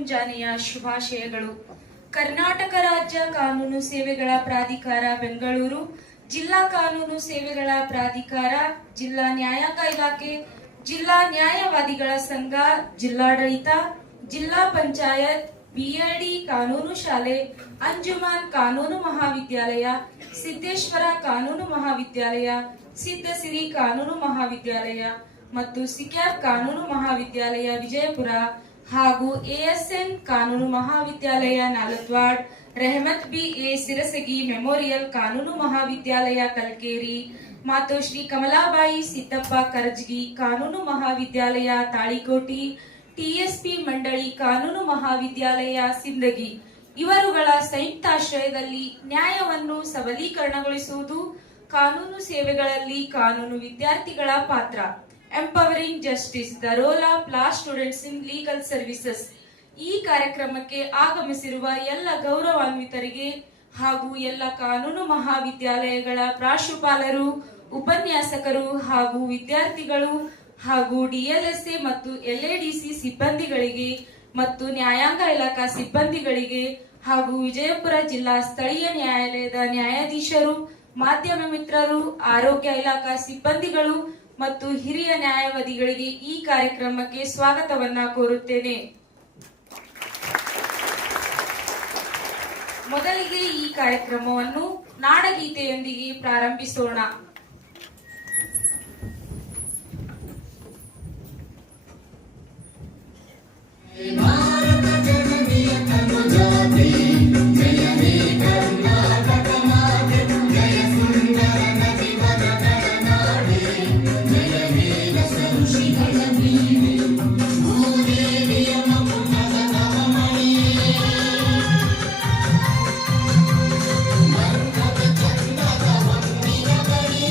ಮುಂಜಾನೆಯ ಶುಭಾಶಯಗಳು. ಕರ್ನಾಟಕ ರಾಜ್ಯ ಕಾನೂನು ಸೇವೆಗಳ ಪ್ರಾಧಿಕಾರ ಬೆಂಗಳೂರು, ಜಿಲ್ಲಾ ಕಾನೂನು ಸೇವೆಗಳ ಪ್ರಾಧಿಕಾರ, ಜಿಲ್ಲಾ ನ್ಯಾಯಾಂಗ ಇಲಾಖೆ, ಜಿಲ್ಲಾ ನ್ಯಾಯವಾದಿಗಳ ಸಂಘ, ಜಿಲ್ಲಾಡಳಿತ, ಜಿಲ್ಲಾ ಪಂಚಾಯತ್, ಬಿಎಲ್ಡಿ ಕಾನೂನು ಶಾಲೆ, ಅಂಜುಮನ್ ಕಾನೂನು ಮಹಾವಿದ್ಯಾಲಯ, ಸಿದ್ದೇಶ್ವರ ಕಾನೂನು ಮಹಾವಿದ್ಯಾಲಯ, ಸಿದ್ಧಸಿರಿ ಕಾನೂನು ಮಹಾವಿದ್ಯಾಲಯ ಮತ್ತು ಸಿಕ್ಯಾಪ್ ಕಾನೂನು ಮಹಾವಿದ್ಯಾಲಯ ವಿಜಯಪುರ ಹಾಗೂ ಎಎಸ್ಎನ್ ಕಾನೂನು ಮಹಾವಿದ್ಯಾಲಯ Nalatwad, Rehmat B A Sirasagi memorial ಕಾನೂನು ಮಹಾವಿದ್ಯಾಲಯ ಕಲ್ಕೇರಿ ಮತ್ತು ಶ್ರೀ ಕಮಲಾಬಾಯಿ ಸಿದ್ದಪ್ಪ ಕರಜಗಿ ಕಾನೂನು ಮಹಾವಿದ್ಯಾಲಯ ತಾಳಿಕೋಟಿ, ಟಿಎಸ್ಪಿ ಮಂಡಳಿ ಕಾನೂನು ಮಹಾವಿದ್ಯಾಲಯ ಸಿಂದಗಿ ಇವರುಗಳ ಸಂಯುಕ್ತಾಶ್ರಯದಲ್ಲಿ ನ್ಯಾಯವನ್ನು ಸಬಲೀಕರಣಗೊಳಿಸುವುದು, ಕಾನೂನು ಸೇವೆಗಳಲ್ಲಿ ಕಾನೂನು ವಿದ್ಯಾರ್ಥಿಗಳ ಪಾತ್ರ, empowering justice the role of law students in legal services ಈ ಕಾರ್ಯಕ್ರಮಕ್ಕೆ ಆಗಮಿಸಿರುವ ಎಲ್ಲ ಗೌರವಾನ್ವಿತರಿಗೆ ಹಾಗೂ ಎಲ್ಲ ಕಾನೂನು ಮಹಾವಿದ್ಯಾಲಯಗಳ ಪ್ರಾಂಶುಪಾಲರು, ಉಪನ್ಯಾಸಕರು ಹಾಗೂ ವಿದ್ಯಾರ್ಥಿಗಳು ಹಾಗೂ ಡಿಎಲ್ಎಸ್ಎ ಮತ್ತು ಎಲ್ಎಡಿಸಿ ಸಿಬ್ಬಂದಿಗಳಿಗೆ ಮತ್ತು ನ್ಯಾಯಾಂಗ ಇಲಾಖಾ ಸಿಬ್ಬಂದಿಗಳಿಗೆ ಹಾಗೂ ವಿಜಯಪುರ ಜಿಲ್ಲಾ ಸ್ಥಳೀಯ ನ್ಯಾಯಾಲಯದ ನ್ಯಾಯಾಧೀಶರು, ಮಾಧ್ಯಮ ಮಿತ್ರರು, ಆರೋಗ್ಯ ಇಲಾಖಾ ಸಿಬ್ಬಂದಿಗಳು ಮತ್ತು ಹಿರಿಯ ನ್ಯಾಯವಾದಿಗಳಿಗೆ ಈ ಕಾರ್ಯಕ್ರಮಕ್ಕೆ ಸ್ವಾಗತವನ್ನ ಕೋರುತ್ತೇನೆ. ಮೊದಲಿಗೆ ಈ ಕಾರ್ಯಕ್ರಮವನ್ನು ನಾಡಗೀತೆಯೊಂದಿಗೆ ಪ್ರಾರಂಭಿಸೋಣ. Thank you.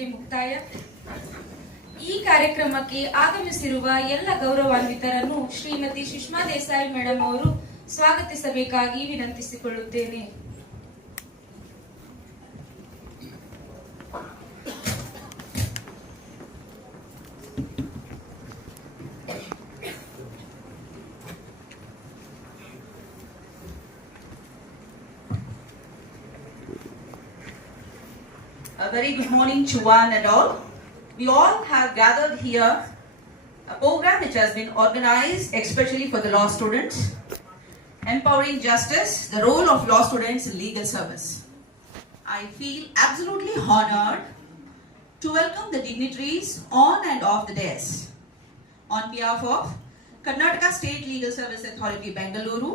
ಇಲ್ಲಿಗೆ ಮುಕ್ತಾಯ. ಈ ಕಾರ್ಯಕ್ರಮಕ್ಕೆ ಆಗಮಿಸಿರುವ ಎಲ್ಲ ಗೌರವಾನ್ವಿತರನ್ನು ಶ್ರೀಮತಿ ಸುಷ್ಮಾ ದೇಸಾಯಿ ಮೇಡಮ್ ಅವರು ಸ್ವಾಗತಿಸಬೇಕಾಗಿ ವಿನಂತಿಸಿಕೊಳ್ಳುತ್ತೇನೆ. A very good morning to one and all. We all have gathered here a program which has been organized especially for the law students, empowering justice, the role of law students in legal service. I feel absolutely honored to welcome the dignitaries on and off the dais. On behalf of Karnataka State Legal Service Authority, Bengaluru,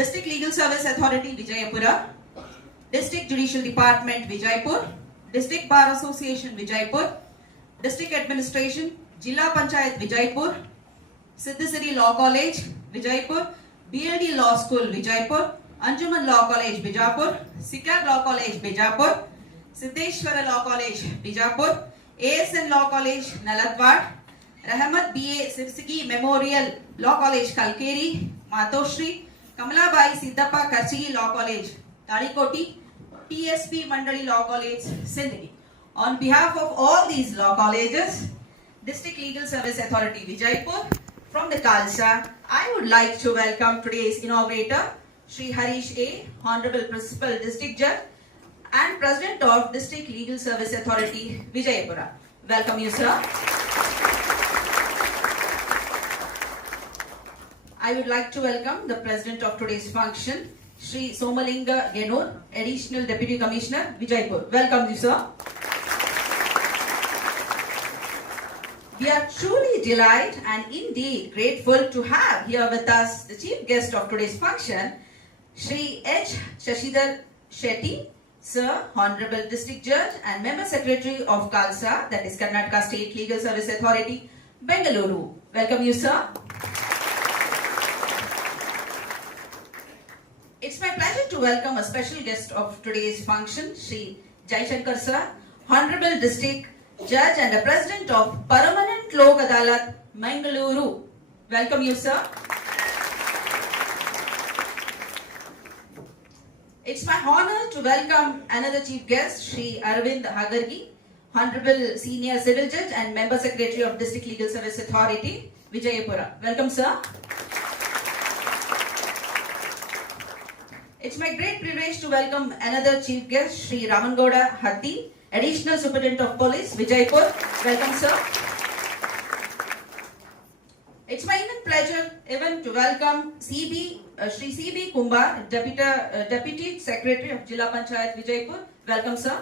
District Legal Service Authority, Vijayapura, District Judicial Department, Vijaypur, District Bar Association, Vijaypur, District Administration, Jilla Panchayat, Vijaypur, Siddhisari Law College, Vijaypur, BLD Law School, Vijaypur, Anjuman Law College, Bijapur, Sikar Law College, Bijapur, Siddheshwara Law College, Bijapur, ASN Law College, Naladwad, Rahmat BA Sivsigi Memorial Law College, Kalkeri, Matoshri, Kamalabai Siddhappa Karchigi Law College, Talikoti, TSP Mandali Law College, Sindhi. On behalf of all these law colleges, District Legal Service Authority, Vijaypur, from the Khalsa, I would like to welcome today's inaugurator, Shri Harish A, Honorable Principal District Judge and President of District Legal Service Authority, Vijayapura. Welcome you, sir. I would like to welcome the President of today's function, Shri Somalinga Genur, Additional Deputy Commissioner, Vijaypur. Welcome you, sir. We are truly delighted and indeed grateful to have here with us the chief guest of today's function, Shri H. Shashidhar Shetty, Sir, Honorable District Judge and Member Secretary of Khalsa, that is Karnataka State Legal Service Authority, Bengaluru. Welcome you, sir. It's my pleasure to welcome a special guest of today's function, Shri Jaishankar sir, Honorable District Judge and the President of Permanent Lok Adalat, Mangaluru. Welcome you, sir. It's my honor to welcome another chief guest, Shri Arvind Hagargi, Honorable Senior Civil Judge and Member Secretary of District Legal Service Authority, Vijayapura. Welcome, sir. It's my great privilege to welcome another chief guest, Shri Ramangowda Hatti, Additional Superintendent of Police, Vijaypur. Welcome, sir. It's my immense pleasure even to welcome Shri CB Kumbar, Deputy Secretary of Jilla Panchayat, Vijaypur. Welcome, sir.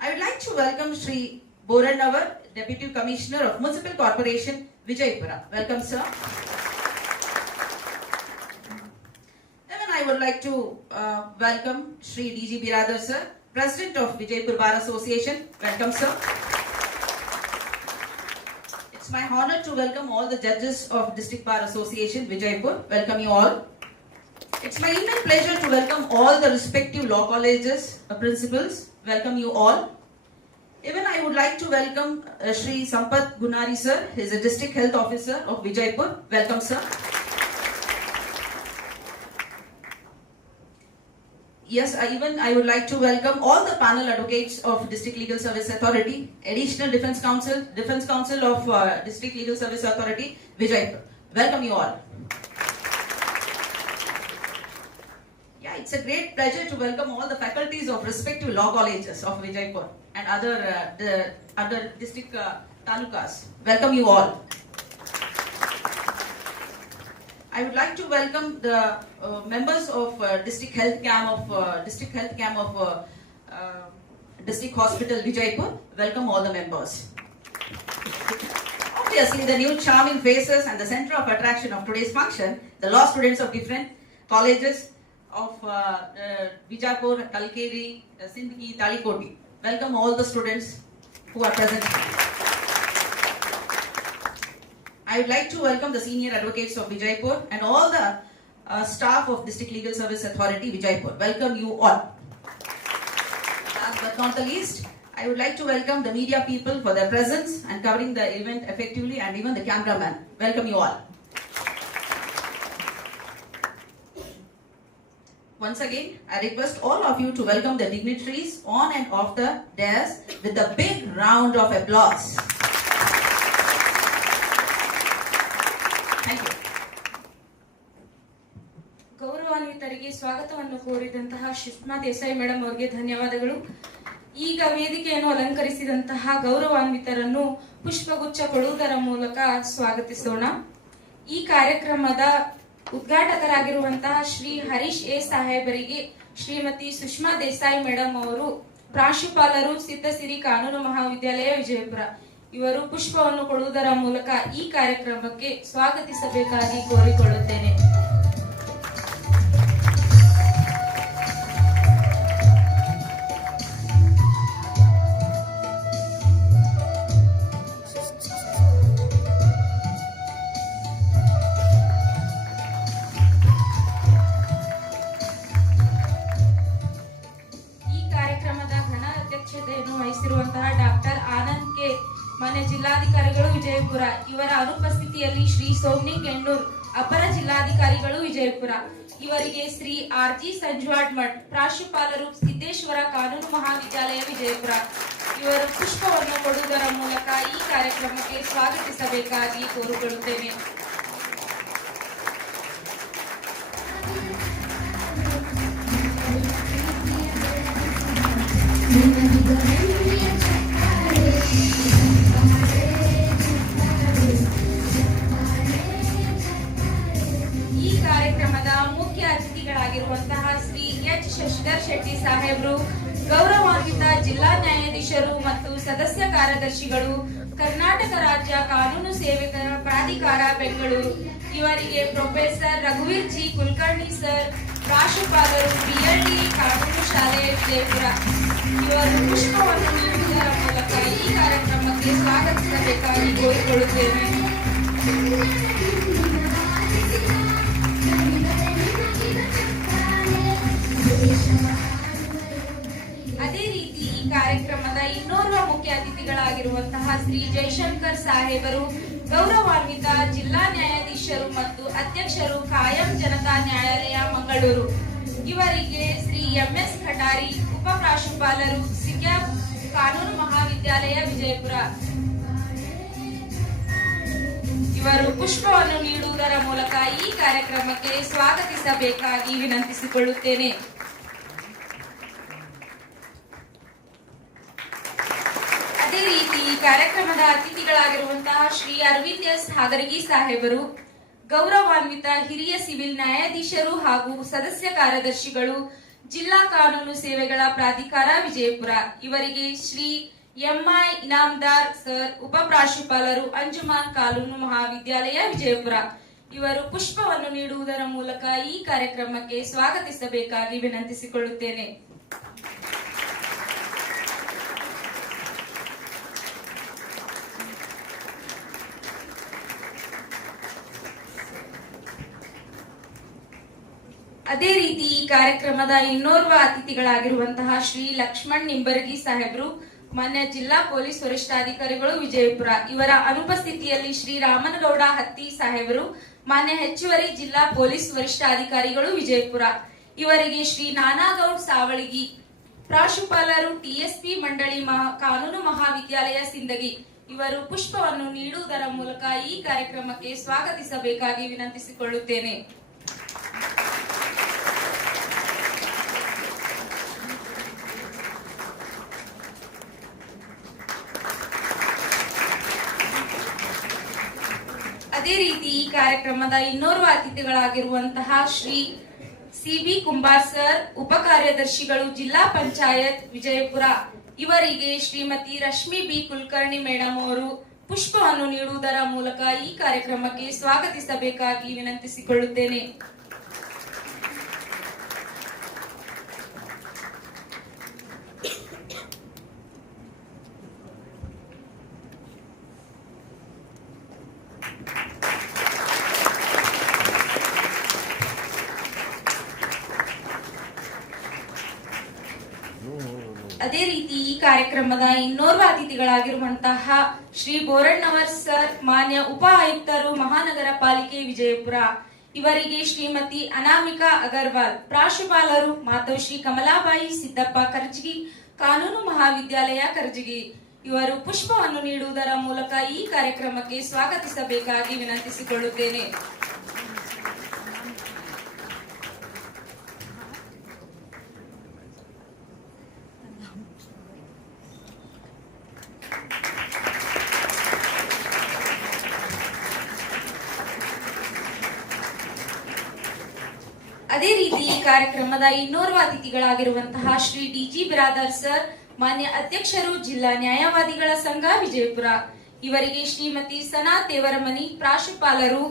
I would like to welcome Shri Borannavar, Deputy Commissioner of Municipal Corporation, Vijaypura. Welcome, sir. I would like to welcome Shri DG Biradar sir, President of Vijaypur Bar Association. Welcome, sir. It's my honor to welcome all the judges of District Bar Association, Vijaypur. Welcome you all. It's my immense pleasure to welcome all the respective law colleges, principals. Welcome you all. Even I would like to welcome Shri Sampath Gunari sir. He is a District Health Officer of Vijaypur. Welcome, sir. Yes, I would like to welcome all the panel advocates of District Legal Service Authority, Additional Defence Counsel of District Legal Service Authority, Vijaypur. Welcome you all. Yeah, it's a great pleasure to welcome all the faculties of respective law colleges of Vijaypur and other district talukas. Welcome you all. I would like to welcome the members of District Health Cam of District Hospital Vijaypur. Welcome all the members. Obviously, the new charming faces and the center of attraction of today's function, the law students of different colleges of Bijapur, Kalkeri, Sindhi, Talikoti. Welcome all the students who are present. I would like to welcome the senior advocates of Vijaypur and all the staff of District Legal Service Authority, Vijaypur. Welcome you all. but not the least, I would like to welcome the media people for their presence and covering the event effectively, and even the cameraman. Welcome you all. Once again, I request all of you to welcome the dignitaries on and off the dais with a big round of applause. Thank you. ಗೌರವಾನ್ವಿತರಿಗೆ ಸ್ವಾಗತವನ್ನು ಕೋರಿದಂತಹ Sushma Desai madam ಅವರಿಗೆ ಧನ್ಯವಾದಗಳು. ಈಗ ವೇದಿಕೆಯನ್ನು ಅಲಂಕರಿಸಿದಂತಹ ಗೌರವಾನ್ವಿತರನ್ನು ಪುಷ್ಪಗುಚ್ಛ ಕೊಡುವುದರ ಮೂಲಕ ಸ್ವಾಗತಿಸೋಣ. ಈ ಕಾರ್ಯಕ್ರಮದ ಉದ್ಘಾಟಕರಾಗಿರುವಂತಹ Shri Harish A ಸಾಹೇಬರಿಗೆ ಶ್ರೀಮತಿ ಸುಷ್ಮಾ ದೇಸಾಯಿ ಮೇಡಮ್ ಅವರು, ಪ್ರಾಂಶುಪಾಲರು, ಸಿದ್ಧಸಿರಿ ಕಾನೂನು ಮಹಾವಿದ್ಯಾಲಯ ವಿಜಯಪುರ, ಇವರು ಪುಷ್ಪವನ್ನು ಕೊಡುವುದರ ಮೂಲಕ ಈ ಕಾರ್ಯಕ್ರಮಕ್ಕೆ ಸ್ವಾಗತಿಸಬೇಕಾಗಿ ಕೋರಿಕೊಳ್ಳುತ್ತೇನೆ. ವಹಿಸಿರುವಂತಹ ಡಾಕ್ಟರ್ ಆನಂದ್ ಕೆ, ಮಾನ್ಯ ಜಿಲ್ಲಾಧಿಕಾರಿಗಳು ವಿಜಯಪುರ, ಇವರ ಅನುಪಸ್ಥಿತಿಯಲ್ಲಿ ಶ್ರೀ ಸೋಮ್ನಿ ಕೆಣ್ಣೂರ್, ಅಪರ ಜಿಲ್ಲಾಧಿಕಾರಿಗಳು ವಿಜಯಪುರ, ಇವರಿಗೆ ಶ್ರೀ ಆರ್ ಜಿ ಸಂಜವಾಡ್ ಮಠ್, ಪ್ರಾಂಶುಪಾಲರು, ಸಿದ್ದೇಶ್ವರ ಕಾನೂನು ಮಹಾವಿದ್ಯಾಲಯ ವಿಜಯಪುರ, ಇವರು ಪುಷ್ಪವನ್ನು ಕೊಡುವುದರ ಮೂಲಕ ಈ ಕಾರ್ಯಕ್ರಮಕ್ಕೆ ಸ್ವಾಗತಿಸಬೇಕಾಗಿ ಕೋರಿಕೊಳ್ಳುತ್ತೇನೆ. ಈ ಕಾರ್ಯಕ್ರಮದ ಮುಖ್ಯ ಅತಿಥಿಗಳಾಗಿರುವಂತಹ ಶ್ರೀ ಎಚ್ ಶಶಿಧರ್ ಶೆಟ್ಟಿ ಸಾಹೇಬರು, ಗೌರವಾನ್ವಿತ ಜಿಲ್ಲಾ ನ್ಯಾಯಾಧೀಶರು ಮತ್ತು ಸದಸ್ಯ ಕಾರ್ಯದರ್ಶಿಗಳು, ಕರ್ನಾಟಕ ರಾಜ್ಯ ಕಾನೂನು ಸೇವೆಗಳ ಪ್ರಾಧಿಕಾರ ಬೆಂಗಳೂರು, ಇವರಿಗೆ ಪ್ರೊಫೆಸರ್ ರಘುವೀರ್ ಜಿ ಕುಲಕರ್ಣಿ ಸರ್, ಪ್ರಾಂಶುಪಾಲರು, ಬಿಎಲ್ಡಿ ಕಾನೂನು ಶಾಲೆ ವಿಜಯಪುರ, ಇವರು ಪುಷ್ಪವನ್ನು ನೀಡುವುದರ ಮೂಲಕ ಈ ಕಾರ್ಯಕ್ರಮಕ್ಕೆ ಸ್ವಾಗತಿಸಬೇಕಾಗಿ ಕೋರಿಕೊಳ್ಳುತ್ತೇನೆ. ಅದೇ ರೀತಿ ಈ ಕಾರ್ಯಕ್ರಮದ ಇನ್ನೋರ್ವ ಮುಖ್ಯ ಅತಿಥಿಗಳಾಗಿರುವಂತಹ ಶ್ರೀ ಜಯಶಂಕರ್ ಸಾಹೇಬರು, ಗೌರವಾನ್ವಿತ ಜಿಲ್ಲಾ ನ್ಯಾಯಾಧೀಶರು ಮತ್ತು ಅಧ್ಯಕ್ಷರು, ಕಾಯಂ ಜನತಾ ನ್ಯಾಯಾಲಯ ಮಂಗಳೂರು, ಇವರಿಗೆ ಶ್ರೀ ಎಂಎಸ್ ಖಟಾರಿ, ಉಪ ಪ್ರಾಂಶುಪಾಲರು, ಸಿಗ್ಯಾಪ್ ಕಾನೂನು ಮಹಾವಿದ್ಯಾಲಯ ವಿಜಯಪುರ, ಇವರು ಪುಷ್ಪವನ್ನು ನೀಡುವುದರ ಮೂಲಕ ಈ ಕಾರ್ಯಕ್ರಮಕ್ಕೆ ಸ್ವಾಗತಿಸಬೇಕಾಗಿ ವಿನಂತಿಸಿಕೊಳ್ಳುತ್ತೇನೆ. ಅದೇ ರೀತಿ ಈ ಕಾರ್ಯಕ್ರಮದ ಅತಿಥಿಗಳಾಗಿರುವಂತಹ ಶ್ರೀ ಅರವಿಂದ್ ಎಸ್ ಹಾದರಗಿ ಸಾಹೇಬರು, ಗೌರವಾನ್ವಿತ ಹಿರಿಯ ಸಿವಿಲ್ ನ್ಯಾಯಾಧೀಶರು ಹಾಗೂ ಸದಸ್ಯ ಕಾರ್ಯದರ್ಶಿಗಳು, ಜಿಲ್ಲಾ ಕಾನೂನು ಸೇವೆಗಳ ಪ್ರಾಧಿಕಾರ ವಿಜಯಪುರ, ಇವರಿಗೆ ಶ್ರೀ ಎಂಐ ಇನಾಮದಾರ್ ಸರ್, ಉಪ ಪ್ರಾಂಶುಪಾಲರು, ಅಂಜುಮಾನ್ ಕಾನೂನು ಮಹಾವಿದ್ಯಾಲಯ ವಿಜಯಪುರ, ಇವರು ಪುಷ್ಪವನ್ನು ನೀಡುವುದರ ಮೂಲಕ ಈ ಕಾರ್ಯಕ್ರಮಕ್ಕೆ ಸ್ವಾಗತಿಸಬೇಕಾಗಿ ವಿನಂತಿಸಿಕೊಳ್ಳುತ್ತೇನೆ. ಅದೇ ರೀತಿ ಈ ಕಾರ್ಯಕ್ರಮದ ಇನ್ನೋರ್ವ ಅತಿಥಿಗಳಾಗಿರುವಂತಹ ಶ್ರೀ ಲಕ್ಷ್ಮಣ್ ನಿಂಬರಗಿ ಸಾಹೇಬರು, ಮಾನ್ಯ ಜಿಲ್ಲಾ ಪೊಲೀಸ್ ವರಿಷ್ಠಾಧಿಕಾರಿಗಳು ವಿಜಯಪುರ, ಇವರ ಅನುಪಸ್ಥಿತಿಯಲ್ಲಿ ಶ್ರೀ ರಾಮನಗೌಡ ಹತ್ತಿ ಸಾಹೇಬರು, ಮಾನ್ಯ ಹೆಚ್ಚುವರಿ ಜಿಲ್ಲಾ ಪೊಲೀಸ್ ವರಿಷ್ಠಾಧಿಕಾರಿಗಳು ವಿಜಯಪುರ, ಇವರಿಗೆ ಶ್ರೀ ನಾನಾಗೌಡ್ ಸಾವಳಗಿ, ಪ್ರಾಂಶುಪಾಲರು, ಟಿಎಸ್ಪಿ ಮಂಡಳಿ ಕಾನೂನು ಮಹಾವಿದ್ಯಾಲಯ ಸಿಂದಗಿ, ಇವರು ಪುಷ್ಪವನ್ನು ನೀಡುವುದರ ಮೂಲಕ ಈ ಕಾರ್ಯಕ್ರಮಕ್ಕೆ ಸ್ವಾಗತಿಸಬೇಕಾಗಿ ವಿನಂತಿಸಿಕೊಳ್ಳುತ್ತೇನೆ. ಅದೇ ರೀತಿ ಈ ಕಾರ್ಯಕ್ರಮದ ಇನ್ನೋರ್ವ ಅತಿಥಿಗಳಾಗಿರುವಂತಹ ಶ್ರೀ ಸಿಬಿ ಕುಂಬಾರ್ ಸರ್, ಉಪ ಕಾರ್ಯದರ್ಶಿಗಳು, ಜಿಲ್ಲಾ ಪಂಚಾಯತ್ ವಿಜಯಪುರ, ಇವರಿಗೆ ಶ್ರೀಮತಿ ರಶ್ಮಿ ಬಿ ಕುಲಕರ್ಣಿ ಮೇಡಮ್ ಅವರು ಪುಷ್ಪವನ್ನು ನೀಡುವುದರ ಮೂಲಕ ಈ ಕಾರ್ಯಕ್ರಮಕ್ಕೆ ಸ್ವಾಗತಿಸಬೇಕಾಗಿ ವಿನಂತಿಸಿಕೊಳ್ಳುತ್ತೇನೆ. ಅದೇ ರೀತಿ ಈ ಕಾರ್ಯಕ್ರಮದ ಇನ್ನೋರ್ವ ಅತಿಥಿಗಳಾಗಿರುವಂತಹ ಶ್ರೀ ಬೋರಣ್ಣವರ್ ಸರ್, ಮಾನ್ಯ ಉಪ ಆಯುಕ್ತರು, ಮಹಾನಗರ ಪಾಲಿಕೆ ವಿಜಯಪುರ. ಇವರಿಗೆ ಶ್ರೀಮತಿ ಅನಾಮಿಕಾ ಅಗರ್ವಾಲ್, ಪ್ರಾಂಶುಪಾಲರು, ಮಾತೋಶ್ರೀ ಶ್ರೀ ಕಮಲಾಬಾಯಿ ಸಿದ್ದಪ್ಪ ಕರ್ಜಗಿ, ಕಾನೂನು ಮಹಾವಿದ್ಯಾಲಯ ಕರ್ಜಗಿ, ಇವರು ಪುಷ್ಪವನ್ನು ನೀಡುವುದರ ಮೂಲಕ ಈ ಕಾರ್ಯಕ್ರಮಕ್ಕೆ ಸ್ವಾಗತಿಸಬೇಕಾಗಿ ವಿನಂತಿಸಿಕೊಳ್ಳುತ್ತೇನೆ. ಅದೇ ರೀತಿ ಈ ಕಾರ್ಯಕ್ರಮದ ಇನ್ನೋರ್ವ ಅತಿಥಿಗಳಾಗಿರುವಂತಹ ಶ್ರೀ ಡಿಜಿ ಬಿರಾದರ್ ಸರ್, ಮಾನ್ಯ ಅಧ್ಯಕ್ಷರು, ಜಿಲ್ಲಾ ನ್ಯಾಯವಾದಿಗಳ ಸಂಘ ವಿಜಯಪುರ. ಇವರಿಗೆ ಶ್ರೀಮತಿ ಸನಾ ತೇವರಮನಿ, ಪ್ರಾಂಶುಪಾಲರು,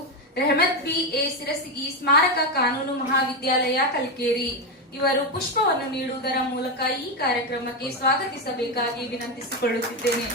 ರೆಹಮತ್ ಬಿ ಎ ಸಿರಸಿಗಿ ಸ್ಮಾರಕ ಕಾನೂನು ಮಹಾವಿದ್ಯಾಲಯ ಕಲ್ಕೇರಿ, ಇವರು ಪುಷ್ಪವನ್ನು ನೀಡುವುದರ ಮೂಲಕ ಈ ಕಾರ್ಯಕ್ರಮಕ್ಕೆ ಸ್ವಾಗತಿಸಬೇಕಾಗಿ ವಿನಂತಿಸಿಕೊಳ್ಳುತ್ತಿದ್ದೇನೆ.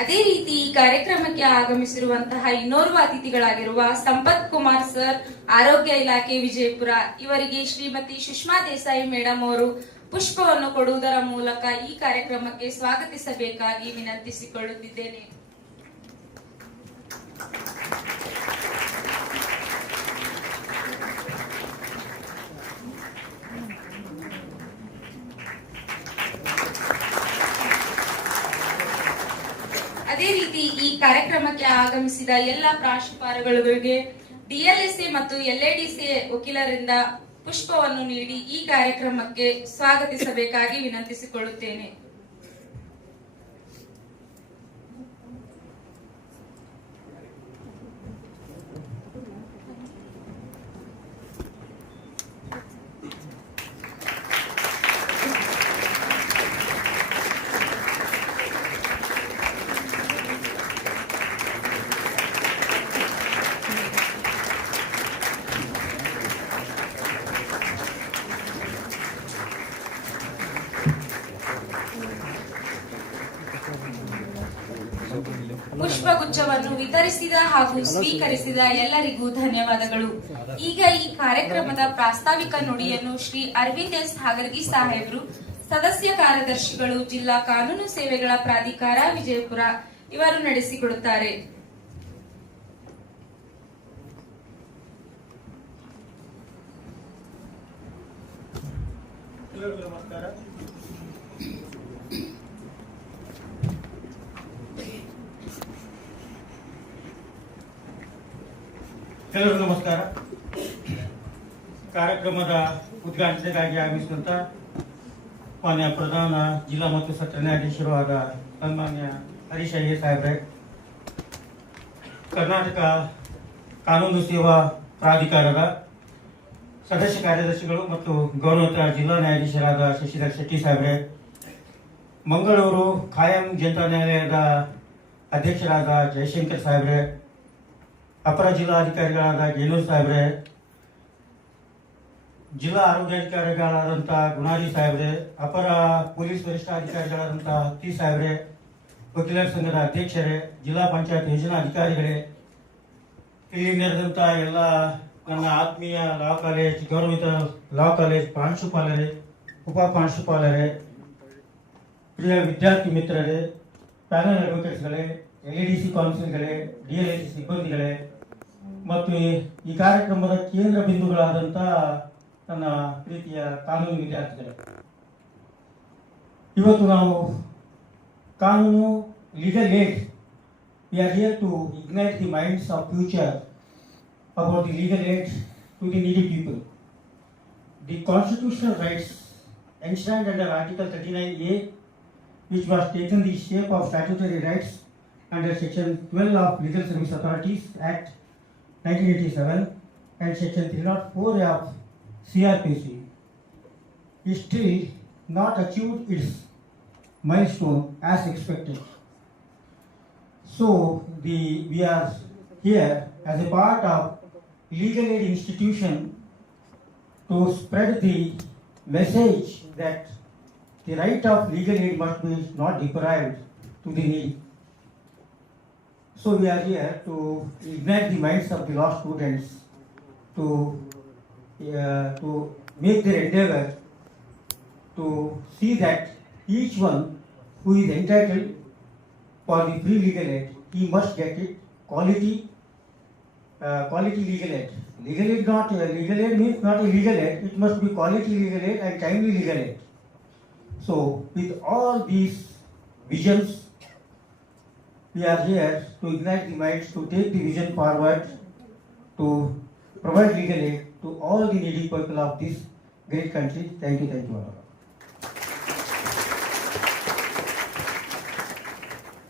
ಅದೇ ರೀತಿ ಈ ಕಾರ್ಯಕ್ರಮಕ್ಕೆ ಆಗಮಿಸಿರುವಂತಹ ಇನ್ನೋರ್ವ ಅತಿಥಿಗಳಾಗಿರುವ ಸಂಪತ್ ಕುಮಾರ್ ಸರ್, ಆರೋಗ್ಯ ಇಲಾಖೆ ವಿಜಯಪುರ. ಇವರಿಗೆ ಶ್ರೀಮತಿ ಸುಷ್ಮಾ ದೇಸಾಯಿ ಮೇಡಮ್ ಅವರು ಪುಷ್ಪವನ್ನು ಕೊಡುವುದರ ಮೂಲಕ ಈ ಕಾರ್ಯಕ್ರಮಕ್ಕೆ ಸ್ವಾಗತಿಸಬೇಕಾಗಿ ವಿನಂತಿಸಿಕೊಳ್ಳುತ್ತಿದ್ದೇನೆ. ಅದೇ ರೀತಿ ಈ ಕಾರ್ಯಕ್ರಮಕ್ಕೆ ಆಗಮಿಸಿದ ಎಲ್ಲ ಪ್ರಾಂಶುಪಾಲರುಗಳಿಗೆ ಡಿಎಲ್ಎಸ್ಎ ಮತ್ತು ಎಲ್ಎಡಿಸಿ ವಕೀಲರಿಂದ ಪುಷ್ಪವನ್ನು ನೀಡಿ ಈ ಕಾರ್ಯಕ್ರಮಕ್ಕೆ ಸ್ವಾಗತಿಸಬೇಕಾಗಿ ವಿನಂತಿಸಿಕೊಳ್ಳುತ್ತೇನೆ. ಪುಷ್ಪಗುಚ್ಛವನ್ನು ವಿತರಿಸಿದ ಹಾಗೂ ಸ್ವೀಕರಿಸಿದ ಎಲ್ಲರಿಗೂ ಧನ್ಯವಾದಗಳು. ಈಗ ಈ ಕಾರ್ಯಕ್ರಮದ ಪ್ರಾಸ್ತಾವಿಕ ನುಡಿಯನ್ನು ಶ್ರೀ ಅರವಿಂದ್ ಎಸ್ ಹಾಗರ್ಗಿ ಸಾಹೇಬ್ರು, ಸದಸ್ಯ ಕಾರ್ಯದರ್ಶಿಗಳು, ಜಿಲ್ಲಾ ಕಾನೂನು ಸೇವೆಗಳ ಪ್ರಾಧಿಕಾರ ವಿಜಯಪುರ, ಇವರು ನಡೆಸಿಕೊಡುತ್ತಾರೆ. ನಮಸ್ಕಾರ. ಎಲ್ಲರಿಗೂ ನಮಸ್ಕಾರ. ಕಾರ್ಯಕ್ರಮದ ಉದ್ಘಾಟನೆಗಾಗಿ ಆಗಮಿಸಿದಂತ ಮಾನ್ಯ ಪ್ರಧಾನ ಜಿಲ್ಲಾ ಮತ್ತು ಸತ್ರ ನ್ಯಾಯಾಧೀಶರು ಆದ ಸನ್ಮಾನ್ಯ ಹರೀಶ್ ಅಯ್ಯ ಸಾಹೇಬ್ರೆ, ಕರ್ನಾಟಕ ಕಾನೂನು ಸೇವಾ ಪ್ರಾಧಿಕಾರದ ಸದಸ್ಯ ಕಾರ್ಯದರ್ಶಿಗಳು ಮತ್ತು ಗೌರವಿತ ಜಿಲ್ಲಾ ನ್ಯಾಯಾಧೀಶರಾದ ಶಶಿಧರ್ ಶೆಟ್ಟಿ ಸಾಹೇಬ್ರೆ, ಮಂಗಳೂರು ಖಾಯಂ ಜನತಾ ನ್ಯಾಯಾಲಯದ ಅಧ್ಯಕ್ಷರಾದ ಜಯಶಂಕರ್ ಸಾಹೇಬ್ರೆ, ಅಪರ ಜಿಲ್ಲಾಧಿಕಾರಿಗಳಾದ ಗೇನೂರ್ ಸಾಹೇಬ್ರೆ, ಜಿಲ್ಲಾ ಆರೋಗ್ಯಾಧಿಕಾರಿಗಳಾದಂಥ ಗುಣಾರಿ ಸಾಹೇಬ್ರೆ, ಅಪರ ಪೊಲೀಸ್ ವರಿಷ್ಠಾಧಿಕಾರಿಗಳಾದಂಥ ಹತ್ತಿ ಸಾಹೇಬ್ರೆ, ವಕೀಲರ ಸಂಘದ ಅಧ್ಯಕ್ಷರೇ, ಜಿಲ್ಲಾ ಪಂಚಾಯತ್ ಯೋಜನಾ ಅಧಿಕಾರಿಗಳೇ, ಇಲ್ಲಿ ನೆರೆದಂಥ ಎಲ್ಲ ನನ್ನ ಆತ್ಮೀಯ ಲಾ ಕಾಲೇಜ್, ಗೌರವಿತ ಲಾ ಕಾಲೇಜ್ ಪ್ರಾಂಶುಪಾಲರೇ, ಉಪ ಪ್ರಾಂಶುಪಾಲರೇ, ಪ್ರಿಯ ವಿದ್ಯಾರ್ಥಿ ಮಿತ್ರರೇ, ಪ್ಯಾನಲ್ ಅಡ್ವೊಕೇಟ್ಸ್ಗಳೇ, ಎಲ್ಇಡಿಸಿ ಕೌನ್ಸಿಲ್ಗಳೇ, ಡಿಎಲ್ಎಸಿ ಸಿಬ್ಬಂದಿಗಳೇ ಮತ್ತು ಈ ಕಾರ್ಯಕ್ರಮದ ಕೇಂದ್ರ ಬಿಂದುಗಳಾದಂಥ ನನ್ನ ಪ್ರೀತಿಯ ಕಾನೂನು ವಿದ್ಯಾರ್ಥಿಗಳೇ, ಇವತ್ತು ನಾವು ಕಾನೂನು legal aid, we are here to ignite the minds of future about the legal aid to the needy people. The constitutional rights enshrined under Article 39A, which was taken the shape of statutory rights under Section 12 of Legal Service Authorities Act 1987 and Section 304 of CRPC, is still not achieved its milestone as expected. So we are here as a part of legal aid institution to spread the message that the right of legal aid must be not deprived to the needy. So we are here to ignite the minds of the law students to make their endeavor to see that each one who is entitled for the free legal aid, he must get it quality legal aid. Legal aid means not a legal aid. It must be quality legal aid and timely legal aid. So with all these visions, we are here to ignite the minds, to take the vision forward, to provide legal aid to all the needy people of this great country. Thank you all.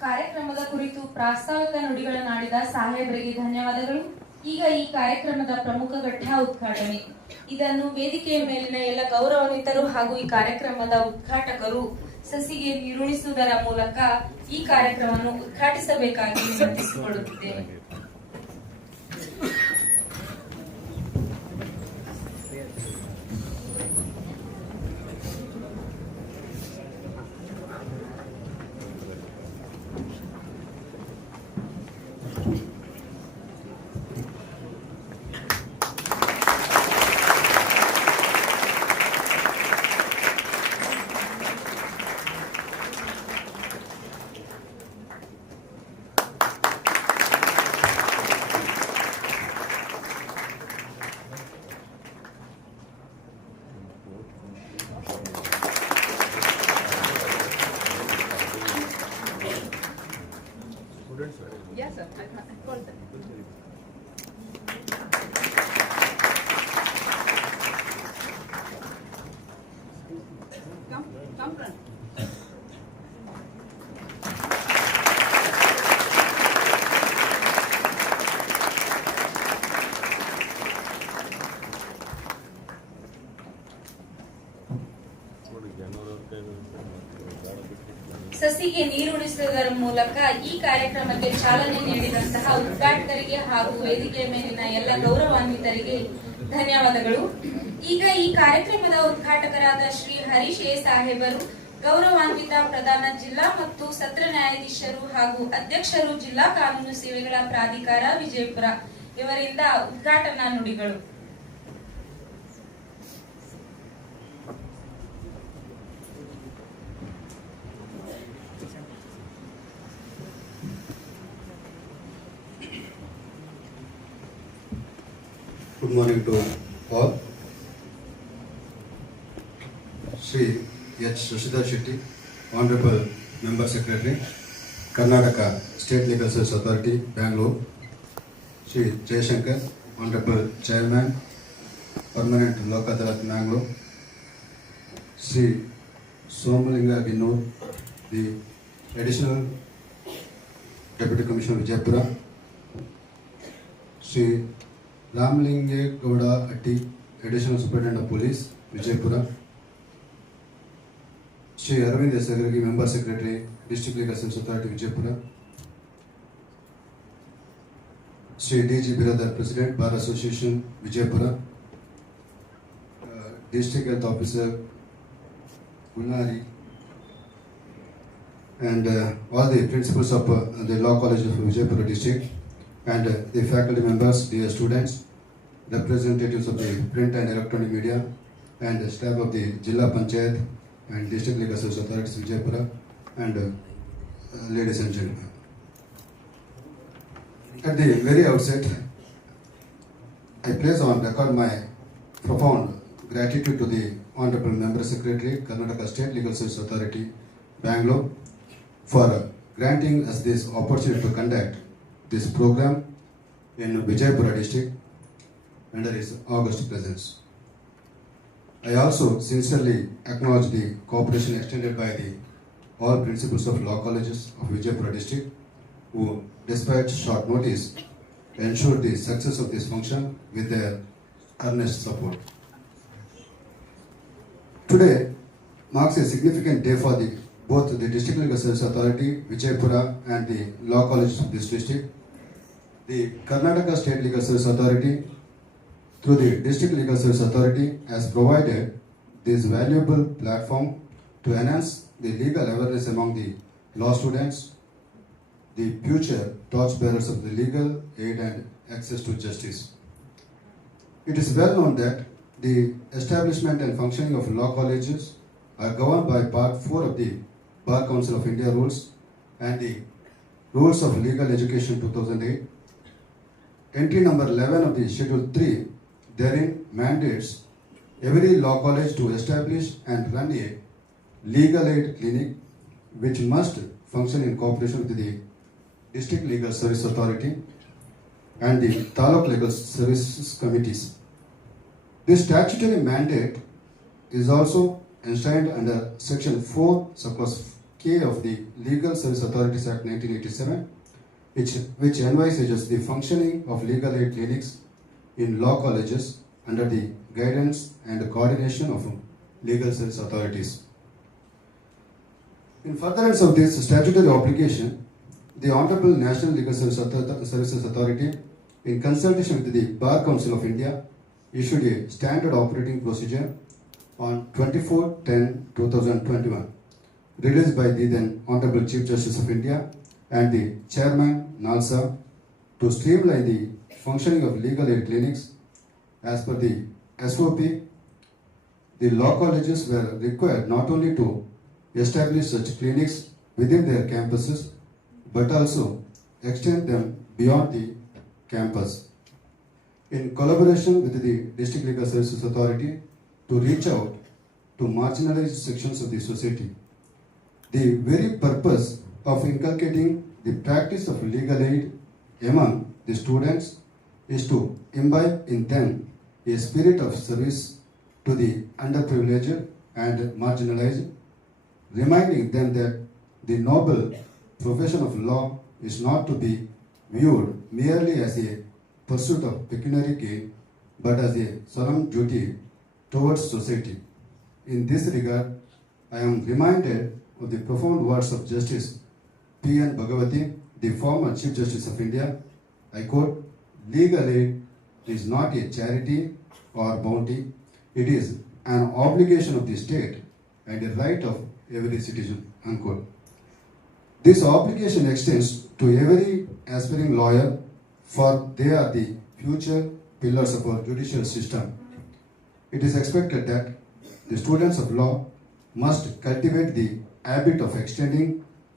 ಕಾರ್ಯಕ್ರಮದ ಕುರಿತು ಪ್ರಾಸ್ತಾವಿಕ ನುಡಿಗಳನ್ನಾಡಿದ ಸಾಹೇಬರಿಗೆ ಧನ್ಯವಾದಗಳು. ಈಗ ಈ ಕಾರ್ಯಕ್ರಮದ ಪ್ರಮುಖ ಘಟ್ಟ ಉದ್ಘಾಟನೆ. ಇದನ್ನು ವೇದಿಕೆಯ ಮೇಲಿನ ಎಲ್ಲ ಗೌರವಾನ್ವಿತರು ಹಾಗೂ ಈ ಕಾರ್ಯಕ್ರಮದ ಉದ್ಘಾಟಕರು ಸಸಿಗೆ ನೀರುಣಿಸುವುದರ ಮೂಲಕ ಈ ಕಾರ್ಯಕ್ರಮವನ್ನು ಉದ್ಘಾಟಿಸಬೇಕಾಗಿ ವಿನಂತಿಸಿಕೊಳ್ಳುತ್ತಿದ್ದೇನೆ. Yes, sir. I called them. Come, run. ಸಸಿಗೆ ನೀರುಣಿಸುವುದರ ಮೂಲಕ ಈ ಕಾರ್ಯಕ್ರಮಕ್ಕೆ ಚಾಲನೆ ನೀಡಿದಂತಹ ಉದ್ಘಾಟಕರಿಗೆ ಹಾಗೂ ವೇದಿಕೆಯ ಮೇಲಿನ ಎಲ್ಲ ಗೌರವಾನ್ವಿತರಿಗೆ ಧನ್ಯವಾದಗಳು. ಈಗ ಈ ಕಾರ್ಯಕ್ರಮದ ಉದ್ಘಾಟಕರಾದ ಶ್ರೀ ಹರೀಶ್ ಎ ಸಾಹೇಬರು, ಗೌರವಾನ್ವಿತ ಪ್ರಧಾನ ಜಿಲ್ಲಾ ಮತ್ತು ಸತ್ರ ನ್ಯಾಯಾಧೀಶರು ಹಾಗೂ ಅಧ್ಯಕ್ಷರು ಜಿಲ್ಲಾ ಕಾನೂನು ಸೇವೆಗಳ ಪ್ರಾಧಿಕಾರ ವಿಜಯಪುರ ಇವರಿಂದ ಉದ್ಘಾಟನಾ ನುಡಿಗಳು. Good morning to all. Shri H. Shashidhar Shetty, Honorable Member Secretary, Karnataka State Legal Service Authority, Bangalore. Shri Jayashankar, Honorable Chairman, Permanent Lok Adalat, Bangalore. Shri Somalinga Vinod, the Additional Deputy Commissioner Vijaypura. Shri Ramlinge Gowda Atti, Additional Superintendent of Police, Vijaypura. Shri Arvind Yasagargi, Member Secretary, District Legal Service Authority, Vijaypura. Shri D.G. Biradar, President, Bar Association, Vijaypura. District Health Officer, Gulnari. And all the principals of the Law College of Vijaypura District. And the faculty members, dear students, representatives of the print and electronic media, and the staff of the Jilla Panchayat and District Legal Service Authorities Vijaypura, and ladies and gentlemen. At the very outset, I place on record my profound gratitude to the Honorable Member Secretary, Karnataka State Legal Service Authority, Bangalore, for granting us this opportunity to conduct this program in Vijaypura district under his august presence. I also sincerely acknowledge the cooperation extended by the all principals of law colleges of Vijaypura district who, despite short notice, ensured the success of this function with their earnest support. Today marks a significant day for both the District Legal Service Authority, Vijaypura, and the law colleges of this district. The Karnataka State Legal Service Authority, through the District Legal Service Authority, has provided this valuable platform to enhance the legal awareness among the law students the future torchbearers of the legal aid and access to justice. It is well known that the establishment and functioning of law colleges are governed by Part 4 of the Bar Council of India rules and the Rules of Legal Education 2008. Entry number 11 of the Schedule 3 therein mandates every law college to establish and run a legal aid clinic which must function in cooperation with the District Legal Service Authority and the Taluk Legal Services Committees. This statutory mandate is also enshrined under Section 4, Subclause K of the Legal Service Authorities Act 1987, which envisages the functioning of legal aid clinics in law colleges under the guidance and coordination of legal service authorities. In furtherance of this statutory obligation, the Honorable National Legal Services Authority, in consultation with the Bar Council of India, issued a standard operating procedure on 24/10/2021, released by the then Honorable Chief Justice of India and the Chairman NALSA to streamline the functioning of legal aid clinics. As per the SOP, the law colleges were required not only to establish such clinics within their campuses, but also extend them beyond the campus. In collaboration with the District Legal Services Authority to reach out to marginalized sections of the society. The very purpose of inculcating the practice of legal aid among the students is to imbibe in them a spirit of service to the underprivileged and marginalized, reminding them that the noble profession of law is not to be viewed merely as a pursuit of pecuniary gain, but as a solemn duty towards society. In this regard, I am reminded of the profound words of Justice P.N. Bhagavati, the former Chief Justice of India. I quote, "Legal aid is not a charity or bounty, it is an obligation of the state and a right of every citizen," unquote. This obligation extends to every aspiring lawyer, for they are the future pillars of our judicial system. It is expected that the students of law must cultivate the habit of extending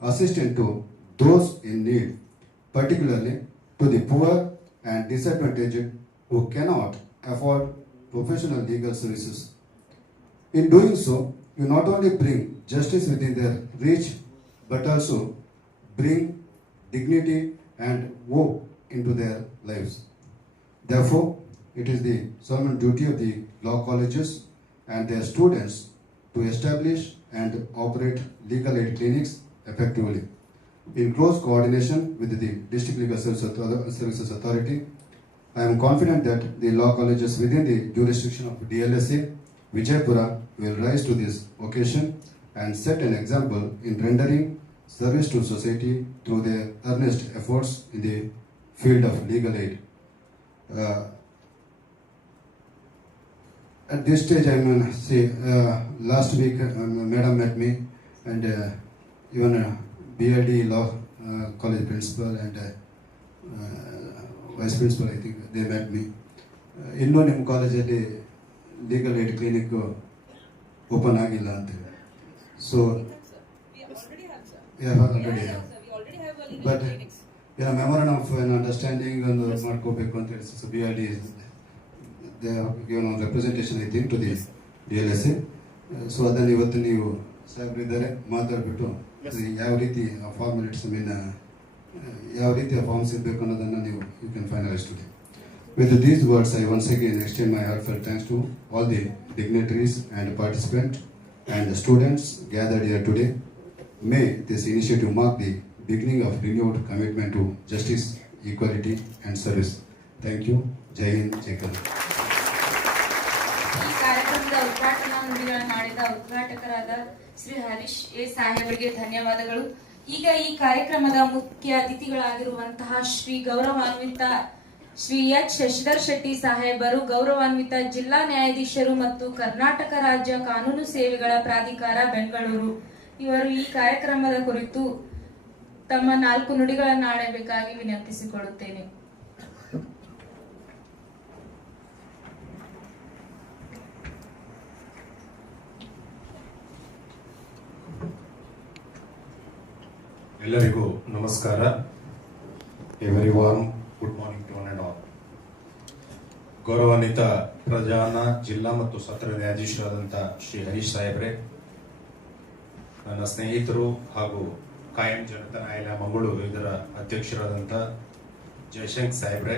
assistance to those in need, particularly to the poor and disadvantaged who cannot afford professional legal services. In doing so, you not only bring justice within their reach, but also bring dignity and hope into their lives. Therefore, it is the solemn duty of the law colleges and their students to establish and operate legal aid clinics effectively. In close coordination with the District Legal Services Authority, I am confident that the law colleges within the jurisdiction of DLSA, Vijaypura, will rise to this occasion and set an example in rendering service to society through their earnest efforts in the field of legal aid. At this stage, I mean, see, last week, Madam met me, and even BLD Law College Principal and Vice Principal, I think, they met me. ಇನ್ನೂ ನಿಮ್ಮ ಕಾಲೇಜಲ್ಲಿ legal aid clinic open ಆಗಿಲ್ಲ ಅಂತ. So but ಮೆಮೊರನ್ of understanding ಒಂದು ಮಾಡ್ಕೋಬೇಕು ಅಂತ ಹೇಳಿ so BLD they have given on representation, I think, to the DLSA. So ಅದನ್ನು ಇವತ್ತು ನೀವು ಸಾಹೇಬ್ರಿದ್ದಾರೆ ಮಾತಾಡ್ಬಿಟ್ಟು ಯಾವ ರೀತಿ ಫಾರ್ಮಾಲಿಟೀಸ್ ಮೀನ್ ಯಾವ ರೀತಿಯ ಫಾರ್ಮ್ಸ್ ಇರಬೇಕು ಅನ್ನೋದನ್ನು ನೀವು you can finalise today. With these words, I once again extend my heartfelt thanks to all the dignitaries and participants and the students gathered here today. May this initiative mark the beginning of renewed commitment to justice, equality and service. Thank you. Jai Hind, Jai Karnataka. ಈ ಕಾರ್ಯಕ್ರಮದ ಉದ್ಘಾಟನಾ ನುಡಿಗಳನ್ನು ಮಾಡಿದ ಉದ್ಘಾಟಕರಾದ Shri Harish A ಸಾಹೇಬರಿಗೆ ಧನ್ಯವಾದಗಳು. ಈಗ ಈ ಕಾರ್ಯಕ್ರಮದ ಮುಖ್ಯ ಅತಿಥಿಗಳಾಗಿರುವಂತಹ ಶ್ರೀ ಗೌರವಾನ್ವಿತ ಶ್ರೀ ಎಚ್ ಶಶಿಧರ್ ಶೆಟ್ಟಿ ಸಾಹೇಬರು, ಗೌರವಾನ್ವಿತ ಜಿಲ್ಲಾ ನ್ಯಾಯಾಧೀಶರು ಮತ್ತು ಕರ್ನಾಟಕ ರಾಜ್ಯ ಕಾನೂನು ಸೇವೆಗಳ ಪ್ರಾಧಿಕಾರ ಬೆಂಗಳೂರು, ಇವರು ಈ ಕಾರ್ಯಕ್ರಮದ ಕುರಿತು ತಮ್ಮ 4 ನುಡಿಗಳನ್ನು ಆಡಬೇಕಾಗಿ ವಿನಂತಿಸಿಕೊಳ್ಳುತ್ತೇನೆ. ಎಲ್ಲರಿಗೂ ನಮಸ್ಕಾರ. A very warm good morning to one and all. ಗೌರವಾನ್ವಿತ ಪ್ರಧಾನ ಜಿಲ್ಲಾ ಮತ್ತು ಸತ್ರ ನ್ಯಾಯಾಧೀಶರಾದಂಥ ಶ್ರೀ ಹರೀಶ್ ಸಾಹೇಬ್ರೆ, ನನ್ನ ಸ್ನೇಹಿತರು ಹಾಗೂ ಕಾಯಂ ಜನತಾ ನ್ಯಾಯಾಲಯ ಮಂಗಳೂರು ಇದರ ಅಧ್ಯಕ್ಷರಾದಂಥ ಜಯಶಂಕ್ ಸಾಹೇಬ್ರೆ,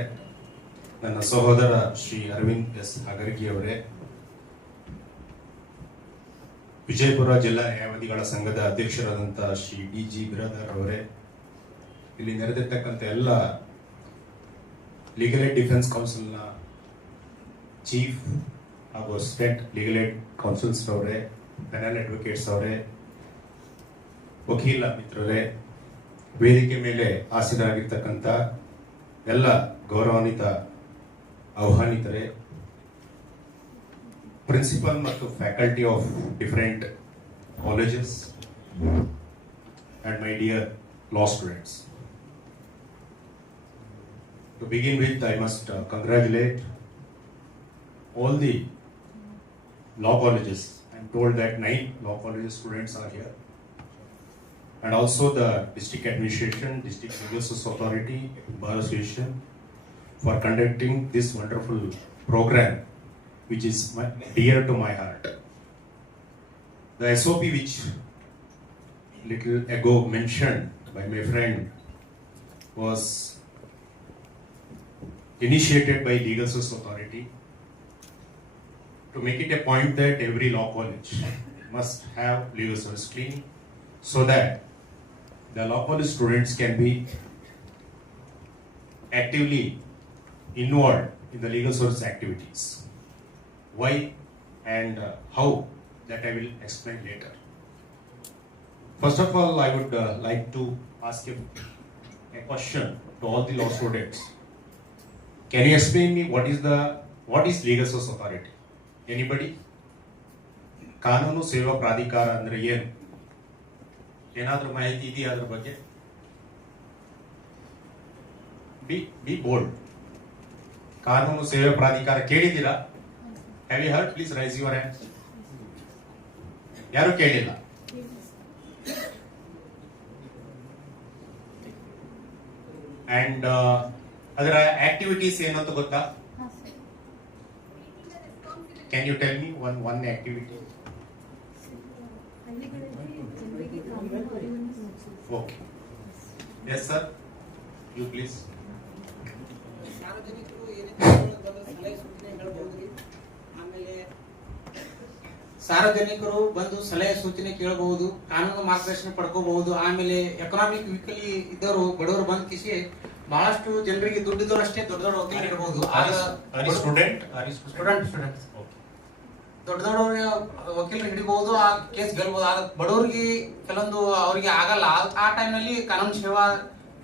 ನನ್ನ ಸಹೋದರ ಶ್ರೀ ಅರವಿಂದ್ ಎಸ್ ಹಗರ್ಗಿಯವರೇ, ವಿಜಯಪುರ ಜಿಲ್ಲಾ ನ್ಯಾಯವಾದಿಗಳ ಸಂಘದ ಅಧ್ಯಕ್ಷರಾದಂಥ ಶ್ರೀ ಡಿ.ಜಿ. ಬಿರಾದರ್ ಅವರೇ, ಇಲ್ಲಿ ನೆರೆದಿರ್ತಕ್ಕಂಥ ಎಲ್ಲ ಲೀಗಲ್ ಏಡ್ ಡಿಫೆನ್ಸ್ ಕೌನ್ಸಿಲ್ನ ಚೀಫ್ ಹಾಗೂ ಅಸಿಸ್ಟೆಂಟ್ ಲೀಗಲ್ ಏಡ್ ಕೌನ್ಸಿಲ್ಸ್ ಅವರೇ, ಪೆನಲ್ ಅಡ್ವೊಕೇಟ್ಸ್ ಅವರೇ, ವಕೀಲ ಮಿತ್ರರೇ, ವೇದಿಕೆ ಮೇಲೆ ಆಸೀನರಾಗಿರ್ತಕ್ಕಂಥ ಎಲ್ಲ ಗೌರವಾನ್ವಿತ ಆಹ್ವಾನಿತರೇ, ಪ್ರಿನ್ಸಿಪಲ್ ಮತ್ತು faculty of different colleges and my dear law students. To begin with, I must congratulate all the law colleges. I'm told that 9 law colleges students are here, and also the district administration, district legal service authority, bar association for conducting this wonderful program, which is dear to my heart. The SOP which little ago mentioned by my friend was initiated by Legal Service Authority to make it a point that every law college must have legal service clinic so that the law college students can be actively involved in the legal service activities. Why and how, that I will explain later. First of all, I would like to ask a question to all the law students. Can you explain me what is Legal Service Authority? Anybody? ಕಾನೂನು ಸೇವಾ ಪ್ರಾಧಿಕಾರ ಅಂದ್ರೆ ಏನು? ಏನಾದರೂ ಮಾಹಿತಿ ಇದೆಯಾ ಅದರ ಬಗ್ಗೆ? B bold. ಕಾನೂನು ಸೇವಾ ಪ್ರಾಧಿಕಾರ ಕೇಳಿದ್ದೀರಾ? Have you heard? Please raise your hand. ಯಾರು ಕೇಳಿಲ್ಲ? And ಅದರ ಆಕ್ಟಿವಿಟೀಸ್ ಏನಂತ ಗೊತ್ತಾ? Can you tell me one activity? Okay. Yes, sir. You please. ಸಾರ್ವಜನಿಕರು ಬಂದು ಸಲಹೆ ಸೂಚನೆ ಕೇಳಬಹುದು, ಕಾನೂನು ಮಾರ್ಗದರ್ಶನ ಪಡ್ಕೋಬಹುದು. ಆಮೇಲೆ ಎಕನಾಮಿಕ್ ವೀಕಲಿ ಇದ್ದವರು ಬಡವರು ಬಂದ್ ಕಿಸಿ ಬಹಳಷ್ಟು ಜನರಿಗೆ ದುಡ್ಡಿದ್ದವರು ಅಷ್ಟೇ ದೊಡ್ಡ ದೊಡ್ಡ ವಕೀಲರು ಇಡಬಹುದು. ದೊಡ್ಡ ದೊಡ್ಡ ವಕೀಲರು ಹಿಡಿಬಹುದು, ಆ ಕೇಸ್ ಗೆಲ್ಬಹುದು. ಬಡವರಿಗೆ ಕೆಲವೊಂದು ಅವರಿಗೆ ಆಗಲ್ಲ. ಆ ಟೈಮ್ ನಲ್ಲಿ ಕಾನೂನು ಸೇವಾ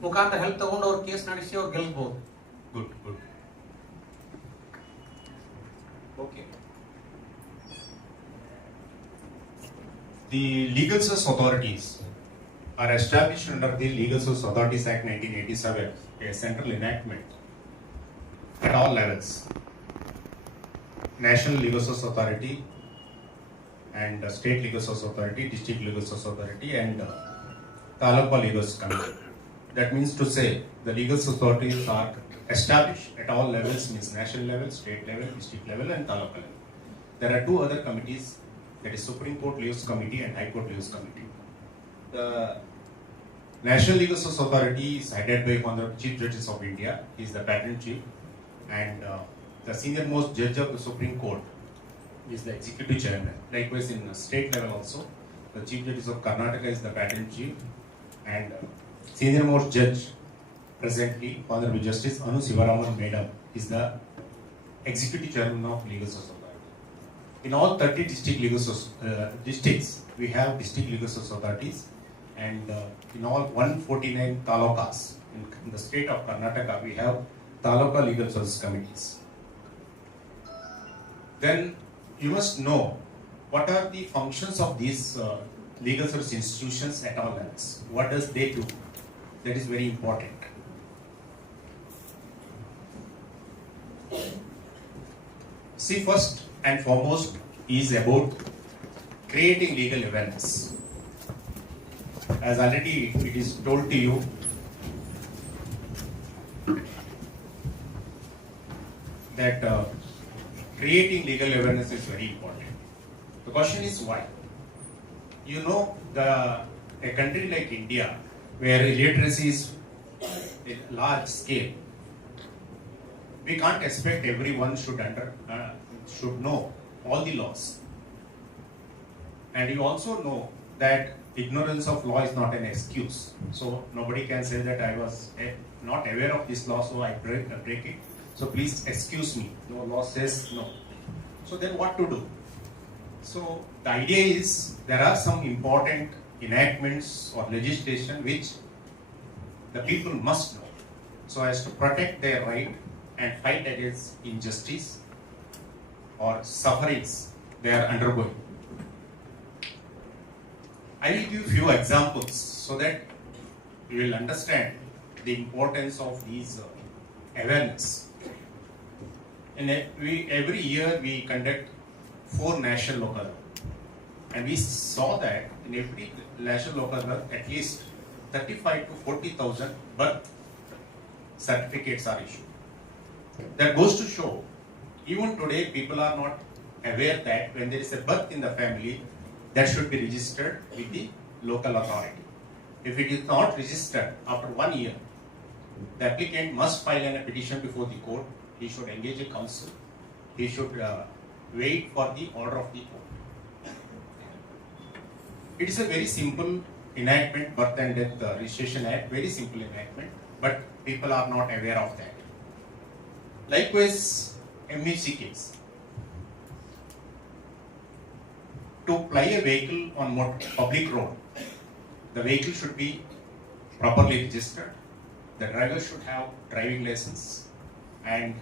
ಮುಖಾಂತರ ಹೆಲ್ಪ್ ತಗೊಂಡು ಅವ್ರ ಕೇಸ್ ನಡೆಸಿ ಅವ್ರು ಗೆಲ್ಬಹುದು. Good. Okay. The legal service authorities are established under the Legal Service Authorities Act 1987, a central enactment at all levels. National Legal Service Authority and State Legal Service Authority, District Legal Service Authority and Taluka Legal Service Committee. That means to say the legal service authorities are established at all levels, means national level, state level, district level and Taluka level. There are 2 other committees, that is Supreme Court Legal Committee and High Court Legal Committee. The National Legal Service Authority is headed by Honorable Chief Justice of India. He is the patent chief, and the senior most judge of the Supreme Court is the executive chairman. Likewise, in state level also, the Chief Justice of Karnataka is the patent chief, and senior most judge presently, Honorable Justice Anu Sivaraman Madam, is the executive chairman of Legal Service Authority. In all 30 district legal districts, we have district legal service authorities, and in all 149 talukas in the state of Karnataka, we have taluka legal service committees. Then you must know what are the functions of these legal service institutions at all levels. What does they do? That is very important. See, first and foremost is about creating legal awareness. As already it is told to you, that creating legal awareness is very important. The question is why? You know, a country like India, where illiteracy is a large scale, we can't expect everyone should know all the laws. And you also know that ignorance of law is not an excuse. So nobody can say that I was not aware of this law, so I break it. So please excuse me. No, law says no. So then what to do? So the idea is there are some important enactments or legislation which the people must know so as to protect their right and fight against injustice or sufferings they are undergoing. I will give few examples so that you will understand the importance of these awareness. And every year we conduct 4 national local, and we saw that in every national local at least 35 to 40,000 birth certificates are issued. That goes to show, even today people are not aware that when there is a birth in the family, that should be registered with the local authority. If it is not registered after 1 year, the applicant must file a petition before the court. He should engage a counsel. He should wait for the order of the court. It is a very simple enactment, Birth and Death Registration Act, very simple enactment, but people are not aware of that. Likewise, MUC case. To ply a vehicle on public road, the vehicle should be properly registered. The driver should have driving license, and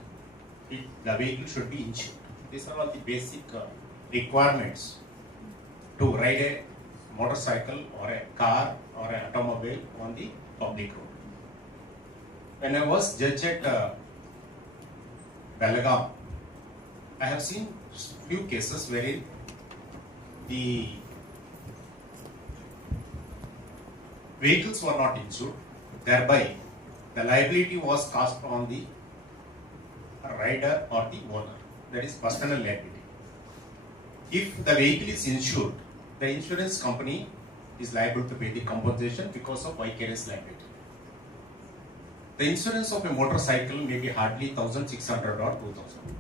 the vehicle should be insured. These are all the basic requirements to ride a motorcycle or a car or an automobile on the public road. When I was judge at Belagavi, I have seen few cases wherein the vehicles were not insured, thereby the liability was cast on the rider or the owner, that is personal liability. If the vehicle is insured, the insurance company is liable to pay the compensation because of vicarious liability. The insurance of a motorcycle may be hardly 1,600 or 2,000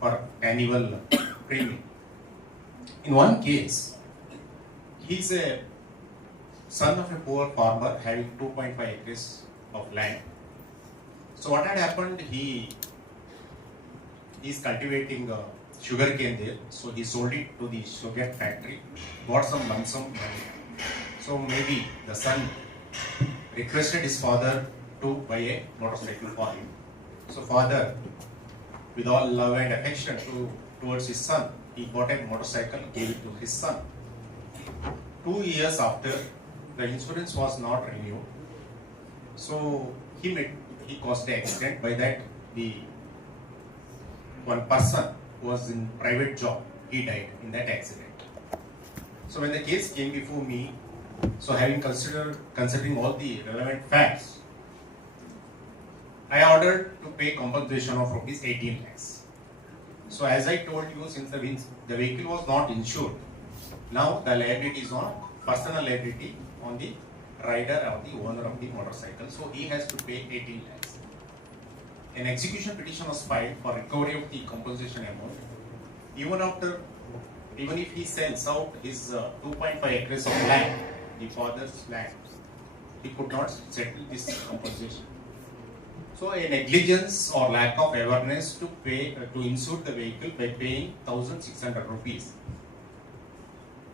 for annual premium. In one case, he is a son of a poor farmer having 2.5 acres of land. So what had happened, he is cultivating sugarcane there. So he sold it to the sugar factory, got some lump sum money. So maybe the son requested his father to buy a motorcycle for him. So father, with all love and affection towards his son, he bought a motorcycle, gave it to his son. 2 years after, the insurance was not renewed. So he caused the accident. By that, the one person who was in private job, he died in that accident. So when the case came before me, so considering all the relevant facts, I ordered to pay compensation of rupees 18 lakhs. So as I told you, since the vehicle was not insured, now the liability is on personal liability on the rider or the owner of the motorcycle. So he has to pay 18 lakhs. An execution petition was filed for recovery of the compensation amount. Even if he sells out his 2.5 acres of land, the father's land, he could not settle this compensation. So a negligence or lack of awareness to insure the vehicle by paying 1,600 rupees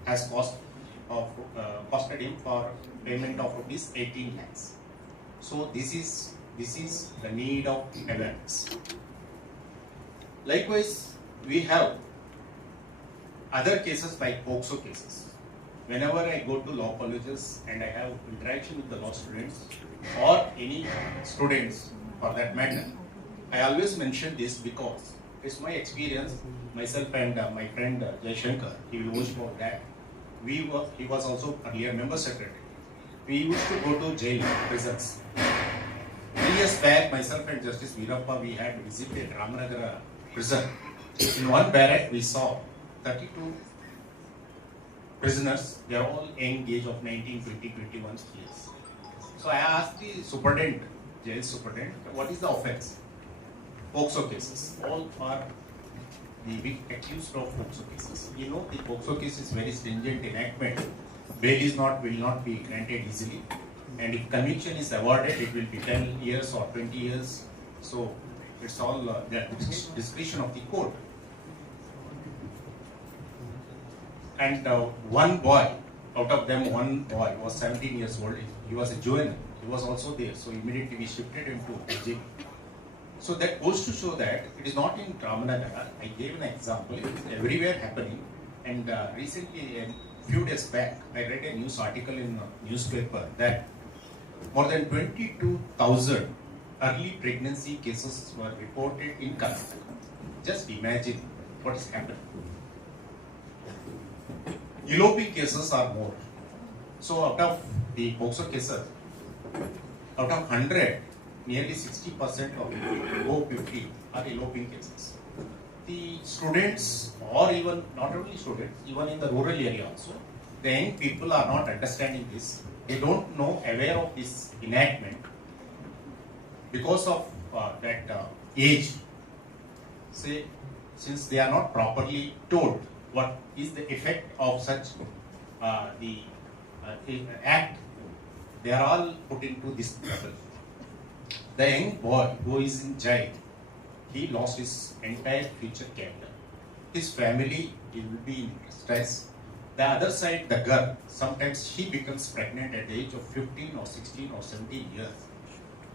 has costed him for payment of rupees 18 lakhs. So this is the need of awareness. Likewise, we have other cases like POCSO cases. whenever I go to law colleges and I have interaction with the law students or any students for that matter, I always mention this because it's my experience. Myself and my friend Jai Shankar, he will vouch about that. He was also earlier member secretary. We used to go to jail, prisons. 3 years back, myself and Justice Veerappa, we had visited Ramanagara prison. In one barrack, we saw 32 prisoners. They are all young age of 19, 20, 21 years. So I asked the superintendent, jail superintendent, what is the offense? POCSO cases. All are the big accused of POCSO cases. You know, the POCSO case is very stringent enactment. Bail will not be granted easily. And if conviction is awarded, it will be 10 years or 20 years. So it's all the discretion of the court. And one boy, out of them, one boy was 17 years old. He was a juvenile. He was also there. So immediately we shifted him to jail. So that goes to show that it is not in Ramanagara. I gave an example. It is everywhere happening. And recently, a few days back, I read a news article in a newspaper that more than 22,000 early pregnancy cases were reported in Karnataka. Just imagine what is happening. Eloping cases are more. So out of the POCSO cases, out of 100, nearly 60% of below 50 are eloping cases. The students, or even not only students, even in the rural area also, the young people are not understanding this. They don't know, aware of this enactment because of that age. Say, since they are not properly told what is the effect of such the act, they are all put into this trouble. The young boy who is in jail, he lost his entire future capital. His family, he will be in stress. The other side, the girl, sometimes she becomes pregnant at the age of 15 or 16 or 17 years.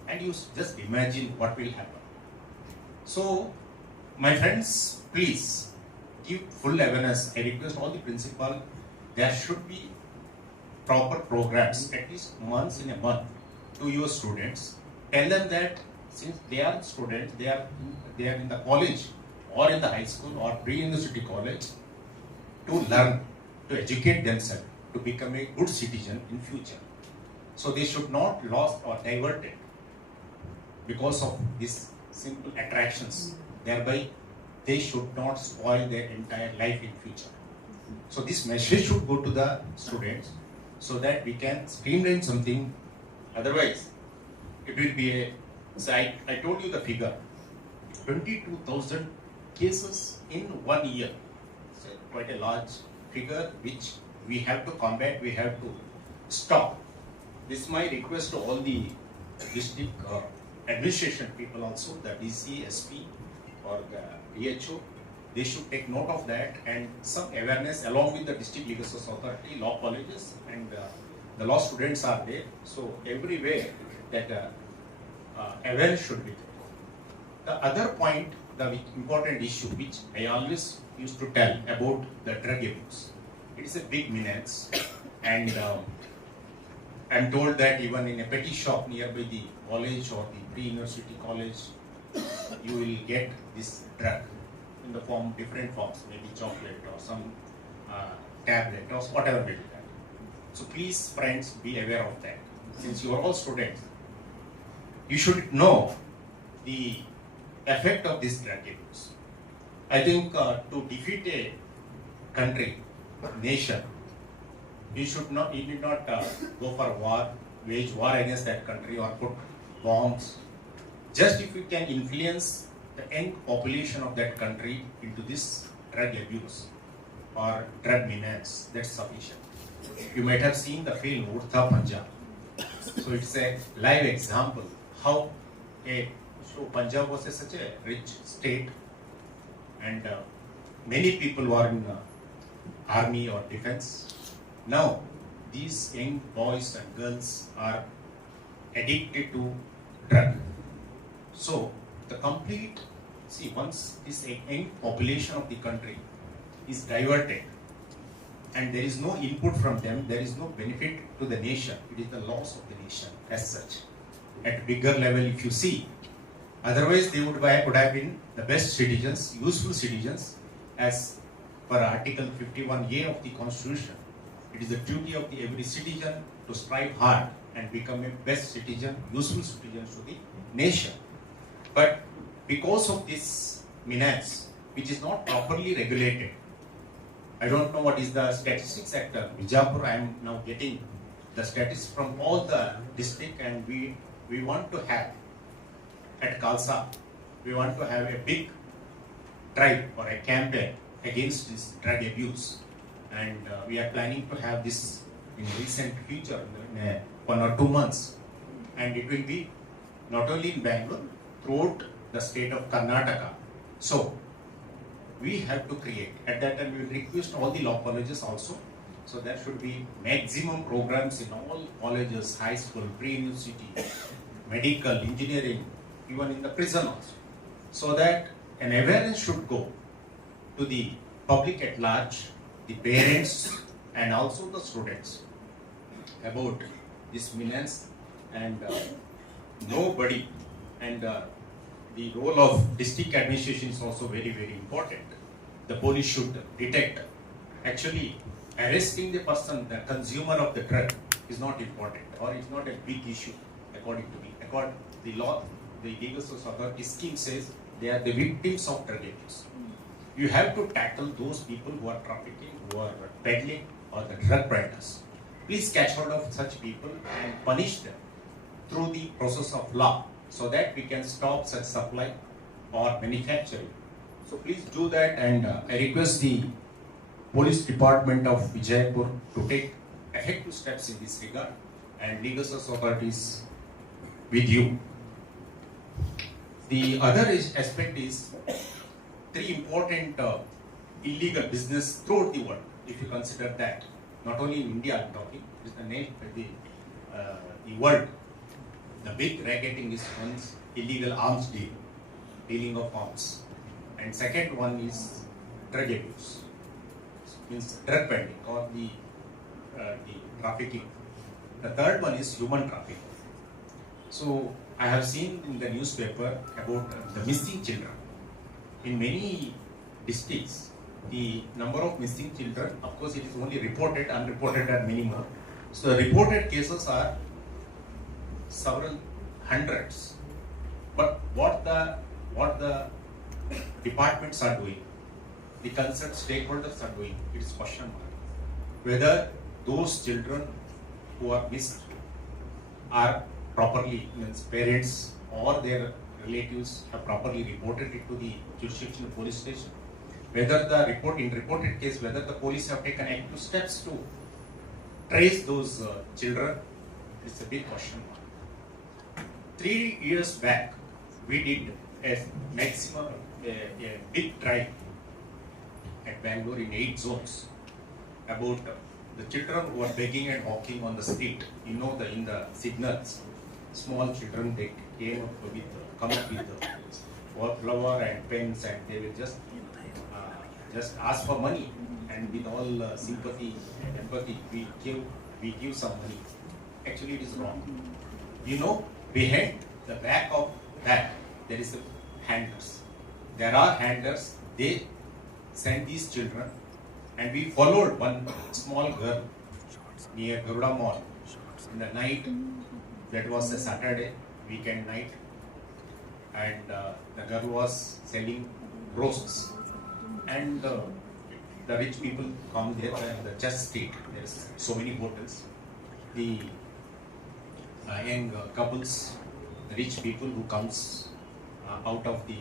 And you just imagine what will happen. So, my friends, please give full awareness. I request all the principal, there should be proper programs, at least once in a month, to your students. Tell them that since they are students, they are in the college or in the high school or pre-university college, to learn, to educate themselves, to become a good citizen in future. So they should not lost or diverted because of these simple attractions. Thereby, they should not spoil their entire life in future. So this message should go to the students so that we can streamline something. Otherwise, it will be a, so I told you the figure, 22,000 cases in 1 year. So quite a large figure which we have to combat, we have to stop. This is my request to all the district administration people also, the DC, SP or the DHO. They should take note of that and some awareness along with the district legal authority, law colleges and the law students are there. So everywhere that awareness should be there. The other point, the important issue which I always used to tell about the drug abuse. It is a big menace and I'm told that even in a petty shop nearby the college or the pre-university college, you will get this drug in the form, different forms, maybe chocolate or some tablet or whatever will be that. So please friends, be aware of that. Since you are all students, you should know the effect of this drug abuse. I think to defeat a country, nation, you need not go for war, wage war against that country or put bombs. Just if you can influence the young population of that country into this drug abuse or drug menace, that's sufficient. You might have seen the film Urtha Punjab. So it's a live example how Punjab was such a rich state and many people were in army or defense. Now these young boys and girls are addicted to drug. So the complete, once this young population of the country is diverted, and there is no input from them, there is no benefit to the nation. It is the loss of the nation as such. At bigger level, if you see, otherwise they would have been the best citizens, useful citizens, as per Article 51A of the Constitution. It is the duty of every citizen to strive hard and become a best citizen, useful citizen to the nation. But because of this menace, which is not properly regulated, I don't know what is the statistics sector. Bijapur, I am now getting the statistics from all the district, and we want to have at Khalsa, we want to have a big drive or a campaign against this drug abuse, and we are planning to have this in recent future, in 1 or 2 months, and it will be not only in Bangalore, throughout the state of Karnataka. So we have to create. At that time, we will request all the law colleges also. So there should be maximum programs in all colleges, high school, pre-university, medical, engineering, even in the prison also. So that an awareness should go to the public at large, the parents, and also the students about this menace, and nobody, and the role of district administration is also very, very important. The police should detect. Actually, arresting the person, the consumer of the drug, is not important, or it's not a big issue according to me. According to the law, the legal source authority scheme says they are the victims of drug abuse. You have to tackle those people who are trafficking, who are peddling, or the drug branders. Please catch hold of such people and punish them through the process of law, so that we can stop such supply or manufacturing. So please do that, and I request the police department of Vijaypur to take effective steps in this regard, and legal service authorities with you. The other aspect is 3 important illegal business throughout the world. If you consider that, not only in India I'm talking, it is the world. The big racketing is one illegal arms dealing of arms, and second one is drug abuse, means drug peddling or the trafficking. The third one is human trafficking. So I have seen in the newspaper about the missing children. In many districts, the number of missing children, of course it is only reported, unreported are many more. So the reported cases are several hundreds. But what the departments are doing, the concerned stakeholders are doing, it is question mark. Whether those children who are missed are properly, means parents or their relatives have properly reported it to the jurisdictional police station. Whether the reported case, whether the police have taken active steps to trace those children, it's a big question mark. 3 years back, we did a big drive at Bangalore in 8 zones about the children who are begging and hawking on the street. You know, in the signals, small children, they come up with flower and pens, and they will just ask for money, and with all sympathy and empathy, we give some money. Actually, it is wrong. You know, behind the back of that, there is a handlers. There are handlers. They send these children, and we followed one small girl near Garuda Mall in the night. That was a Saturday, weekend night, and the girl was selling roses. And the rich people come there, and the Church Street, there is so many hotels. The young couples, the rich people who comes out of the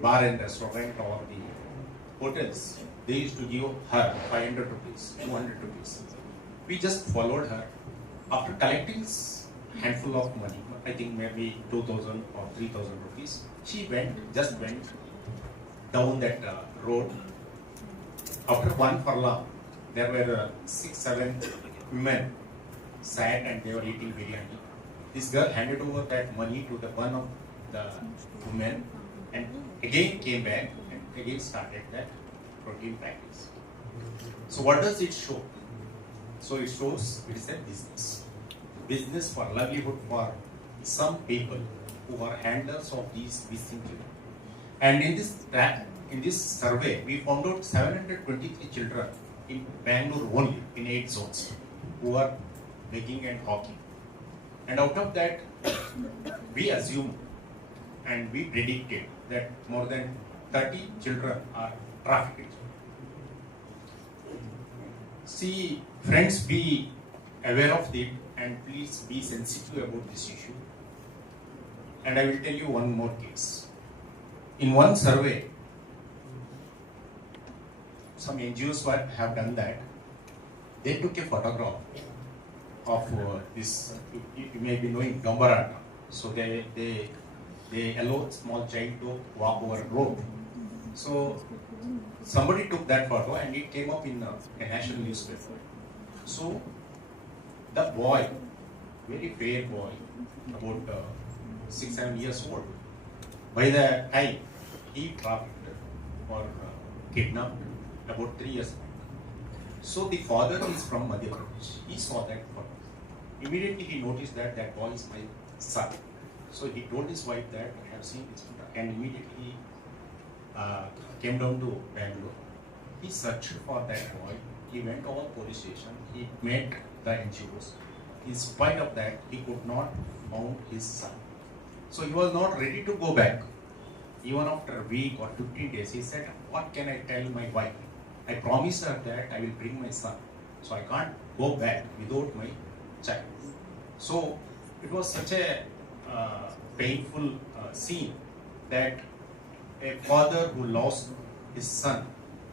bar and restaurant or the hotels, they used to give her 500 rupees, 200 rupees. We just followed her. After collecting handful of money, I think maybe 2,000 or 3,000 rupees, she went down that road. After 1 furlong, there were 6-7 women sat and they were eating biryani. This girl handed over that money to the one of the women, and again came back and again started that protein practice. So what does it show? So it shows it is a business for livelihood for some people who are handlers of these missing children. And in this survey, we found out 723 children in Bangalore only in 8 zones who are begging and hawking. And out of that, we assume and we predicted that more than 30 children are trafficked. See, friends, be aware of it and please be sensitive about this issue. And I will tell you one more case. In one survey, some NGOs have done that. They took a photograph of this, you may be knowing Gambarata. So they allow small child to walk over a road. So somebody took that photo and it came up in a national newspaper. So the boy, very fair boy, about 6-7 years old, by the time he trafficked or kidnapped about 3 years back. So the father is from Madhya Pradesh. He saw that photo. Immediately he noticed that that boy is my son. So he told his wife that I have seen this photo, and immediately he came down to Bangalore. He searched for that boy. He went to all police station. He met the NGOs. In spite of that, he could not find his son. So he was not ready to go back. Even after a week or 15 days, he said, "What can I tell my wife? I promised her that I will bring my son. So I can't go back without my child." So it was such a painful scene that a father who lost his son,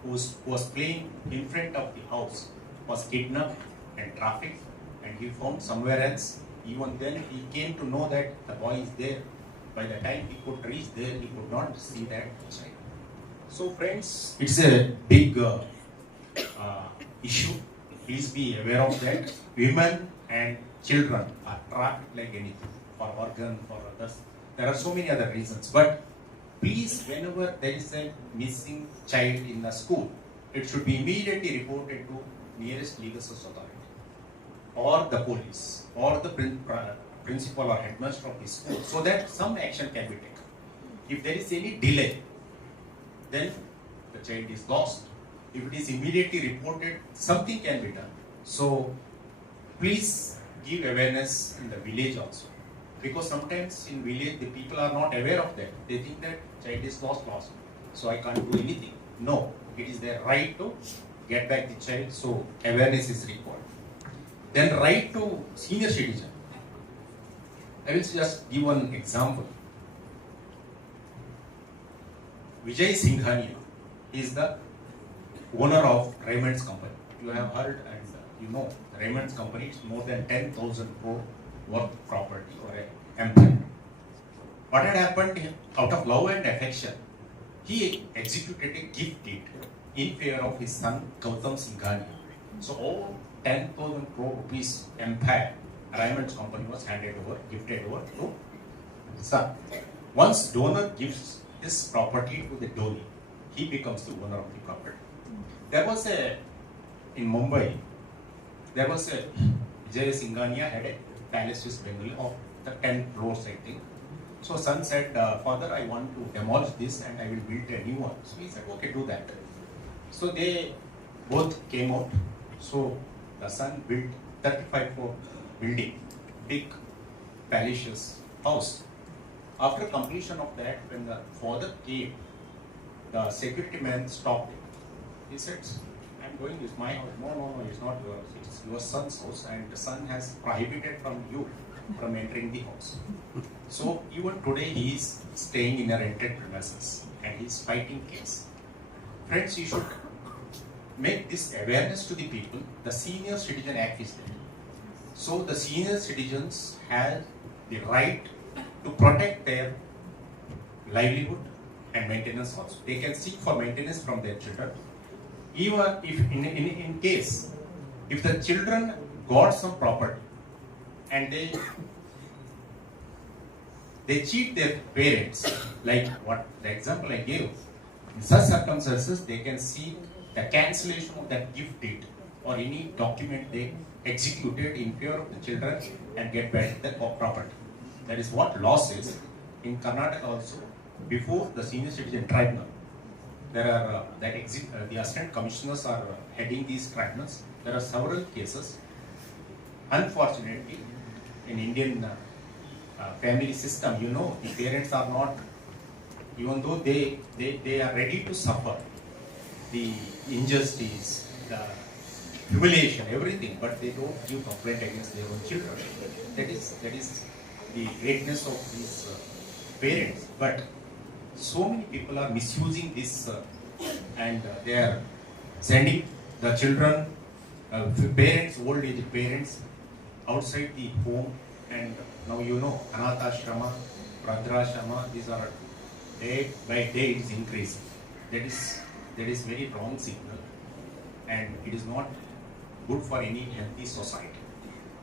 who was playing in front of the house, was kidnapped and trafficked, and he found somewhere else. Even then, he came to know that the boy is there. By the time he could reach there, he could not see that child. So, friends, it's a big issue. Please be aware of that. Women and children are trapped like anything, for organ, for others. There are so many other reasons. But please, whenever there is a missing child in the school, it should be immediately reported to nearest legal source authority, or the police, or the principal or headmaster of the school, so that some action can be taken. If there is any delay, then the child is lost. If it is immediately reported, something can be done. So please give awareness in the village also. Because sometimes in village, the people are not aware of that. They think that child is lost, so I can't do anything. No, it is their right to get back the child, so awareness is required. Then right to senior citizen. I will just give one example. Vijay Singhania is the owner of Raymond's company. You have heard and you know Raymond's company is more than 10,000 crore worth property or empire. What had happened out of love and affection, he executed a gift deed in favor of his son Gautam Singhania. So all 10,000 crore rupees empire, Raymond's company was gifted over to his son. Once donor gives his property to the donee, he becomes the owner of the property. There was in Mumbai, Vijay Singhania had a palace West Bengal of the 10 floors, I think. So son said, "Father, I want to demolish this and I will build a new one." So he said, "Okay, do that." So they both came out. So the son built 35 floor building, big palacious house. After completion of that, when the father came, the security man stopped him. He said, "I'm going, it's my house." No, it's not yours. It's your son's house, and the son has prohibited from you from entering the house. So even today he is staying in a rented premises and he is fighting case. Friends, you should make this awareness to the people. The Senior Citizen Act is there. So the senior citizens have the right to protect their livelihood and maintenance also. They can seek for maintenance from their children. Even if in case, if the children got some property and they cheat their parents, like what the example I gave, in such circumstances they can seek the cancellation of that gift deed or any document they executed in favor of the children and get back the property. That is what law says. In Karnataka also, before the senior citizen tribunal, there are the assistant commissioners are heading these tribunals. There are several cases. Unfortunately, in Indian family system, you know, the parents are not, even though they are ready to suffer the injustice, the humiliation, everything, but they don't give complaint against their own children. That is the greatness of these parents. But so many people are misusing this and they are sending the children, parents, old age parents, outside the home. And now you know, Anatha-ashrama, Vradhrashrama, these are day by day it is increasing. That is very wrong signal, and it is not good for any healthy society.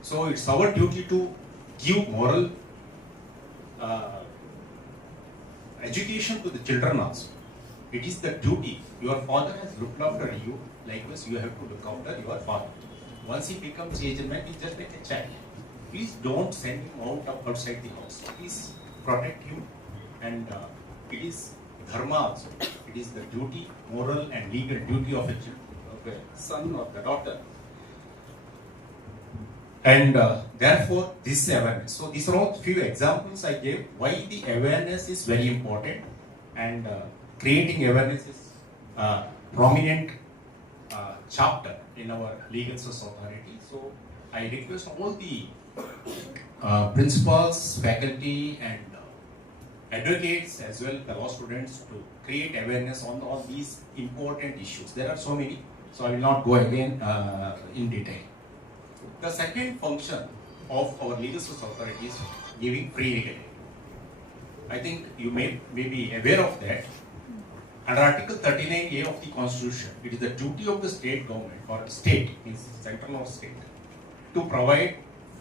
So it's our duty to give moral education to the children also. It is the duty. Your father has looked after you, likewise you have to look after your father. Once he becomes aged man, he's just like a child. Please don't send him outside the house. Please protect him, and it is dharma also. It is the duty, moral and legal duty of a son or the daughter. And therefore, this awareness. So these are all few examples I gave why the awareness is very important, and creating awareness is prominent chapter in our legal source authority. So I request all the principals, faculty, and advocates as well the law students to create awareness on all these important issues. There are so many, so I will not go again in detail. The second function of our legal source authority is giving free legal aid. I think you may be aware of that. Under Article 39A of the Constitution, it is the duty of the state government, or state, means central or state, to provide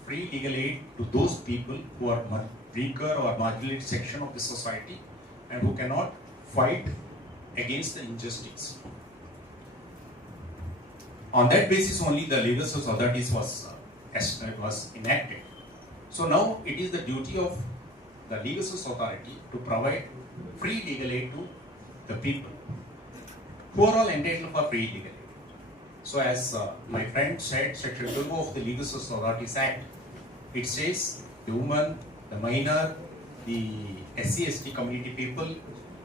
free legal aid to those people who are weaker or marginalized section of the society and who cannot fight against the injustice. On that basis only the legal source authorities was enacted. So now it is the duty of the legal source authority to provide free legal aid to the people who are all entitled for free legal aid. So as my friend said, Section 12 of the Legal Source Authorities Act, it says the woman, the minor, the SC/ST community people,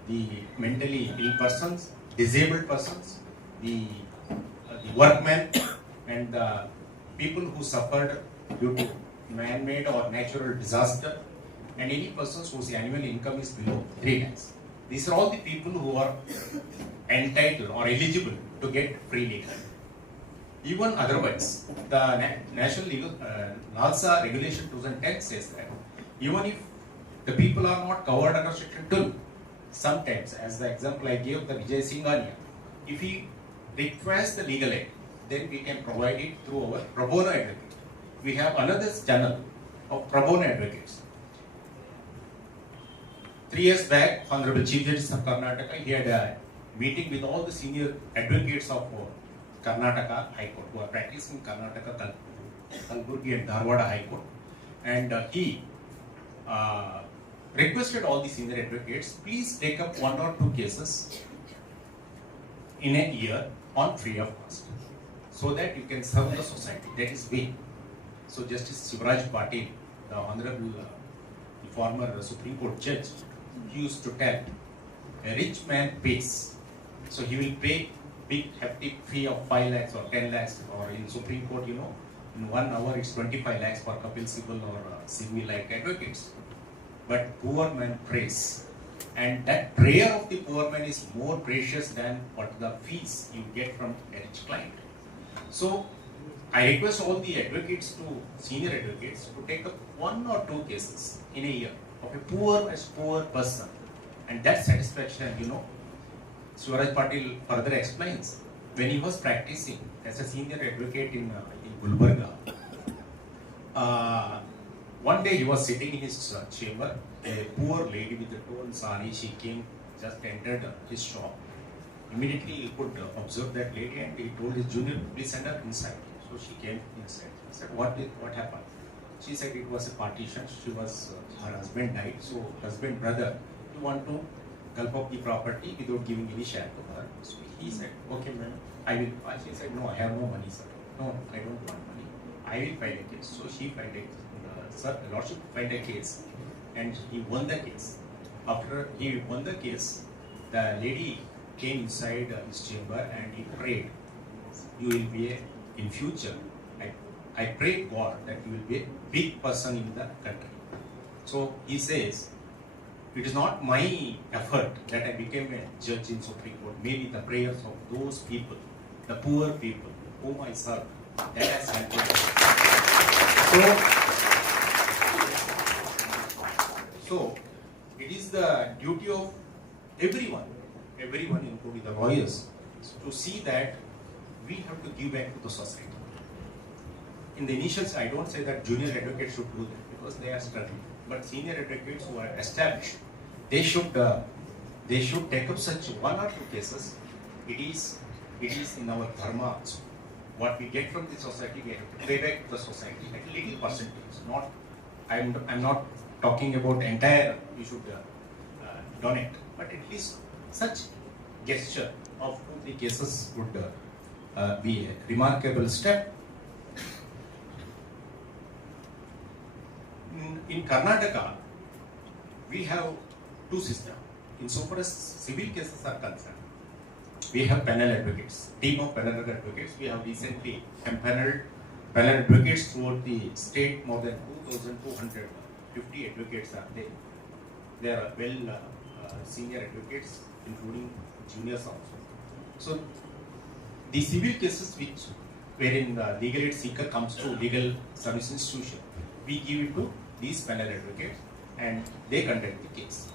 the mentally ill persons, disabled persons, the workmen, and the people who suffered due to man-made or natural disaster, and any persons whose annual income is below 3 lakhs. These are all the people who are entitled or eligible to get free legal aid. Even otherwise, the National Legal NALSA Regulation 2010 says that even if the people are not covered under Section 12, sometimes, as the example I gave the Vijay Singhania, if he requests the legal aid, then we can provide it through our pro bono advocate. We have another channel of pro bono advocates. 3 years back, Honorable Chief Justice of Karnataka, he had a meeting with all the senior advocates of Karnataka High Court, who are practicing Karnataka, Kalburgi and Dharwada High Court, and he requested all the senior advocates, please take up 1 or 2 cases in a year on free of cost, so that you can serve the society. That is way. So Justice Shivraj Patil, the Honorable former Supreme Court judge, he used to tell, a rich man pays, so he will pay big hefty fee of 5 lakhs or 10 lakhs, or in Supreme Court, you know, in 1 hour it's 25 lakhs for Kapil Sibal or Singhi like advocates. But poor man prays, and that prayer of the poor man is more precious than what the fees you get from a rich client. So I request all the advocates senior advocates to take up 1 or 2 cases in a year of a poor person, and that satisfaction, you know, Shivraj Patil further explains, when he was practicing as a senior advocate in Gulbarga, one day he was sitting in his chamber, a poor lady with a torn sari, she came, just entered his shop, immediately he could observe that lady, and he told his junior, please send her inside. So she came inside. He said, what happened? She said it was a partition. She was, her husband died, so husband, brother, you want to gulp up the property without giving any share to her. So he said, okay ma'am, I will. She said, no, I have no money, sir. No, I don't want money. I will file a case. So she filed a case. Sir, Lordship filed a case, and he won the case. After he won the case, the lady came inside his chamber and he prayed, you will be in future. I pray God that you will be a big person in the country. So he says, it is not my effort that I became a judge in Supreme Court. Maybe the prayers of those people, the poor people whom I serve, that has helped me. So it is the duty of everyone, including the lawyers, to see that we have to give back to the society. In the initials, I don't say that junior advocates should do that because they are struggling. But senior advocates who are established, they should take up such one or two cases. It is in our dharma also. What we get from the society, we have to pay back to the society at a little percentage. Not, I'm not talking about entire. We should donate, but at least such gesture of 2-3 cases would be a remarkable step. In Karnataka, we have two systems. Insofar as civil cases are concerned, we have panel advocates, team of panel advocates. We have recently empaneled panel advocates throughout the state. More than 2,250 advocates are there. They are well senior advocates, including juniors also. So the civil cases wherein the legal aid seeker comes to legal service institution, we give it to these panel advocates and they conduct the case.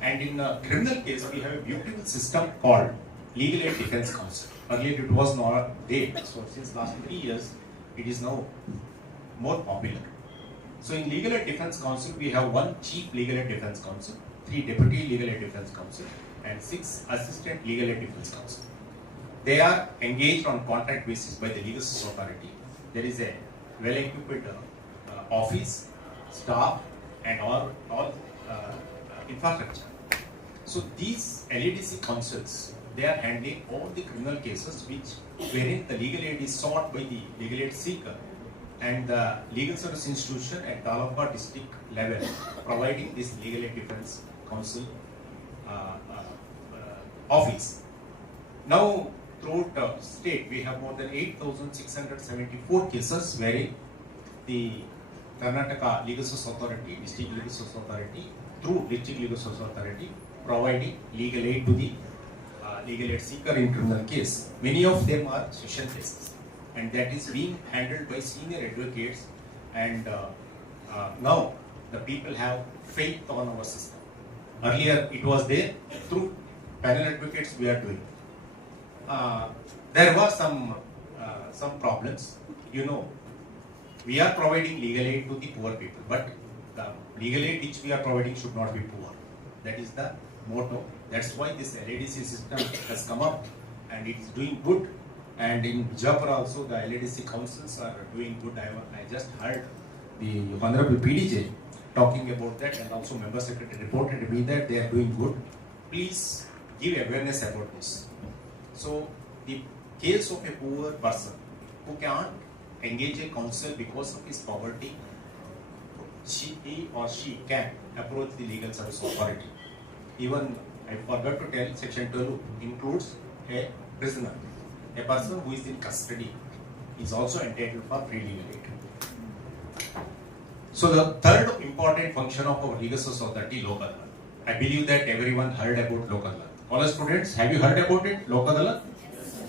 And in a criminal case, we have a beautiful system called Legal Aid Defense Council. Earlier it was not there, so since last 3 years, it is now more popular. So in Legal Aid Defense Council, we have 1 Chief Legal Aid Defense Counsel, 3 Deputy Legal Aid Defense Counsel, and 6 Assistant Legal Aid Defense Counsel. They are engaged on contract basis by the Legal Service Authority. There is a well-equipped office, staff, and all infrastructure. So these LADC councils, they are handling all the criminal cases wherein the legal aid is sought by the legal aid seeker, and the legal service institution at Talabha district level providing this legal aid defense council office. Now throughout state, we have more than 8,674 cases wherein the Karnataka Legal Service Authority, District Legal Service Authority, through District Legal Service Authority, providing legal aid to the legal aid seeker in criminal case. Many of them are session cases, and that is being handled by senior advocates. And now the people have faith on our system. Earlier it was there through panel advocates we are doing. There were some problems, you know. We are providing legal aid to the poor people, but the legal aid which we are providing should not be poor. That is the motto. That's why this LADC system has come up and it is doing good. And in Bijapur also the LADC councils are doing good. I just heard the Honorable PDJ talking about that, and also Member Secretary reported to me that they are doing good. Please give awareness about this. So the case of a poor person who can't engage a counsel because of his poverty, he or she can approach the legal service authority. Even I forgot to tell, Section 12 includes a prisoner. A person who is in custody is also entitled for free legal aid. So the third important function of our legal service authority, Lok Adalat. I believe that everyone heard about Lok Adalat. All the students, have you heard about it, Lok Adalat?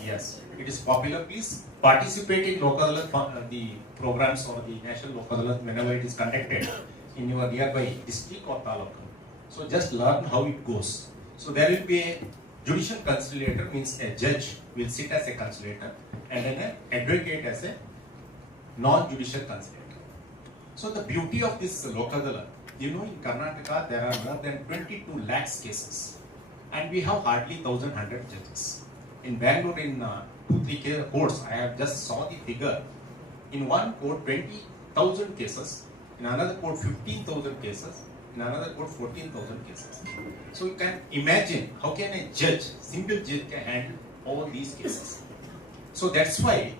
Yes. It is popular. Please participate in Lok Adalat, the programs or the National Lok Adalat whenever it is conducted in your nearby district or taluk. So just learn how it goes. So there will be a judicial conciliator, means a judge will sit as a conciliator, and then an advocate as a non-judicial conciliator. So the beauty of this Lok Adalat, you know, in Karnataka there are more than 22 lakhs cases. and we have hardly 1,100 judges. In Bangalore, in 2-3 courts, I have just saw the figure. In one court, 20,000 cases. In another court, 15,000 cases. In another court, 14,000 cases. So you can imagine how can a judge, single judge, can handle all these cases. So that's why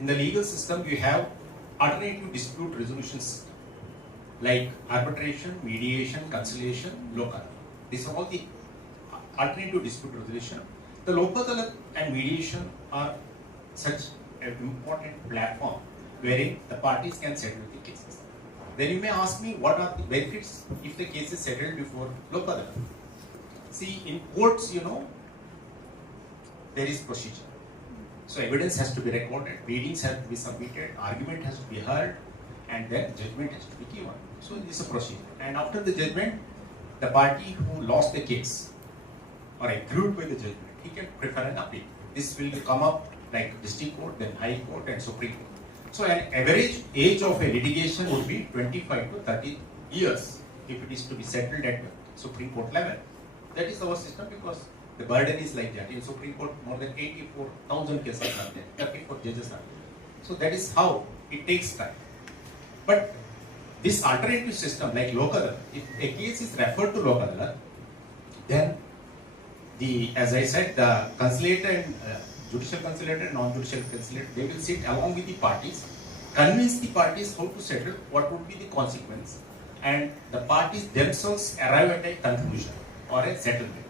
in the legal system you have alternative dispute resolution system, like arbitration, mediation, conciliation, lok adalat. These are all the alternative dispute resolution. The lok adalat and mediation are such an important platform wherein the parties can settle the cases. Then you may ask me, what are the benefits if the case is settled before lok adalat? See, in courts, there is procedure. So evidence has to be recorded, pleadings have to be submitted, argument has to be heard, and then judgment has to be given. So this is a procedure. And after the judgment, the party who lost the case or aggrieved by the judgment, he can prefer an appeal. This will come up like district court, then high court, and supreme court. So an average age of a litigation would be 25 to 30 years if it is to be settled at supreme court level. That is our system because the burden is like that. In Supreme Court, more than 84,000 cases are there, 34 judges are there. So that is how it takes time. But this alternative system like lok adalat, if a case is referred to lok adalat, then as I said, the conciliator and judicial conciliator and non-judicial conciliator, they will sit along with the parties, convince the parties how to settle, what would be the consequence, and the parties themselves arrive at a conclusion or a settlement.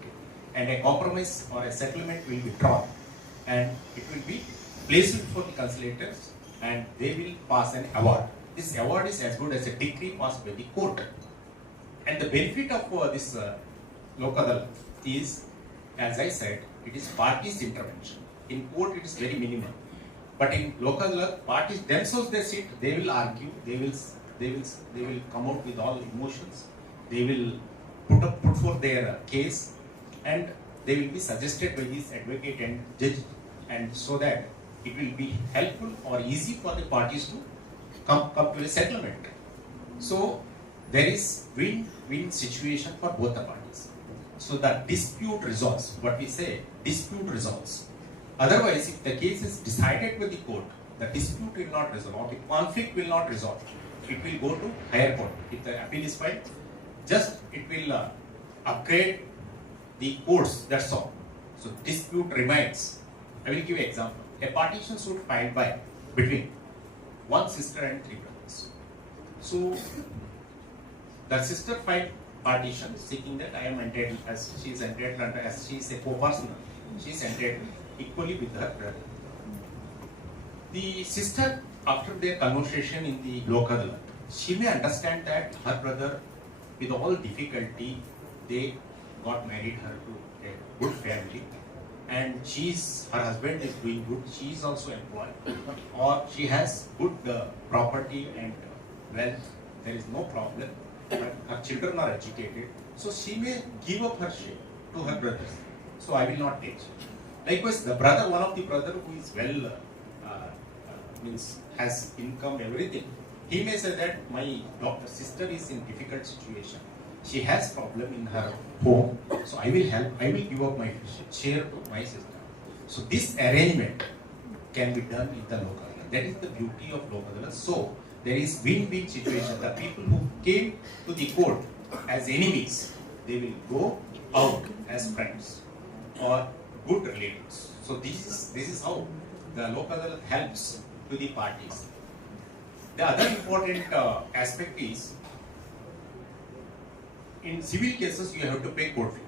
And a compromise or a settlement will be drawn, and it will be placed before the conciliators, and they will pass an award. This award is as good as a decree passed by the court. And the benefit of this lok adalat is, as I said, it is parties' intervention. In court, it is very minimal, but in lok adalat, parties themselves they sit, they will argue, they will come out with all emotions, they will put forth their case, and they will be suggested by this advocate and judge, and so that it will be helpful or easy for the parties to come to a settlement. So there is win-win situation for both the parties. So the dispute resolves, what we say, dispute resolves. Otherwise, if the case is decided by the court, the dispute will not resolve, the conflict will not resolve. It will go to higher court. If the appeal is filed, just it will upgrade the courts, that's all. So dispute remains. I will give you an example. A partition suit filed between one sister and 3 brothers. So the sister filed partition seeking that I am entitled, as she is entitled under, as she is a co-personal, she is entitled equally with her brother. The sister, after their conversation in the lok adalat, she may understand that her brother, with all difficulty, they got married her to a good family, and her husband is doing good, she is also employed, or she has good property and wealth, there is no problem, but her children are educated, so she may give up her share to her brothers, so I will not take. Likewise, the brother, one of the brother who is well, has income, everything, he may say that my sister is in difficult situation. She has problem in her home, so I will help. I will give up my share to my sister. So this arrangement can be done in the lok adalat. That is the beauty of lok adalat. So there is win-win situation. The people who came to the court as enemies, they will go out as friends or good relatives. So this is how the lok adalat helps to the parties. The other important aspect is, in civil cases you have to pay court fee.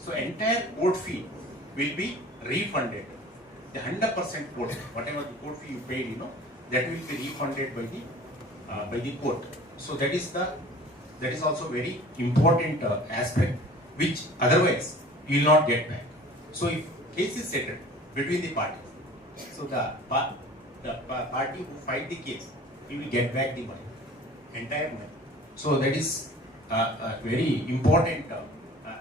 So entire court fee will be refunded. The 100% court fee, whatever the court fee you paid, that will be refunded by the court. So that is also very important aspect, which otherwise you will not get back. So if case is settled between the parties, so the party who filed the case, he will get back the money, entire money. So that is a very important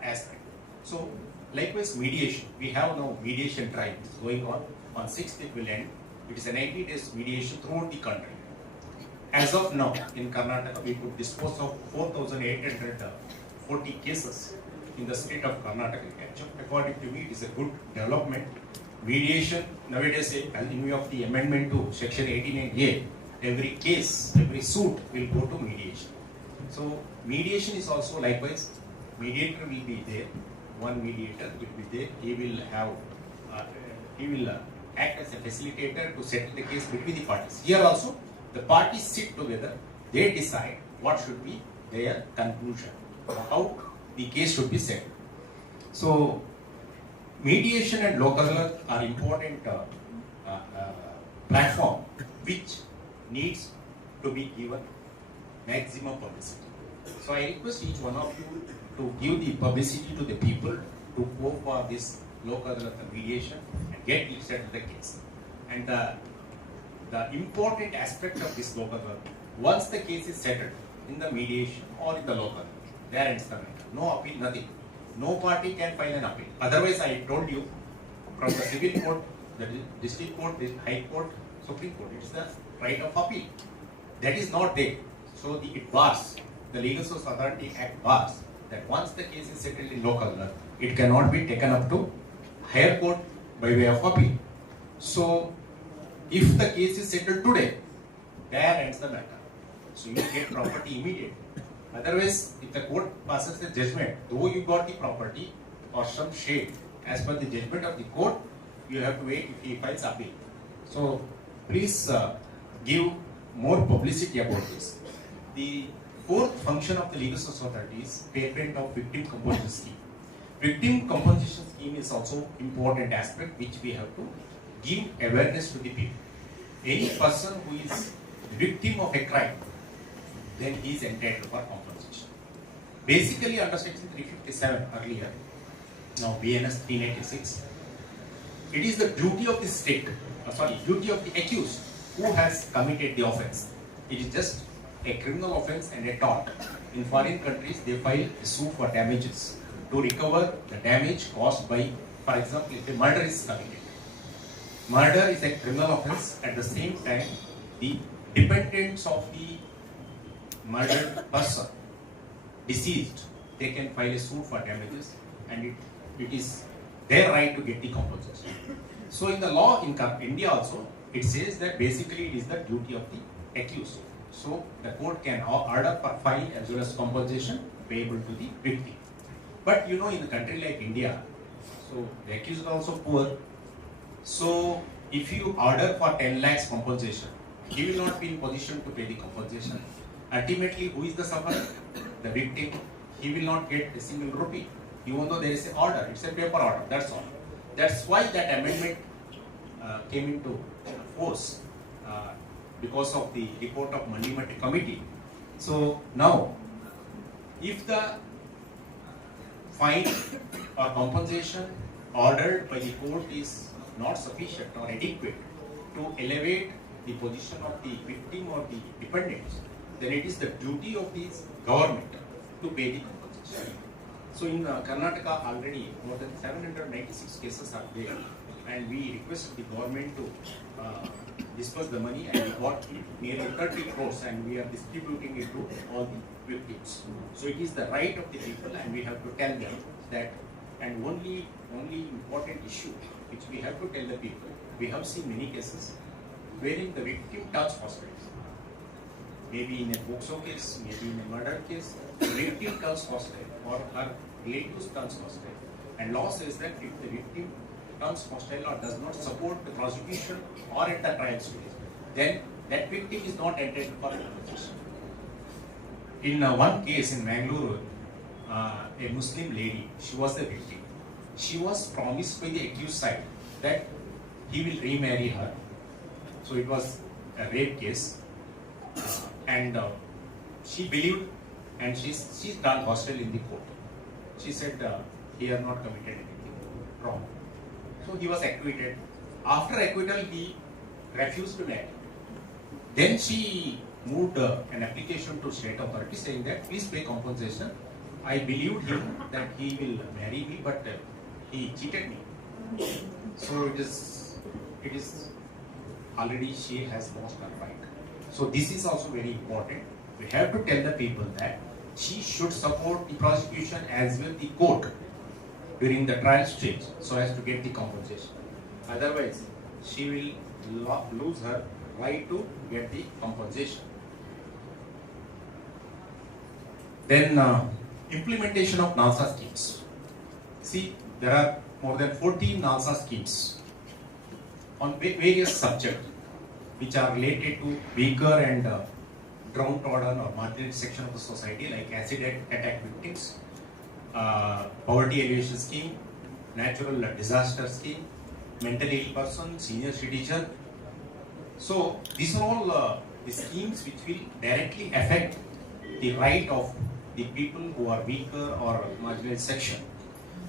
aspect. So likewise mediation, we have now mediation drive going on 6th it will end. It is a 90 days mediation throughout the country. As of now in Karnataka we could dispose of 4,840 cases in the state of Karnataka. According to me, it is a good development. Mediation nowadays, in view of the amendment to Section 89A, every case, every suit will go to mediation. So mediation is also likewise. Mediator will be there. One mediator will be there. He will act as a facilitator to settle the case between the parties. Here also, the parties sit together. They decide what should be their conclusion, how the case should be settled. So, mediation and local law are important platform which needs to be given maximum publicity. So I request each one of you to give the publicity to the people to go for this local mediation and get it settled the case. And the important aspect of this local law, once the case is settled in the mediation or in the local, there ends the matter. No appeal, nothing. No party can file an appeal. Otherwise, I told you, from the civil court, the district court, the high court, Supreme Court, it's the right of appeal. That is not there. So it bars, the Legal Source Authority Act bars that once the case is settled in local law, it cannot be taken up to higher court by way of appeal. So if the case is settled today, there ends the matter. So you get property immediately. Otherwise, if the court passes a judgment, though you got the property or some shade as per the judgment of the court, you have to wait if he files appeal. So please give more publicity about this. The fourth function of the Legal Source Authority is payment of victim compensation scheme. Victim compensation scheme is also important aspect which we have to give awareness to the people. Any person who is victim of a crime, then he is entitled for compensation. Basically under section 357 earlier, now BNS 396, it is the duty of the state, duty of the accused who has committed the offense. It is just a criminal offense and a tort. In foreign countries, they file a suit for damages to recover the damage caused by, for example, if a murder is committed. Murder is a criminal offense. At the same time, the dependents of the murdered person, deceased, they can file a suit for damages, and it is their right to get the compensation. So in the law in India also, it says that basically it is the duty of the accused. So the court can order for fine as well as compensation payable to the victim. But you know, in a country like India, so the accused are also poor. So if you order for 10 lakhs compensation, he will not be in position to pay the compensation. Ultimately, who is the sufferer? The victim. He will not get a single rupee, even though there is an order. It's a paper order. That's all. That's why that amendment came into force because of the report of Mandimati Committee. So now, if the fine or compensation ordered by the court is not sufficient or adequate to elevate the position of the victim or the dependents, then it is the duty of the government to pay the compensation. So in Karnataka already more than 796 cases are there, and we requested the government to disperse the money, and we got nearly 30 crores and we are distributing it to all the victims. So it is the right of the people, and we have to tell them that. And only important issue which we have to tell the people, we have seen many cases wherein the victim turns hostile. Maybe in a POCSO case, maybe in a murder case, the victim turns hostile or her relatives turns hostile. And law says that if the victim turns hostile or does not support the prosecution or at the trial stage, then that victim is not entitled for compensation. In one case in Mangalore, a Muslim lady, she was the victim. She was promised by the accused side that he will remarry her. So it was a rape case, and she believed, and she's done hostile in the court. She said he has not committed anything wrong. So he was acquitted. After acquittal, he refused to marry. Then she moved an application to state authority saying that please pay compensation. I believed him that he will marry me, but he cheated me. So it is already she has lost her right. So this is also very important. We have to tell the people that she should support the prosecution as well the court during the trial stage so as to get the compensation. Otherwise, she will lose her right to get the compensation. Then implementation of NALSA schemes. See, there are more than 14 NALSA schemes on various subjects which are related to weaker and downtrodden or marginalized section of the society, like acid attack victims, poverty alleviation scheme, natural disaster scheme, mentally ill person, senior citizen. So these are all the schemes which will directly affect the right of the people who are weaker or marginalized section.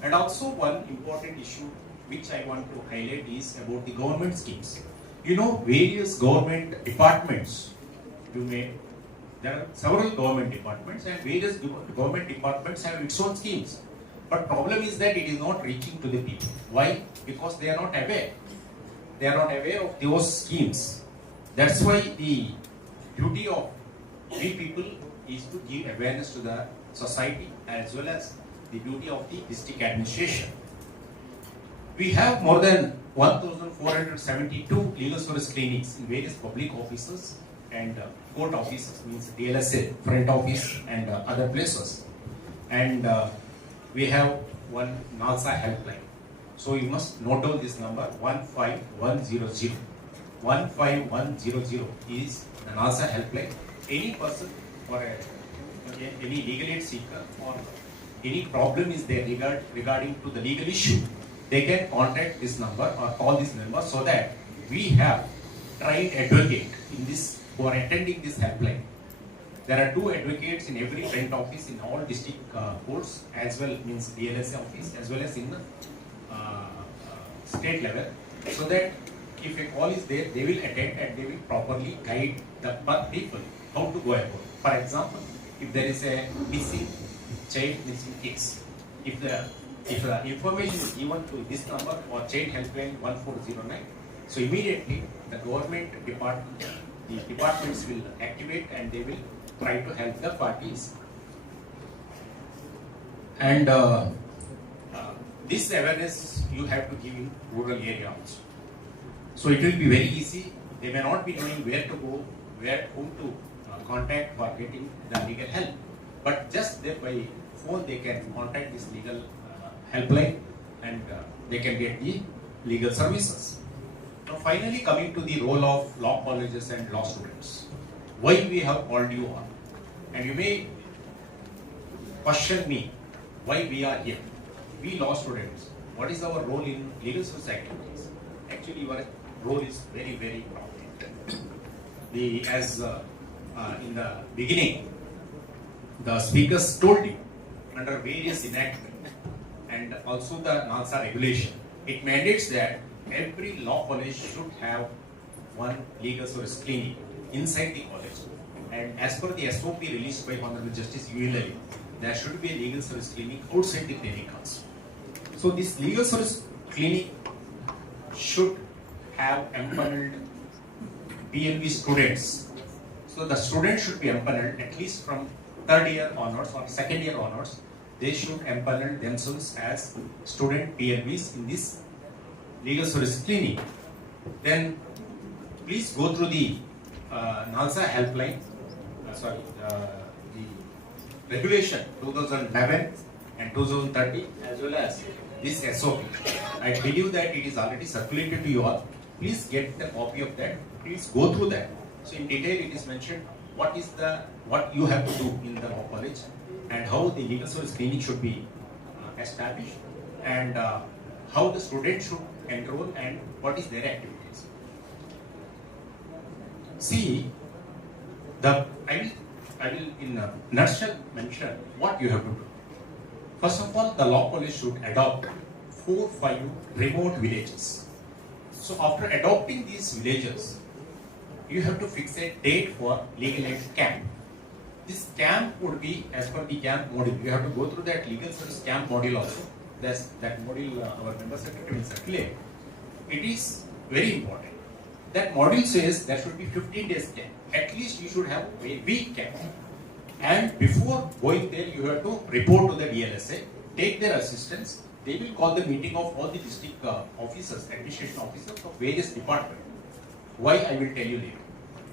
And also one important issue which I want to highlight is about the government schemes. You know, various government departments, there are several government departments and various government departments have its own schemes. But problem is that it is not reaching to the people. Why? Because they are not aware. They are not aware of those schemes. That's why the duty of we people is to give awareness to the society as well as the duty of the district administration. We have more than 1,472 legal service clinics in various public offices and court offices, means DLSA, front office and other places. And we have one NALSA helpline. So you must note down this number 15100. 15100 is the NALSA helpline. Any person or any legal aid seeker or any problem is there regarding to the legal issue, they can contact this number or call this number so that we have trained advocate in this who are attending this helpline. There are 2 advocates in every front office in all district courts as well, means DLSA office as well as in the state level, so that if a call is there, they will attend and they will properly guide the people how to go about. For example, if there is a missing child missing case, if the information is given to this number or child helpline 1409, so immediately the government department, the departments will activate and they will try to help the parties. And this awareness you have to give in rural area also. So it will be very easy. They may not be knowing where to go, whom to contact for getting the legal help. But just by phone they can contact this legal helpline and they can get the legal services. Now finally coming to the role of law colleges and law students. Why we have called you on? And you may question me why we are here. We law students, what is our role in legal service activities? Actually your role is very, very important. As in the beginning, the speakers told you, under various enactments and also the NALSA regulation, it mandates that every law college should have one legal service clinic inside the college. And as per the SOP released by Honorable Justice ULL, there should be a legal service clinic outside the clinic also. So this legal service clinic should have empaneled PLB students. So the students should be empaneled at least from 3rd year onwards or 2nd year onwards. They should empanel themselves as student PLBs in this legal service clinic. Then please go through the NALSA helpline, the regulation 2011 and 2030 as well as this SOP. I believe that it is already circulated to you all. Please get the copy of that. Please go through that. So in detail it is mentioned what you have to do in the law college and how the legal service clinic should be established and how the student should enroll and what is their activities. See, I will in a nutshell mention what you have to do. First of all, the law college should adopt 4-5 remote villages. So after adopting these villages, you have to fix a date for legal aid camp. This camp would be as per the camp module. You have to go through that legal service camp module also. That's that module our member secretary will circulate. It is very important. That module says there should be 15 days camp. At least you should have a week camp. And before going there, you have to report to the DLSA, take their assistance. They will call the meeting of all the district officers, administration officers of various departments. Why, I will tell you later.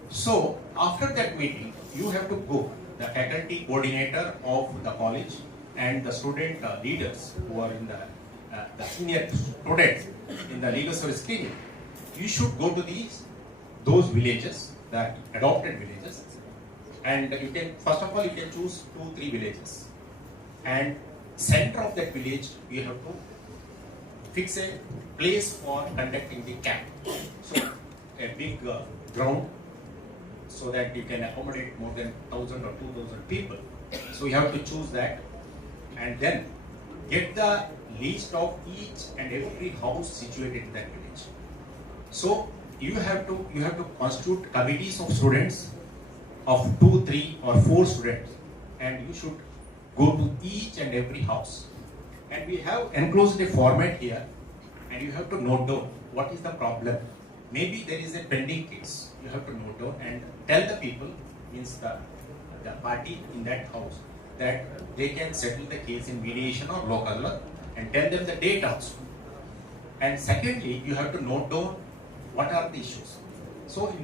So after that meeting, you have to go, the faculty coordinator of the college and the student leaders who are in the senior students in the legal service clinic. You should go to those villages, the adopted villages, and you can, first of all, you can choose 2-3 villages, and center of that village you have to fix a place for conducting the camp. So a big ground, so that you can accommodate more than 1,000 or 2,000 people. So you have to choose that, and then get the list of each and every house situated in that village. So you have to constitute committees of students of 2, 3 or 4 students, and you should go to each and every house. And we have enclosed a format here, and you have to note down what is the problem. Maybe there is a pending case. You have to note down and tell the people, means the party in that house, that they can settle the case in mediation or local law, and tell them the date also. And secondly, you have to note down what are the issues. So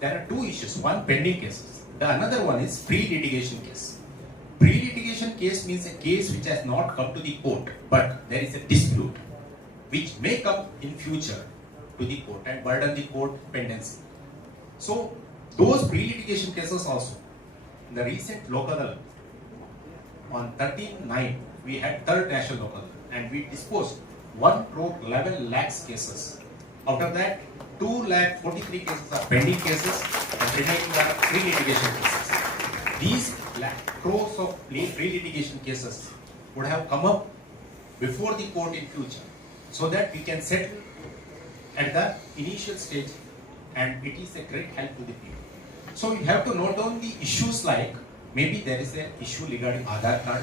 there are 2 issues, one pending cases. The another one is pre-litigation case. Pre-litigation case means a case which has not come to the court, but there is a dispute which may come in future to the court and burden the court pendency. So those pre-litigation cases also, in the recent local on 13/9, we had 3rd national local, and we disposed 1 crore 11 lakhs cases. Out of that, 2,43 cases are pending cases, and remaining are pre-litigation cases. These crores of pre-litigation cases would have come up before the court in future, so that we can settle at the initial stage, and it is a great help to the people. So you have to note down the issues, like maybe there is an issue regarding Aadhaar card,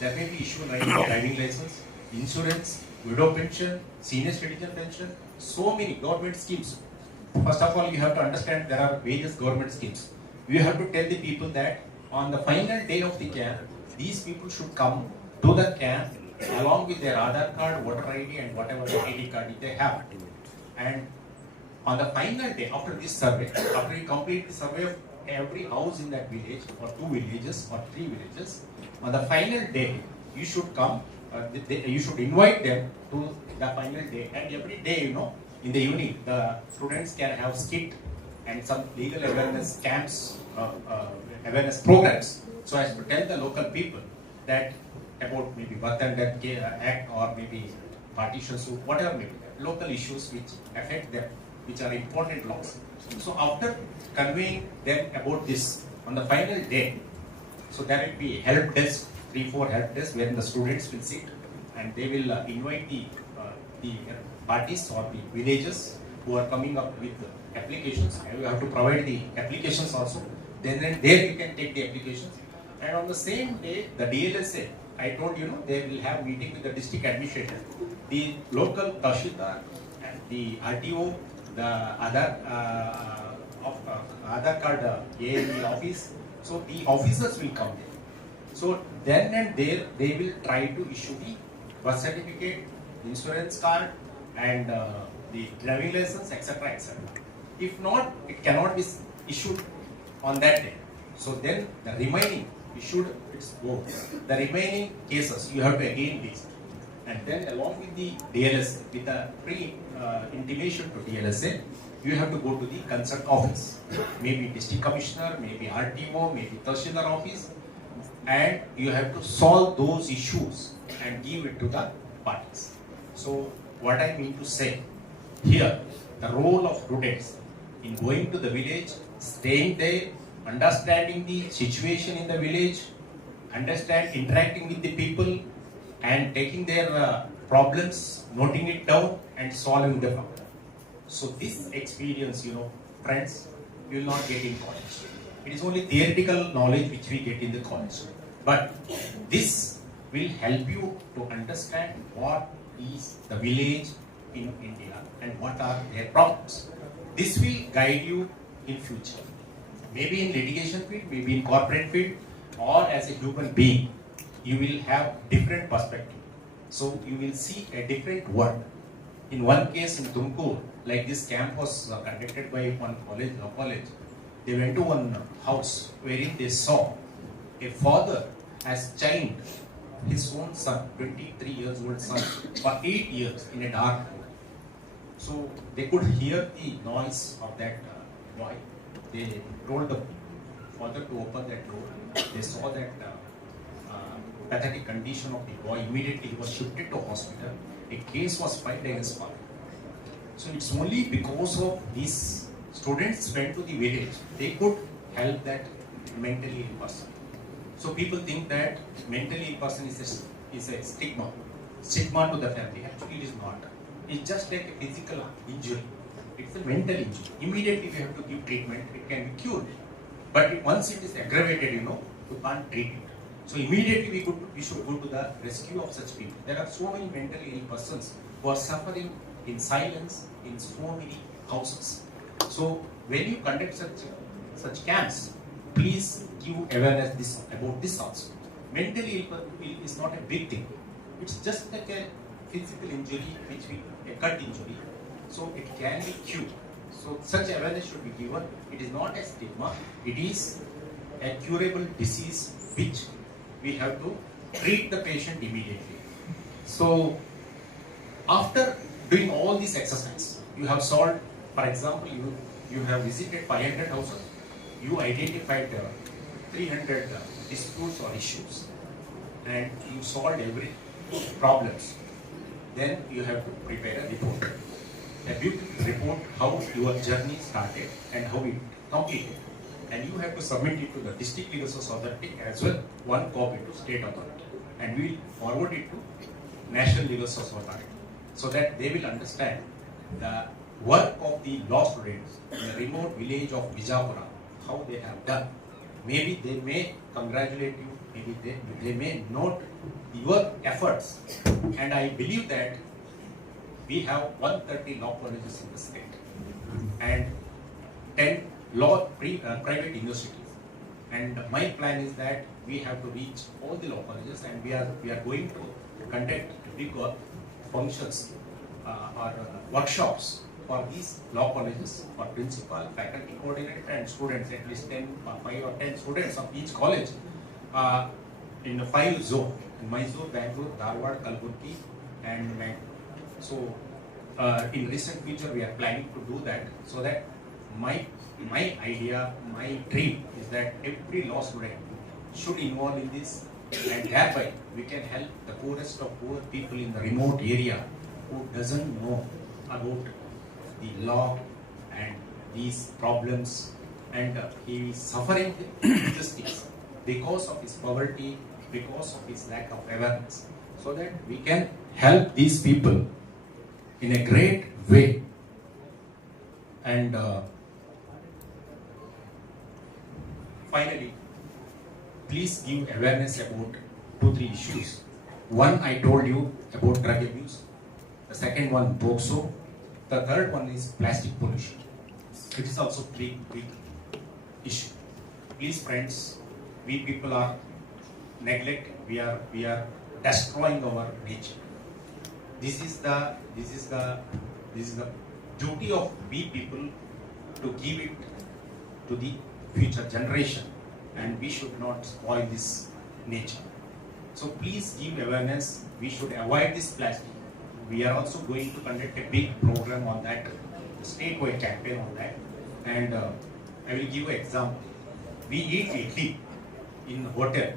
there may be issue like driving license, insurance, widow pension, senior citizen pension, so many government schemes. First of all, you have to understand there are various government schemes. You have to tell the people that on the final day of the camp, these people should come to the camp along with their Aadhaar card, voter ID, and whatever ID card they have. And on the final day, after this survey, after you complete the survey of every house in that village, or 2 villages or 3 villages, on the final day, you should come, you should invite them to the final day. And every day, in the evening, the students can have skit and some legal awareness camps, awareness programs, so as to tell the local people that about maybe Birth and Death Act, or maybe partition suit, whatever maybe, local issues which affect them, which are important laws. So after conveying them about this, on the final day, so there will be help desk, 3-4 help desks, where the students will sit, and they will invite the parties or the villages who are coming up with applications. And you have to provide the applications also. Then there you can take the applications. And on the same day, the DLSA, I told you, they will have meeting with the district administrator, the local Tahsildar, and the RTO, the Aadhaar card ALE office. So the officers will come there. So then and there, they will try to issue the birth certificate, insurance card, and the driving license, etc., etc. If not, it cannot be issued on that day. So then the remaining issued, the remaining cases you have to again list, and then along with the DLSA, with the pre-intimation to DLSA, you have to go to the concerned office, maybe district commissioner, maybe RTO, maybe Tahsildar office, and you have to solve those issues and give it to the parties. So what I mean to say here, the role of students in going to the village, staying there, understanding the situation in the village, interacting with the people, and taking their problems, noting it down, and solving the problem. So this experience, friends, you will not get in college. It is only theoretical knowledge which we get in the college. But this will help you to understand what is the village in India and what are their problems. This will guide you in future. Maybe in litigation field, maybe in corporate field, or as a human being, you will have different perspective. So you will see a different world. In one case in Tumkur, like this camp was conducted by one college, they went to one house wherein they saw a father has chained his own son, 23 years old son, for 8 years in a dark room. So they could hear the noise of that boy. They told the father to open that door. They saw that pathetic condition of the boy. Immediately he was shifted to hospital. A case was filed against father. So it's only because of these students went to the village, they could help that mentally ill person. So people think that mentally ill person is a stigma to the family. Actually, it is not. It's just like a physical injury. It's a mental injury. Immediately we have to give treatment. It can be cured. But once it is aggravated, you can't treat it. So immediately we should go to the rescue of such people. There are so many mentally ill persons who are suffering in silence in so many houses. So when you conduct such camps, please give awareness about this also. Mentally ill is not a big thing. It's just like a physical injury, a cut injury. So it can be cured. So such awareness should be given. It is not a stigma. It is a curable disease which we have to treat the patient immediately. So after doing all these exercises, you have solved, for example, you have visited 500 houses, you identified 300 disputes or issues, and you solved every problems. Then you have to prepare a report. A beautiful report how your journey started and how it completed. And you have to submit it to the district legal authority as well, one copy to state authority. And we will forward it to national legal authority so that they will understand the work of the law students in the remote village of Bijapura, how they have done. Maybe they may congratulate you, maybe they may note your efforts. And I believe that we have 130 law colleges in the state and 10 private universities. And my plan is that we have to reach all the law colleges, and we are going to conduct big functions or workshops for these law colleges for principal, faculty coordinator and students, at least 5 or 10 students of each college in the 5 zones, in Mysore, Bangalore, Dharwad, Kalburgi and Mangalore. So in recent future we are planning to do that, so that my idea, my dream is that every law student should involve in this, and thereby we can help the poorest of poor people in the remote area who doesn't know about the law and these problems, and he is suffering injustice because of his poverty, because of his lack of awareness, so that we can help these people in a great way. And finally, please give awareness about 2-3 issues. One, I told you about drug abuse. The second one, POCSO. The third one is plastic pollution. It is also a big issue. Please, friends, we people are neglected. We are destroying our nature. This is the duty of we people to give it to the future generation, and we should not spoil this nature. So please give awareness. We should avoid this plastic. We are also going to conduct a big program on that, a statewide campaign on that. And I will give an example. We eat idli in hotel,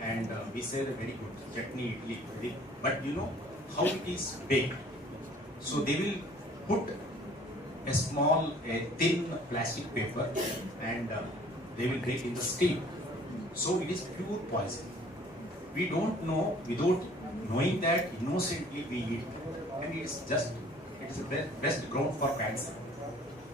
and we say the very good chutney idli, but you know how it is baked. So they will put a thin plastic paper, and they will bake in the steam. So it is pure poison. We don't know, without knowing that, innocently we eat, and it is the best ground for cancer.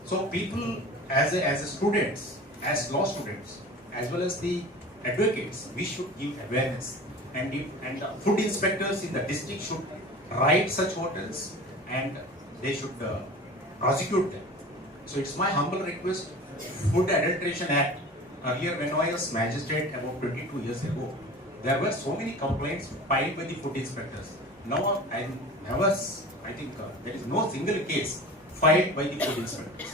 So people, as students, as law students, as well as the advocates, we should give awareness, and the food inspectors in the district should write such hotels, and they should prosecute them. So it's my humble request, Food Adulteration Act earlier when I was magistrate about 22 years ago, there were so many complaints filed by the food inspectors. Now I think there is no single case filed by the food inspectors.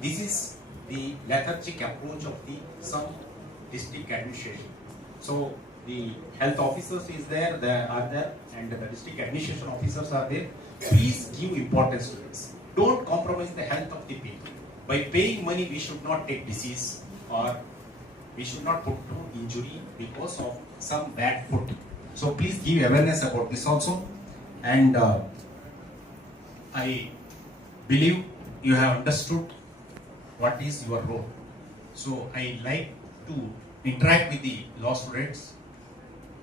This is the lethargic approach of some district administration. So the health officers are there, and the district administration officers are there. Please give importance to this. Don't compromise the health of the people. By paying money, we should not take disease, or we should not put to injury because of some bad food. So please give awareness about this also. And I believe you have understood what is your role. So I like to interact with the law students.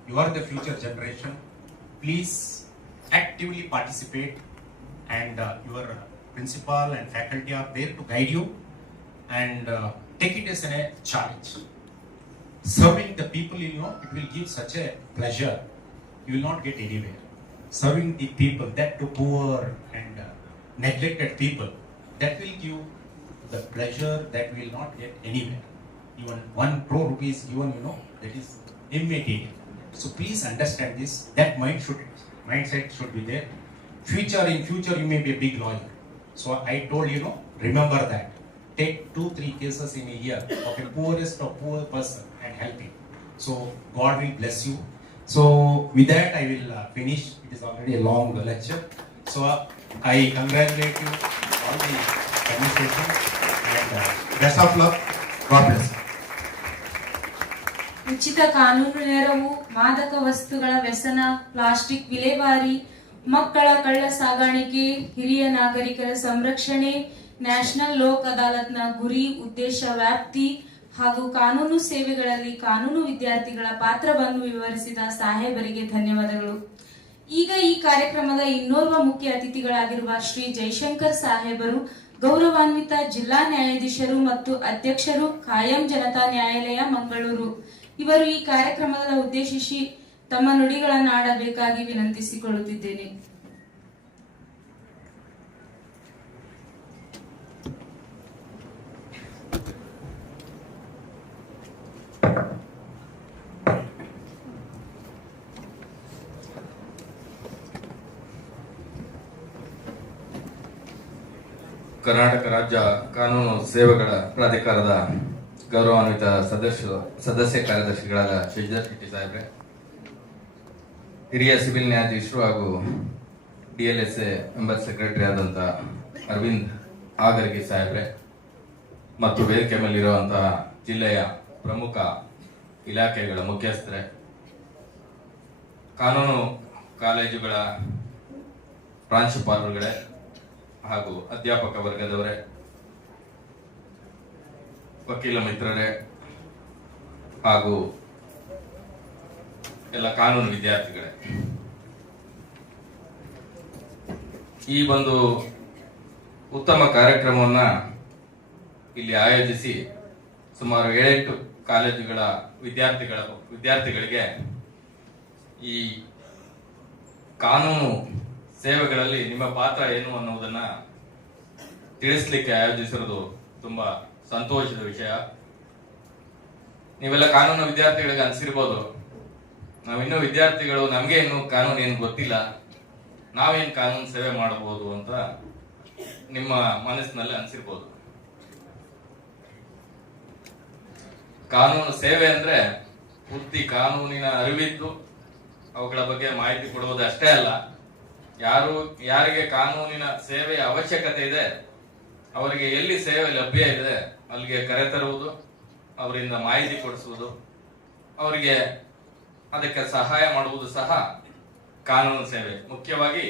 You are the future generation. Please actively participate, and your principal and faculty are there to guide you, and take it as a challenge. Serving the people, it will give such a pleasure. You will not get anywhere. Serving the people, that to poor and neglected people, that will give the pleasure that will not get anywhere. Even 1 crore rupees given, that is immaterial. So please understand this. That mindset should be there. In future you may be a big lawyer. So I told remember that. Take 2-3 cases in a year of a poorest of poor person and help him. So God will bless you. So with that I will finish. It is already a long lecture. So I congratulate you all the administration, and best of luck. God bless you. ಉಚಿತ ಕಾನೂನು ನೆರವು, ಮಾದಕ ವಸ್ತುಗಳ ವ್ಯಸನ, plastic ವಿಲೇವಾರಿ, ಮಕ್ಕಳ ಕಳ್ಳ ಸಾಗಾಣಿಕೆ, ಹಿರಿಯ ನಾಗರಿಕರ ಸಂರಕ್ಷಣೆ, ನ್ಯಾಷನಲ್ ಲೋಕ್ ಅದಾಲತ್ನ ಗುರಿ, ಉದ್ದೇಶ, ವ್ಯಾಪ್ತಿ ಹಾಗೂ ಕಾನೂನು ಸೇವೆಗಳಲ್ಲಿ ಕಾನೂನು ವಿದ್ಯಾರ್ಥಿಗಳ ಪಾತ್ರವನ್ನು ವಿವರಿಸಿದ ಸಾಹೇಬರಿಗೆ ಧನ್ಯವಾದಗಳು. ಈಗ ಈ ಕಾರ್ಯಕ್ರಮದ ಇನ್ನೋರ್ವ ಮುಖ್ಯ ಅತಿಥಿಗಳಾಗಿರುವ ಶ್ರೀ ಜೈಶಂಕರ್ ಸಾಹೇಬರು ಗೌರವಾನ್ವಿತ ಜಿಲ್ಲಾ ನ್ಯಾಯಾಧೀಶರು ಮತ್ತು ಅಧ್ಯಕ್ಷರು, ಕಾಯಂ ಜನತಾ ನ್ಯಾಯಾಲಯ ಮಂಗಳೂರು. ಇವರು ಈ ಕಾರ್ಯಕ್ರಮದ ಉದ್ದೇಶಿಸಿ ತಮ್ಮ ನುಡಿಗಳನ್ನು ಆಡಬೇಕಾಗಿ ವಿನಂತಿಸಿಕೊಳ್ಳುತ್ತಿದ್ದೇನೆ. ಕರ್ನಾಟಕ ರಾಜ್ಯ ಕಾನೂನು ಸೇವೆಗಳ ಪ್ರಾಧಿಕಾರದ ಗೌರವಾನ್ವಿತ ಸದಸ್ಯ ಕಾರ್ಯದರ್ಶಿಗಳಾದ ಶಶಿಧರ್ ಶೆಟ್ಟಿ ಸಾಹೇಬ್ರೆ, ಹಿರಿಯ ಸಿವಿಲ್ ನ್ಯಾಯಾಧೀಶರು ಹಾಗೂ DLSA ಮೆಂಬರ್ ಸೆಕ್ರೆಟರಿ ಆದಂಥ ಅರವಿಂದ್ ಆಗರ್ಗಿ ಸಾಹೇಬ್ರೆ, ಮತ್ತು ವೇದಿಕೆ ಮೇಲಿರುವಂತಹ ಜಿಲ್ಲೆಯ ಪ್ರಮುಖ ಇಲಾಖೆಗಳ ಮುಖ್ಯಸ್ಥರೇ, ಕಾನೂನು ಕಾಲೇಜುಗಳ ಪ್ರಾಂಶುಪಾಲರುಗಳೇ ಹಾಗೂ ಅಧ್ಯಾಪಕ ವರ್ಗದವರೇ, ವಕೀಲ ಮಿತ್ರರೇ ಹಾಗೂ ಎಲ್ಲ ಕಾನೂನು ವಿದ್ಯಾರ್ಥಿಗಳೇ, ಈ ಒಂದು ಉತ್ತಮ ಕಾರ್ಯಕ್ರಮವನ್ನ ಇಲ್ಲಿ ಆಯೋಜಿಸಿ ಸುಮಾರು 7-8 ಕಾಲೇಜುಗಳ ವಿದ್ಯಾರ್ಥಿಗಳಿಗೆ ಈ ಕಾನೂನು ಸೇವೆಗಳಲ್ಲಿ ನಿಮ್ಮ ಪಾತ್ರ ಏನು ಅನ್ನುವುದನ್ನ ತಿಳಿಸ್ಲಿಕ್ಕೆ ಆಯೋಜಿಸಿರೋದು ತುಂಬಾ ಸಂತೋಷದ ವಿಷಯ. ನೀವೆಲ್ಲ ಕಾನೂನು ವಿದ್ಯಾರ್ಥಿಗಳಿಗೆ ಅನ್ಸಿರ್ಬೋದು, ನಾವಿನ್ನೂ ವಿದ್ಯಾರ್ಥಿಗಳು, ನಮ್ಗೆ ಇನ್ನು ಕಾನೂನು ಏನು ಗೊತ್ತಿಲ್ಲ, ನಾವೇನ್ ಕಾನೂನು ಸೇವೆ ಮಾಡಬಹುದು ಅಂತ ನಿಮ್ಮ ಮನಸ್ಸಿನಲ್ಲಿ ಅನ್ಸಿರ್ಬೋದು. ಕಾನೂನು ಸೇವೆ ಅಂದ್ರೆ ಪೂರ್ತಿ ಕಾನೂನಿನ ಅರಿವಿದ್ದು ಅವುಗಳ ಬಗ್ಗೆ ಮಾಹಿತಿ ಕೊಡುವುದು ಅಷ್ಟೇ ಅಲ್ಲ, ಯಾರಿಗೆ ಕಾನೂನಿನ ಸೇವೆಯ ಅವಶ್ಯಕತೆ ಇದೆ ಅವರಿಗೆ ಎಲ್ಲಿ ಸೇವೆ ಲಭ್ಯ ಇದೆ ಅಲ್ಲಿಗೆ ಕರೆತರುವುದು, ಅವರಿಂದ ಮಾಹಿತಿ ಕೊಡಿಸುವುದು, ಅವರಿಗೆ ಅದಕ್ಕೆ ಸಹಾಯ ಮಾಡುವುದು ಸಹ ಕಾನೂನು ಸೇವೆ. ಮುಖ್ಯವಾಗಿ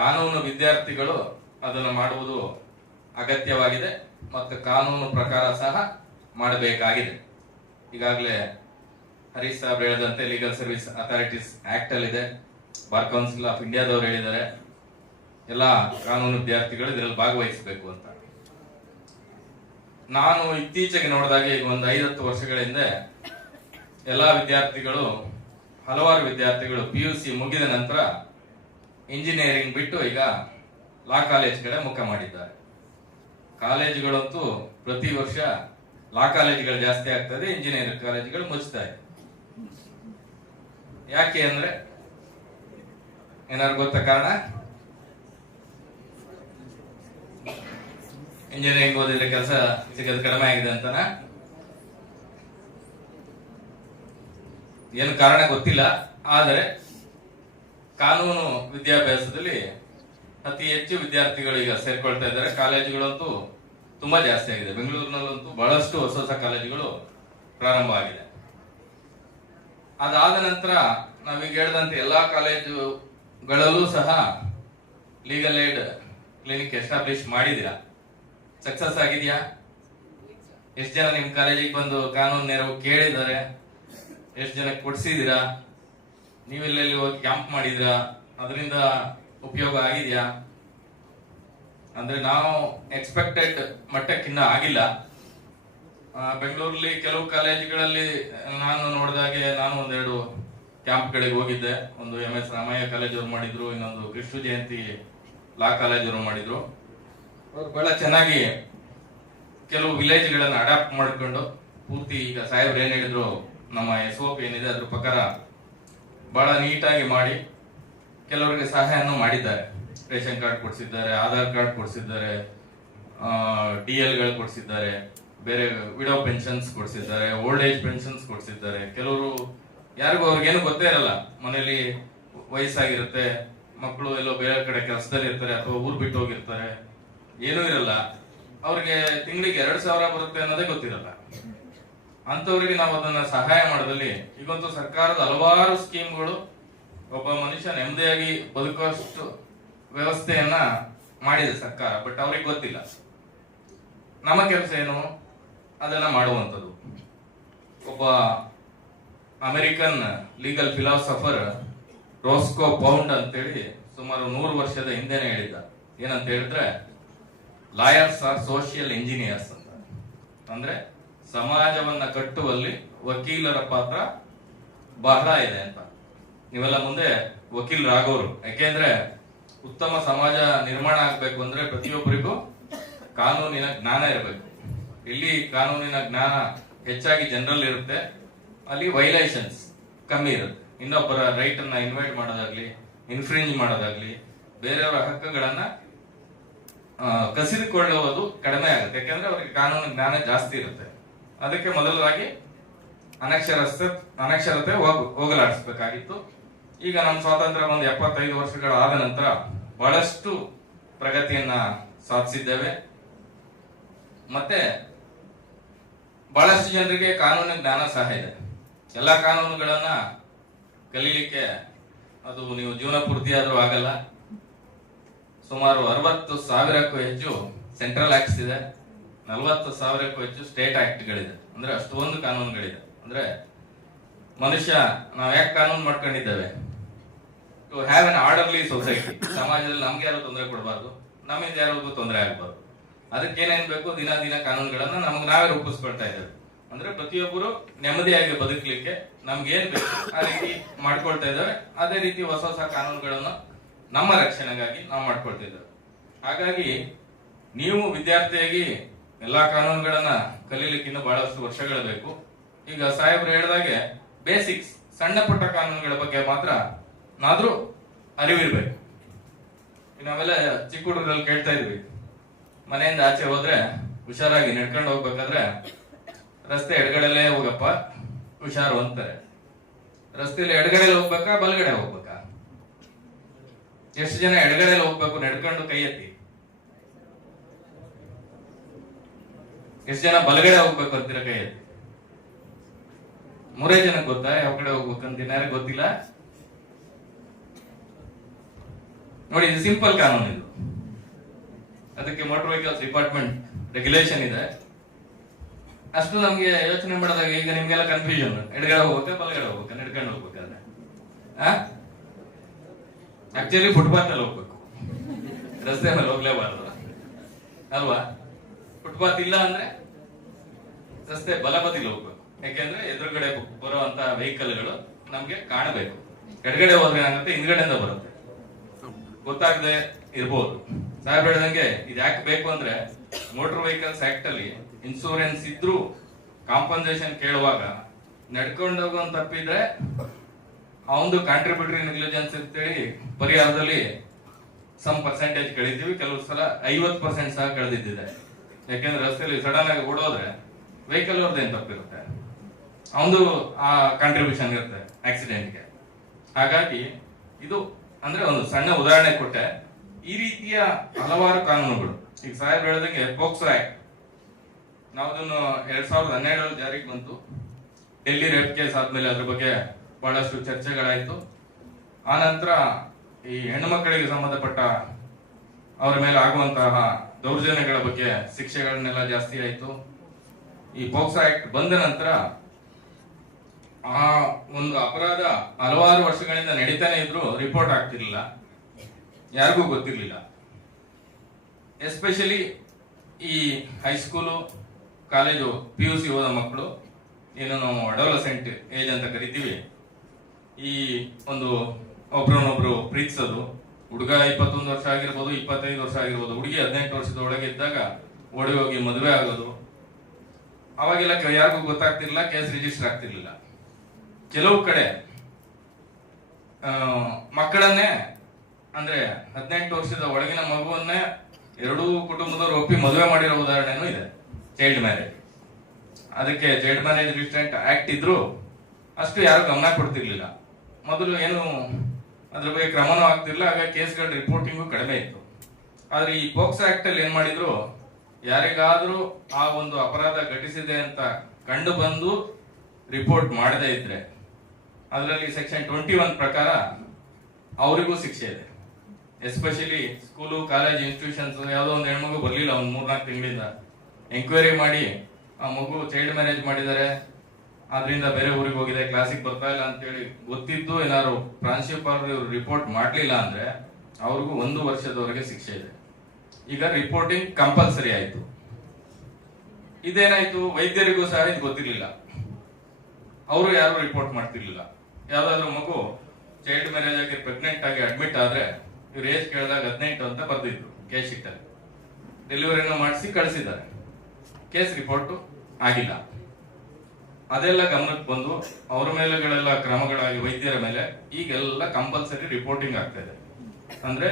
ಕಾನೂನು ವಿದ್ಯಾರ್ಥಿಗಳು ಅದನ್ನು ಮಾಡುವುದು ಅಗತ್ಯವಾಗಿದೆ ಮತ್ತು ಕಾನೂನು ಪ್ರಕಾರ ಸಹ ಮಾಡಬೇಕಾಗಿದೆ. ಈಗಾಗಲೇ ಹರೀಶ್ ಸಾಹೇಬ್ ಹೇಳಿದಂತೆ ಲೀಗಲ್ ಸರ್ವಿಸ್ ಅಥಾರಿಟೀಸ್ ಆಕ್ಟ್ ಅಲ್ಲಿ ಇದೆ, ಬಾರ್ ಕೌನ್ಸಿಲ್ ಆಫ್ ಇಂಡಿಯಾದವರು ಹೇಳಿದ್ದಾರೆ ಎಲ್ಲ ಕಾನೂನು ವಿದ್ಯಾರ್ಥಿಗಳು ಇದರಲ್ಲಿ ಭಾಗವಹಿಸಬೇಕು ಅಂತ. ನಾನು ಇತ್ತೀಚೆಗೆ ನೋಡಿದಾಗ ಈಗ ಒಂದು 5-10 ವರ್ಷಗಳ ಹಿಂದೆ ಎಲ್ಲಾ ವಿದ್ಯಾರ್ಥಿಗಳು, ಹಲವಾರು ವಿದ್ಯಾರ್ಥಿಗಳು PUC ಮುಗಿದ ನಂತರ ಇಂಜಿನಿಯರಿಂಗ್ ಬಿಟ್ಟು ಈಗ ಲಾ ಕಾಲೇಜ್ ಕಡೆ ಮುಖ ಮಾಡಿದ್ದಾರೆ. ಕಾಲೇಜುಗಳಂತೂ ಪ್ರತಿ ವರ್ಷ ಲಾ ಕಾಲೇಜುಗಳು ಜಾಸ್ತಿ ಆಗ್ತದೆ, ಇಂಜಿನಿಯರಿಂಗ್ ಕಾಲೇಜುಗಳು ಮುಚ್ತಾ ಇದೆ. ಯಾಕೆ ಅಂದ್ರೆ ಏನಾದ್ರು ಗೊತ್ತಾ ಕಾರಣ? ಇಂಜಿನಿಯರಿಂಗ್ ಓದಿದ್ರೆ ಕೆಲಸ ಸಿಗೋದು ಕಡಿಮೆ ಆಗಿದೆ ಅಂತನ? ಏನು ಕಾರಣ ಗೊತ್ತಿಲ್ಲ. ಆದರೆ ಕಾನೂನು ವಿದ್ಯಾಭ್ಯಾಸದಲ್ಲಿ ಅತಿ ಹೆಚ್ಚು ವಿದ್ಯಾರ್ಥಿಗಳು ಈಗ ಸೇರ್ಕೊಳ್ತಾ ಇದ್ದಾರೆ. ಕಾಲೇಜುಗಳಂತೂ ತುಂಬಾ ಜಾಸ್ತಿ ಆಗಿದೆ. ಬೆಂಗಳೂರಿನಲ್ಲಂತೂ ಬಹಳಷ್ಟು ಹೊಸ ಹೊಸ ಕಾಲೇಜುಗಳು ಪ್ರಾರಂಭ ಆಗಿದೆ. ಅದಾದ ನಂತರ ನಾವೀಗ ಹೇಳಿದಂತೆ ಎಲ್ಲಾ ಕಾಲೇಜುಗಳಲ್ಲೂ ಸಹ ಲೀಗಲ್ ಏಡ್ ಕ್ಲಿನಿಕ್ ಎಸ್ಟಾಬ್ಲಿಷ್ ಮಾಡಿದೀರಾ? ಸಕ್ಸಸ್ ಆಗಿದೆಯಾ? ಎಷ್ಟು ಜನ ನಿಮ್ ಕಾಲೇಜಿಗೆ ಬಂದು ಕಾನೂನು ನೆರವು ಕೇಳಿದ್ದಾರೆ? ಎಷ್ಟು ಜನ ಕೊಡ್ಸಿದೀರಾ? ನೀವೆಲ್ಲೆಲ್ಲಿ ಹೋಗಿ ಕ್ಯಾಂಪ್ ಮಾಡಿದಿರಾ? ಅದರಿಂದ ಉಪಯೋಗ ಆಗಿದೆಯಾ? ಅಂದ್ರೆ ನಾವು ಎಕ್ಸ್ಪೆಕ್ಟೆಡ್ ಮಟ್ಟಕ್ಕಿನ್ನ ಆಗಿಲ್ಲ. ಬೆಂಗಳೂರಲ್ಲಿ ಕೆಲವು ಕಾಲೇಜುಗಳಲ್ಲಿ ನಾನು ನೋಡಿದಾಗೆ ನಾನು ಒಂದೆರಡು ಕ್ಯಾಂಪ್ಗಳಿಗೆ ಹೋಗಿದ್ದೆ. ಒಂದು MS ರಾಮಯ್ಯ ಕಾಲೇಜ್ ಅವರು ಮಾಡಿದ್ರು, ಇನ್ನೊಂದು ಕೃಷ್ಣ ಜಯಂತಿ ಲಾ ಕಾಲೇಜ್ ಅವರು ಮಾಡಿದ್ರು. ಅವ್ರು ಬಹಳ ಚೆನ್ನಾಗಿ ಕೆಲವು ವಿಲೇಜ್ಗಳನ್ನ ಅಡಾಪ್ಟ್ ಮಾಡ್ಕೊಂಡು ಪೂರ್ತಿ ಈಗ ಸಾಹೇಬ್ರು ಏನ್ ಹೇಳಿದ್ರು, ನಮ್ಮ SOP ಏನಿದೆ ಅದ್ರ ಪ್ರಕಾರ ಬಹಳ ನೀಟಾಗಿ ಮಾಡಿ ಕೆಲವರಿಗೆ ಸಹಾಯನೂ ಮಾಡಿದ್ದಾರೆ. ರೇಷನ್ ಕಾರ್ಡ್ ಕೊಡಿಸಿದ್ದಾರೆ, ಆಧಾರ್ ಕಾರ್ಡ್ ಕೊಡಿಸಿದ್ದಾರೆ, DL ಕೊಡಿಸಿದ್ದಾರೆ, ಬೇರೆ ವಿಡೋ ಪೆನ್ಷನ್ಸ್ ಕೊಡಿಸಿದ್ದಾರೆ, ಓಲ್ಡ್ ಏಜ್ ಪೆನ್ಷನ್ಸ್ ಕೊಡಿಸಿದ್ದಾರೆ. ಕೆಲವರು ಯಾರಿಗೂ ಅವ್ರಿಗೇನು ಗೊತ್ತೇ ಇರಲ್ಲ, ಮನೇಲಿ ವಯಸ್ಸಾಗಿರುತ್ತೆ, ಮಕ್ಕಳು ಎಲ್ಲೋ ಬೇರೆ ಕಡೆ ಕೆಲಸದಲ್ಲಿ ಇರ್ತಾರೆ ಅಥವಾ ಊರ್ ಬಿಟ್ಟು ಹೋಗಿರ್ತಾರೆ, ಏನೂ ಇರಲ್ಲ, ಅವ್ರಿಗೆ ತಿಂಗಳಿಗೆ 2,000 ಬರುತ್ತೆ ಅನ್ನೋದೇ ಗೊತ್ತಿರಲ್ಲ. ಅಂತವ್ರಿಗೆ ನಾವು ಅದನ್ನ ಸಹಾಯ ಮಾಡೋದಲ್ಲಿ ಈಗಂತೂ ಸರ್ಕಾರದ ಹಲವಾರು ಸ್ಕೀಮ್ಗಳು ಒಬ್ಬ ಮನುಷ್ಯ ನೆಮ್ಮದಿಯಾಗಿ ಬದುಕುವಷ್ಟು ವ್ಯವಸ್ಥೆಯನ್ನ ಮಾಡಿದೆ ಸರ್ಕಾರ. ಬಟ್ ಅವ್ರಿಗೆ ಗೊತ್ತಿಲ್ಲ. ನಮ್ಮ ಕೆಲಸ ಏನು? ಅದನ್ನ ಮಾಡುವಂಥದ್ದು. ಒಬ್ಬ ಅಮೆರಿಕನ್ ಲೀಗಲ್ ಫಿಲಾಸಫರ್ ರೋಸ್ಕೋ ಪೌಂಡ್ ಅಂತೇಳಿ ಸುಮಾರು 100 ವರ್ಷದ ಹಿಂದೆನೆ ಹೇಳಿದ್ದ. ಏನಂತ ಹೇಳಿದ್ರೆ, ಲಾಯರ್ಸ್ ಆರ್ ಸೋಷಿಯಲ್ ಇಂಜಿನಿಯರ್ಸ್ ಅಂತ. ಅಂದ್ರೆ ಸಮಾಜವನ್ನ ಕಟ್ಟುವಲ್ಲಿ ವಕೀಲರ ಪಾತ್ರ ಬಹಳ ಇದೆ ಅಂತ. ನೀವೆಲ್ಲ ಮುಂದೆ ವಕೀಲರಾಗೋರು. ಯಾಕೆಂದ್ರೆ ಉತ್ತಮ ಸಮಾಜ ನಿರ್ಮಾಣ ಆಗ್ಬೇಕು ಅಂದ್ರೆ ಪ್ರತಿಯೊಬ್ಬರಿಗೂ ಕಾನೂನಿನ ಜ್ಞಾನ ಇರಬೇಕು. ಇಲ್ಲಿ ಕಾನೂನಿನ ಜ್ಞಾನ ಹೆಚ್ಚಾಗಿ ಜನರಲ್ ಇರುತ್ತೆ, ಅಲ್ಲಿ ವೈಲೇಷನ್ಸ್ ಕಮ್ಮಿ ಇರುತ್ತೆ. ಇನ್ನೊಬ್ಬರ ರೈಟ್ ಅನ್ನ ಇನ್ವೈಟ್ ಮಾಡೋದಾಗ್ಲಿ, ಇನ್ಫ್ರಿಂಜ್ ಮಾಡೋದಾಗ್ಲಿ, ಬೇರೆಯವರ ಹಕ್ಕುಗಳನ್ನ ಕಸಿದುಕೊಳ್ಳುವುದು ಕಡಿಮೆ ಆಗುತ್ತೆ. ಯಾಕಂದ್ರೆ ಅವರಿಗೆ ಕಾನೂನು ಜ್ಞಾನ ಜಾಸ್ತಿ ಇರುತ್ತೆ. ಅದಕ್ಕೆ ಮೊದಲಾಗಿ ಅನಕ್ಷರತೆ ಹೋಗಲಾಡಿಸಬೇಕಾಗಿತ್ತು. ಈಗ ನಮ್ಮ ಸ್ವಾತಂತ್ರ್ಯ ಒಂದು 75 ವರ್ಷಗಳ ಆದ ನಂತರ ಬಹಳಷ್ಟು ಪ್ರಗತಿಯನ್ನ ಸಾಧಿಸಿದ್ದೇವೆ. ಮತ್ತೆ ಬಹಳಷ್ಟು ಜನರಿಗೆ ಕಾನೂನಿನ ಜ್ಞಾನ ಸಹ ಇದೆ. ಎಲ್ಲಾ ಕಾನೂನುಗಳನ್ನ ಕಲೀಲಿಕ್ಕೆ ಅದು ನೀವು ಜೀವನ ಪೂರ್ತಿ ಆದ್ರೂ ಆಗಲ್ಲ. ಸುಮಾರು 60,000ಕ್ಕೂ ಹೆಚ್ಚು ಸೆಂಟ್ರಲ್ ಆಕ್ಟ್ಸ್ ಇದೆ, 40,000ಕ್ಕೂ ಹೆಚ್ಚು ಸ್ಟೇಟ್ ಆಕ್ಟ್ಗಳಿದೆ. ಅಂದ್ರೆ ಅಷ್ಟೊಂದು ಕಾನೂನುಗಳಿದೆ. ಅಂದ್ರೆ ಮನುಷ್ಯ ನಾವು ಯಾಕೆ ಕಾನೂನು ಮಾಡ್ಕೊಂಡಿದ್ದೇವೆ? To have an orderly society. ಸಮಾಜದಲ್ಲಿ ನಮ್ಗೆ ಯಾರು ತೊಂದರೆ ಕೊಡಬಾರ್ದು, ನಮ್ಮಿಂದ ಯಾರಿಗೂ ತೊಂದರೆ ಆಗಬಾರ್ದು. ಅದಕ್ಕೆ ಏನೇನ್ ಬೇಕು ದಿನ ಕಾನೂನುಗಳನ್ನ ನಮ್ಗೆ ನಾವೇ ರೂಪಿಸ್ಕೊಳ್ತಾ ಇದ್ದೇವೆ. ಅಂದ್ರೆ ಪ್ರತಿಯೊಬ್ಬರು ನೆಮ್ಮದಿಯಾಗಿ ಬದುಕಲಿಕ್ಕೆ ನಮ್ಗೆ ಏನ್ ಬೇಕು ಆ ರೀತಿ ಮಾಡ್ಕೊಳ್ತಾ ಇದ್ದೇವೆ. ಅದೇ ರೀತಿ ಹೊಸ ಹೊಸ ಕಾನೂನುಗಳನ್ನು ನಮ್ಮ ರಕ್ಷಣೆಗಾಗಿ ನಾವು ಮಾಡ್ಕೊಳ್ತಿದ್ದೇವೆ. ಹಾಗಾಗಿ ನೀವು ವಿದ್ಯಾರ್ಥಿಯಾಗಿ ಎಲ್ಲಾ ಕಾನೂನುಗಳನ್ನ ಕಲೀಲಿಕ್ಕೆ ಇನ್ನೂ ಬಹಳಷ್ಟು ವರ್ಷಗಳು ಬೇಕು. ಈಗ ಸಾಹೇಬ್ರು ಹೇಳಿದಾಗೆ ಬೇಸಿಕ್ಸ್ ಸಣ್ಣ ಪುಟ್ಟ ಕಾನೂನುಗಳ ಬಗ್ಗೆ ಮಾತ್ರ ನಾದ್ರೂ ಅರಿವಿರ್ಬೇಕು. ನಾವೆಲ್ಲ ಚಿಕ್ಕ ಹುಡುಗರಲ್ಲಿ ಕೇಳ್ತಾ ಇದ್ವಿ, ಮನೆಯಿಂದ ಆಚೆ ಹೋದ್ರೆ ಹುಷಾರಾಗಿ ನಡ್ಕೊಂಡು ಹೋಗ್ಬೇಕಾದ್ರೆ ರಸ್ತೆ ಎಡಗಡೆಲ್ಲೇ ಹೋಗಪ್ಪ ಹುಷಾರು ಅಂತಾರೆ. ರಸ್ತೆಯಲ್ಲಿ ಎಡಗಡೆಯಲ್ಲಿ ಹೋಗ್ಬೇಕಾ ಬಲಗಡೆ ಹೋಗ್ಬೇಕಾ? ಎಷ್ಟು ಜನ ಎಡಗಡೆಯಲ್ಲಿ ಹೋಗ್ಬೇಕು ನಡ್ಕೊಂಡು ಕೈ ಎತ್ತಿ? ಎಷ್ಟು ಜನ ಬಲಗಡೆ ಹೋಗ್ಬೇಕು ಅಂತೀರ ಕೈ ಎತ್ತಿ? 3 ಜನಕ್ಕೆ ಗೊತ್ತಾ ಯಾವ ಕಡೆ ಹೋಗ್ಬೇಕಂತ? ಯಾರಿಗೆ ಗೊತ್ತಿಲ್ಲ ನೋಡಿ. ಇದು ಸಿಂಪಲ್ ಕಾನೂನು. ಇದು ಅದಕ್ಕೆ ಮೋಟರ್ ವೆಹಿಕಲ್ಸ್ ಡಿಪಾರ್ಟ್ಮೆಂಟ್ ರೆಗ್ಯುಲೇಷನ್ ಇದೆ. ಅಷ್ಟು ನಮ್ಗೆ ಯೋಚನೆ ಮಾಡಿದಾಗ ಈಗ ನಿಮ್ಗೆಲ್ಲ ಕನ್ಫ್ಯೂಷನ್, ಎಡಗಡೆ ಹೋಗ್ಬೇಕಾ ಬಲಗಡೆ ಹೋಗ್ಬೇಕಾ ನಡ್ಕೊಂಡು ಹೋಗ್ಬೇಕಾದ್ರೆ? ಆಕ್ಚುಲಿ ಫುಟ್ಪಾತ್ ಅಲ್ಲಿ ಹೋಗ್ಬೇಕು, ರಸ್ತೆ ಮೇಲೆ ಹೋಗ್ಲೇಬಾರದು ಅಲ್ವಾ? ಫುಟ್ಪಾತ್ ಇಲ್ಲ ಅಂದ್ರೆ ರಸ್ತೆ ಬಲಬದಿಲಿ ಹೋಗ್ಬೇಕು. ಯಾಕೆಂದ್ರೆ ಎದುರುಗಡೆ ಬರುವಂತ ವೆಹಿಕಲ್ಗಳು ನಮ್ಗೆ ಕಾಣಬೇಕು. ಎಡಗಡೆ ಹೋದ್ರೆ ಏನಾಗುತ್ತೆ, ಹಿಂದ್ಗಡೆಯಿಂದ ಬರುತ್ತೆ, ಗೊತ್ತಾಗದೆ ಇರ್ಬೋದು. ಸಾಹೇಬ್ ಹೇಳಿದಂಗೆ ಇದು ಯಾಕೆ ಬೇಕು ಅಂದ್ರೆ ಮೋಟರ್ ವೆಹಿಕಲ್ಸ್ ಆಕ್ಟ್ ಅಲ್ಲಿ ಇನ್ಶೂರೆನ್ಸ್ ಇದ್ರೂ ಕಾಂಪನ್ಸೇಷನ್ ಕೇಳುವಾಗ ನಡ್ಕೊಂಡು ಹೋಗುವಂತ ತಪ್ಪಿದ್ರೆ ಅವನದು ಕಾಂಟ್ರಿಬ್ಯೂಟರಿ ನೆಗ್ಲಿಜೆನ್ಸ್ ಅಂತೇಳಿ ಪರಿಹಾರದಲ್ಲಿ ಸಮ್ ಪರ್ಸೆಂಟೇಜ್ ಕಳಿತೀವಿ, ಕೆಲವು ಸಲ 50% ಸಹ ಕಳೆದಿದ್ದಿದೆ. ಯಾಕೆಂದ್ರೆ ರಸ್ತೆಯಲ್ಲಿ ಸಡನ್ ಆಗಿ ಓಡೋದ್ರೆ ವೆಹಿಕಲ್ ಅವ್ರದ್ದೇನು ತಪ್ಪಿರುತ್ತೆ, ಅವನದು ಆ ಕಾಂಟ್ರಿಬ್ಯೂಷನ್ ಇರುತ್ತೆ ಆಕ್ಸಿಡೆಂಟ್ಗೆ. ಹಾಗಾಗಿ ಇದು ಅಂದ್ರೆ ಒಂದು ಸಣ್ಣ ಉದಾಹರಣೆ ಕೊಟ್ಟೆ. ಈ ರೀತಿಯ ಹಲವಾರು ಕಾನೂನುಗಳು, ಈಗ ಸಾಹೇಬ್ ಹೇಳಿದಂಗೆ ಪೋಕ್ಸೋ ಆಕ್ಟ್, ನಾವು ಅದನ್ನು 2012 ಜಾರಿಗೆ ಬಂತು. ಡೆಲ್ಲಿ ರೇಪ್ ಕೇಸ್ ಆದ್ಮೇಲೆ ಅದ್ರ ಬಗ್ಗೆ ಬಹಳಷ್ಟು ಚರ್ಚೆಗಳಾಯ್ತು. ಆ ನಂತರ ಈ ಹೆಣ್ಣು ಮಕ್ಕಳಿಗೆ ಸಂಬಂಧಪಟ್ಟ ಅವರ ಮೇಲೆ ಆಗುವಂತಹ ದೌರ್ಜನ್ಯಗಳ ಬಗ್ಗೆ ಶಿಕ್ಷೆಗಳನ್ನೆಲ್ಲ ಜಾಸ್ತಿ ಆಯ್ತು. ಈ ಪೋಕ್ಸೋ ಆಕ್ಟ್ ಬಂದ ನಂತರ ಆ ಒಂದು ಅಪರಾಧ ಹಲವಾರು ವರ್ಷಗಳಿಂದ ನಡೀತಾನೆ ಇದ್ರು ರಿಪೋರ್ಟ್ ಆಗ್ತಿರ್ಲಿಲ್ಲ, ಯಾರಿಗೂ ಗೊತ್ತಿರ್ಲಿಲ್ಲ. ಎಸ್ಪೆಷಲಿ ಈ ಹೈಸ್ಕೂಲು, ಕಾಲೇಜು, PUC ಓದೋ ಮಕ್ಕಳು, ಏನು ನಾವು ಅಡೋಲಸೆಂಟ್ ಏಜ್ ಅಂತ ಕರಿತೀವಿ, ಈ ಒಂದು ಒಬ್ರನ್ನೊಬ್ರು ಪ್ರೀತಿಸೋದು. ಹುಡುಗ 21 ವರ್ಷ ಆಗಿರ್ಬೋದು, 25 ವರ್ಷ ಆಗಿರ್ಬೋದು, ಹುಡುಗಿ 18 ವರ್ಷದ ಒಳಗೆ ಇದ್ದಾಗ ಓಡಿ ಹೋಗಿ ಮದುವೆ ಆಗೋದು. ಅವಾಗೆಲ್ಲ ಯಾರಿಗೂ ಗೊತ್ತಾಗ್ತಿರ್ಲಿಲ್ಲ, ಕೇಸ್ ರಿಜಿಸ್ಟರ್ ಆಗ್ತಿರ್ಲಿಲ್ಲ. ಕೆಲವು ಕಡೆ ಮಕ್ಕಳನ್ನೇ ಅಂದ್ರೆ 18 ವರ್ಷದ ಒಳಗಿನ ಮಗುವನ್ನೇ ಎರಡೂ ಕುಟುಂಬದವರು ಒಪ್ಪಿ ಮದುವೆ ಮಾಡಿರೋ ಉದಾಹರಣೆನೂ ಇದೆ. ಚೈಲ್ಡ್ ಮ್ಯಾರೇಜ್, ಅದಕ್ಕೆ ಚೈಲ್ಡ್ ಮ್ಯಾರೇಜ್ ರಿಸ್ಟ್ರೆಂಟ್ ಆಕ್ಟ್ ಇದ್ರು ಅಷ್ಟು ಯಾರು ಗಮನ ಕೊಡ್ತಿರ್ಲಿಲ್ಲ. ಮೊದಲು ಏನು ಅದ್ರ ಬಗ್ಗೆ ಕ್ರಮನೂ ಆಗ್ತಿರ್ಲಿಲ್ಲ, ಹಾಗಾಗಿ ಕೇಸ್ಗಳ ರಿಪೋರ್ಟಿಂಗು ಕಡಿಮೆ ಇತ್ತು. ಆದ್ರೆ ಈ ಪೋಕ್ಸೋ ಆಕ್ಟ್ ಅಲ್ಲಿ ಏನ್ ಮಾಡಿದ್ರು, ಯಾರಿಗಾದ್ರೂ ಆ ಒಂದು ಅಪರಾಧ ಘಟಿಸಿದೆ ಅಂತ ಕಂಡು ಬಂದು ರಿಪೋರ್ಟ್ ಮಾಡದೇ ಇದ್ರೆ ಅದರಲ್ಲಿ ಸೆಕ್ಷನ್ 21 ಪ್ರಕಾರ ಅವರಿಗೂ ಶಿಕ್ಷೆ ಇದೆ. ಎಸ್ಪೆಷಲಿ ಸ್ಕೂಲು, ಕಾಲೇಜ್, ಇನ್ಸ್ಟಿಟ್ಯೂಷನ್ಸ್, ಯಾವುದೋ ಒಂದು ಹೆಣ್ಮಗು ಬರ್ಲಿಲ್ಲ ಒಂದು 3-4 ತಿಂಗಳಿಂದ, ಎಂಕ್ವೈರಿ ಮಾಡಿ ಆ ಮಗು ಚೈಲ್ಡ್ ಮ್ಯಾರೇಜ್ ಮಾಡಿದ್ದಾರೆ, ಆದ್ರಿಂದ ಬೇರೆ ಊರಿಗೆ ಹೋಗಿದೆ, ಕ್ಲಾಸಿಗೆ ಬರ್ತಾ ಇಲ್ಲ ಅಂತೇಳಿ ಗೊತ್ತಿದ್ದು ಏನಾದ್ರು ಪ್ರಾಂಶುಪಾಲರು ಇವರು ರಿಪೋರ್ಟ್ ಮಾಡ್ಲಿಲ್ಲ ಅಂದ್ರೆ ಅವ್ರಿಗೂ 1 ವರ್ಷದವರೆಗೆ ಶಿಕ್ಷೆ ಇದೆ. ಈಗ ರಿಪೋರ್ಟಿಂಗ್ ಕಂಪಲ್ಸರಿ ಆಯ್ತು. ಇದೇನಾಯ್ತು, ವೈದ್ಯರಿಗೂ ಸಹ ಇದು ಗೊತ್ತಿರ್ಲಿಲ್ಲ, ಅವರು ಯಾರು ರಿಪೋರ್ಟ್ ಮಾಡ್ತಿರ್ಲಿಲ್ಲ. ಯಾವ್ದಾದ್ರು ಮಗು ಚೈಲ್ಡ್ ಮ್ಯಾರೇಜ್ ಆಗಿ ಪ್ರೆಗ್ನೆಂಟ್ ಆಗಿ ಅಡ್ಮಿಟ್ ಆದ್ರೆ ಇವ್ರ ಏಜ್ ಕೇಳಿದಾಗ 18 ಅಂತ ಬರ್ದಿದ್ರು ಕೇಸ್ ಶೀಟ್ ಅಲ್ಲಿ. ಡೆಲಿವರಿನೂ ಮಾಡಿಸಿ ಕಳಿಸಿದ್ದಾರೆ, ಕೇಸ್ ರಿಪೋರ್ಟ್ ಆಗಿಲ್ಲ. ಅದೆಲ್ಲ ಗಮನಕ್ಕೆ ಬಂದು ಅವರ ಮೇಲೆಗಳೆಲ್ಲ ಕ್ರಮಗಳಾಗಿ ವೈದ್ಯರ ಮೇಲೆ ಈಗೆಲ್ಲ ಕಂಪಲ್ಸರಿ ರಿಪೋರ್ಟಿಂಗ್ ಆಗ್ತಾ ಇದೆ. ಅಂದ್ರೆ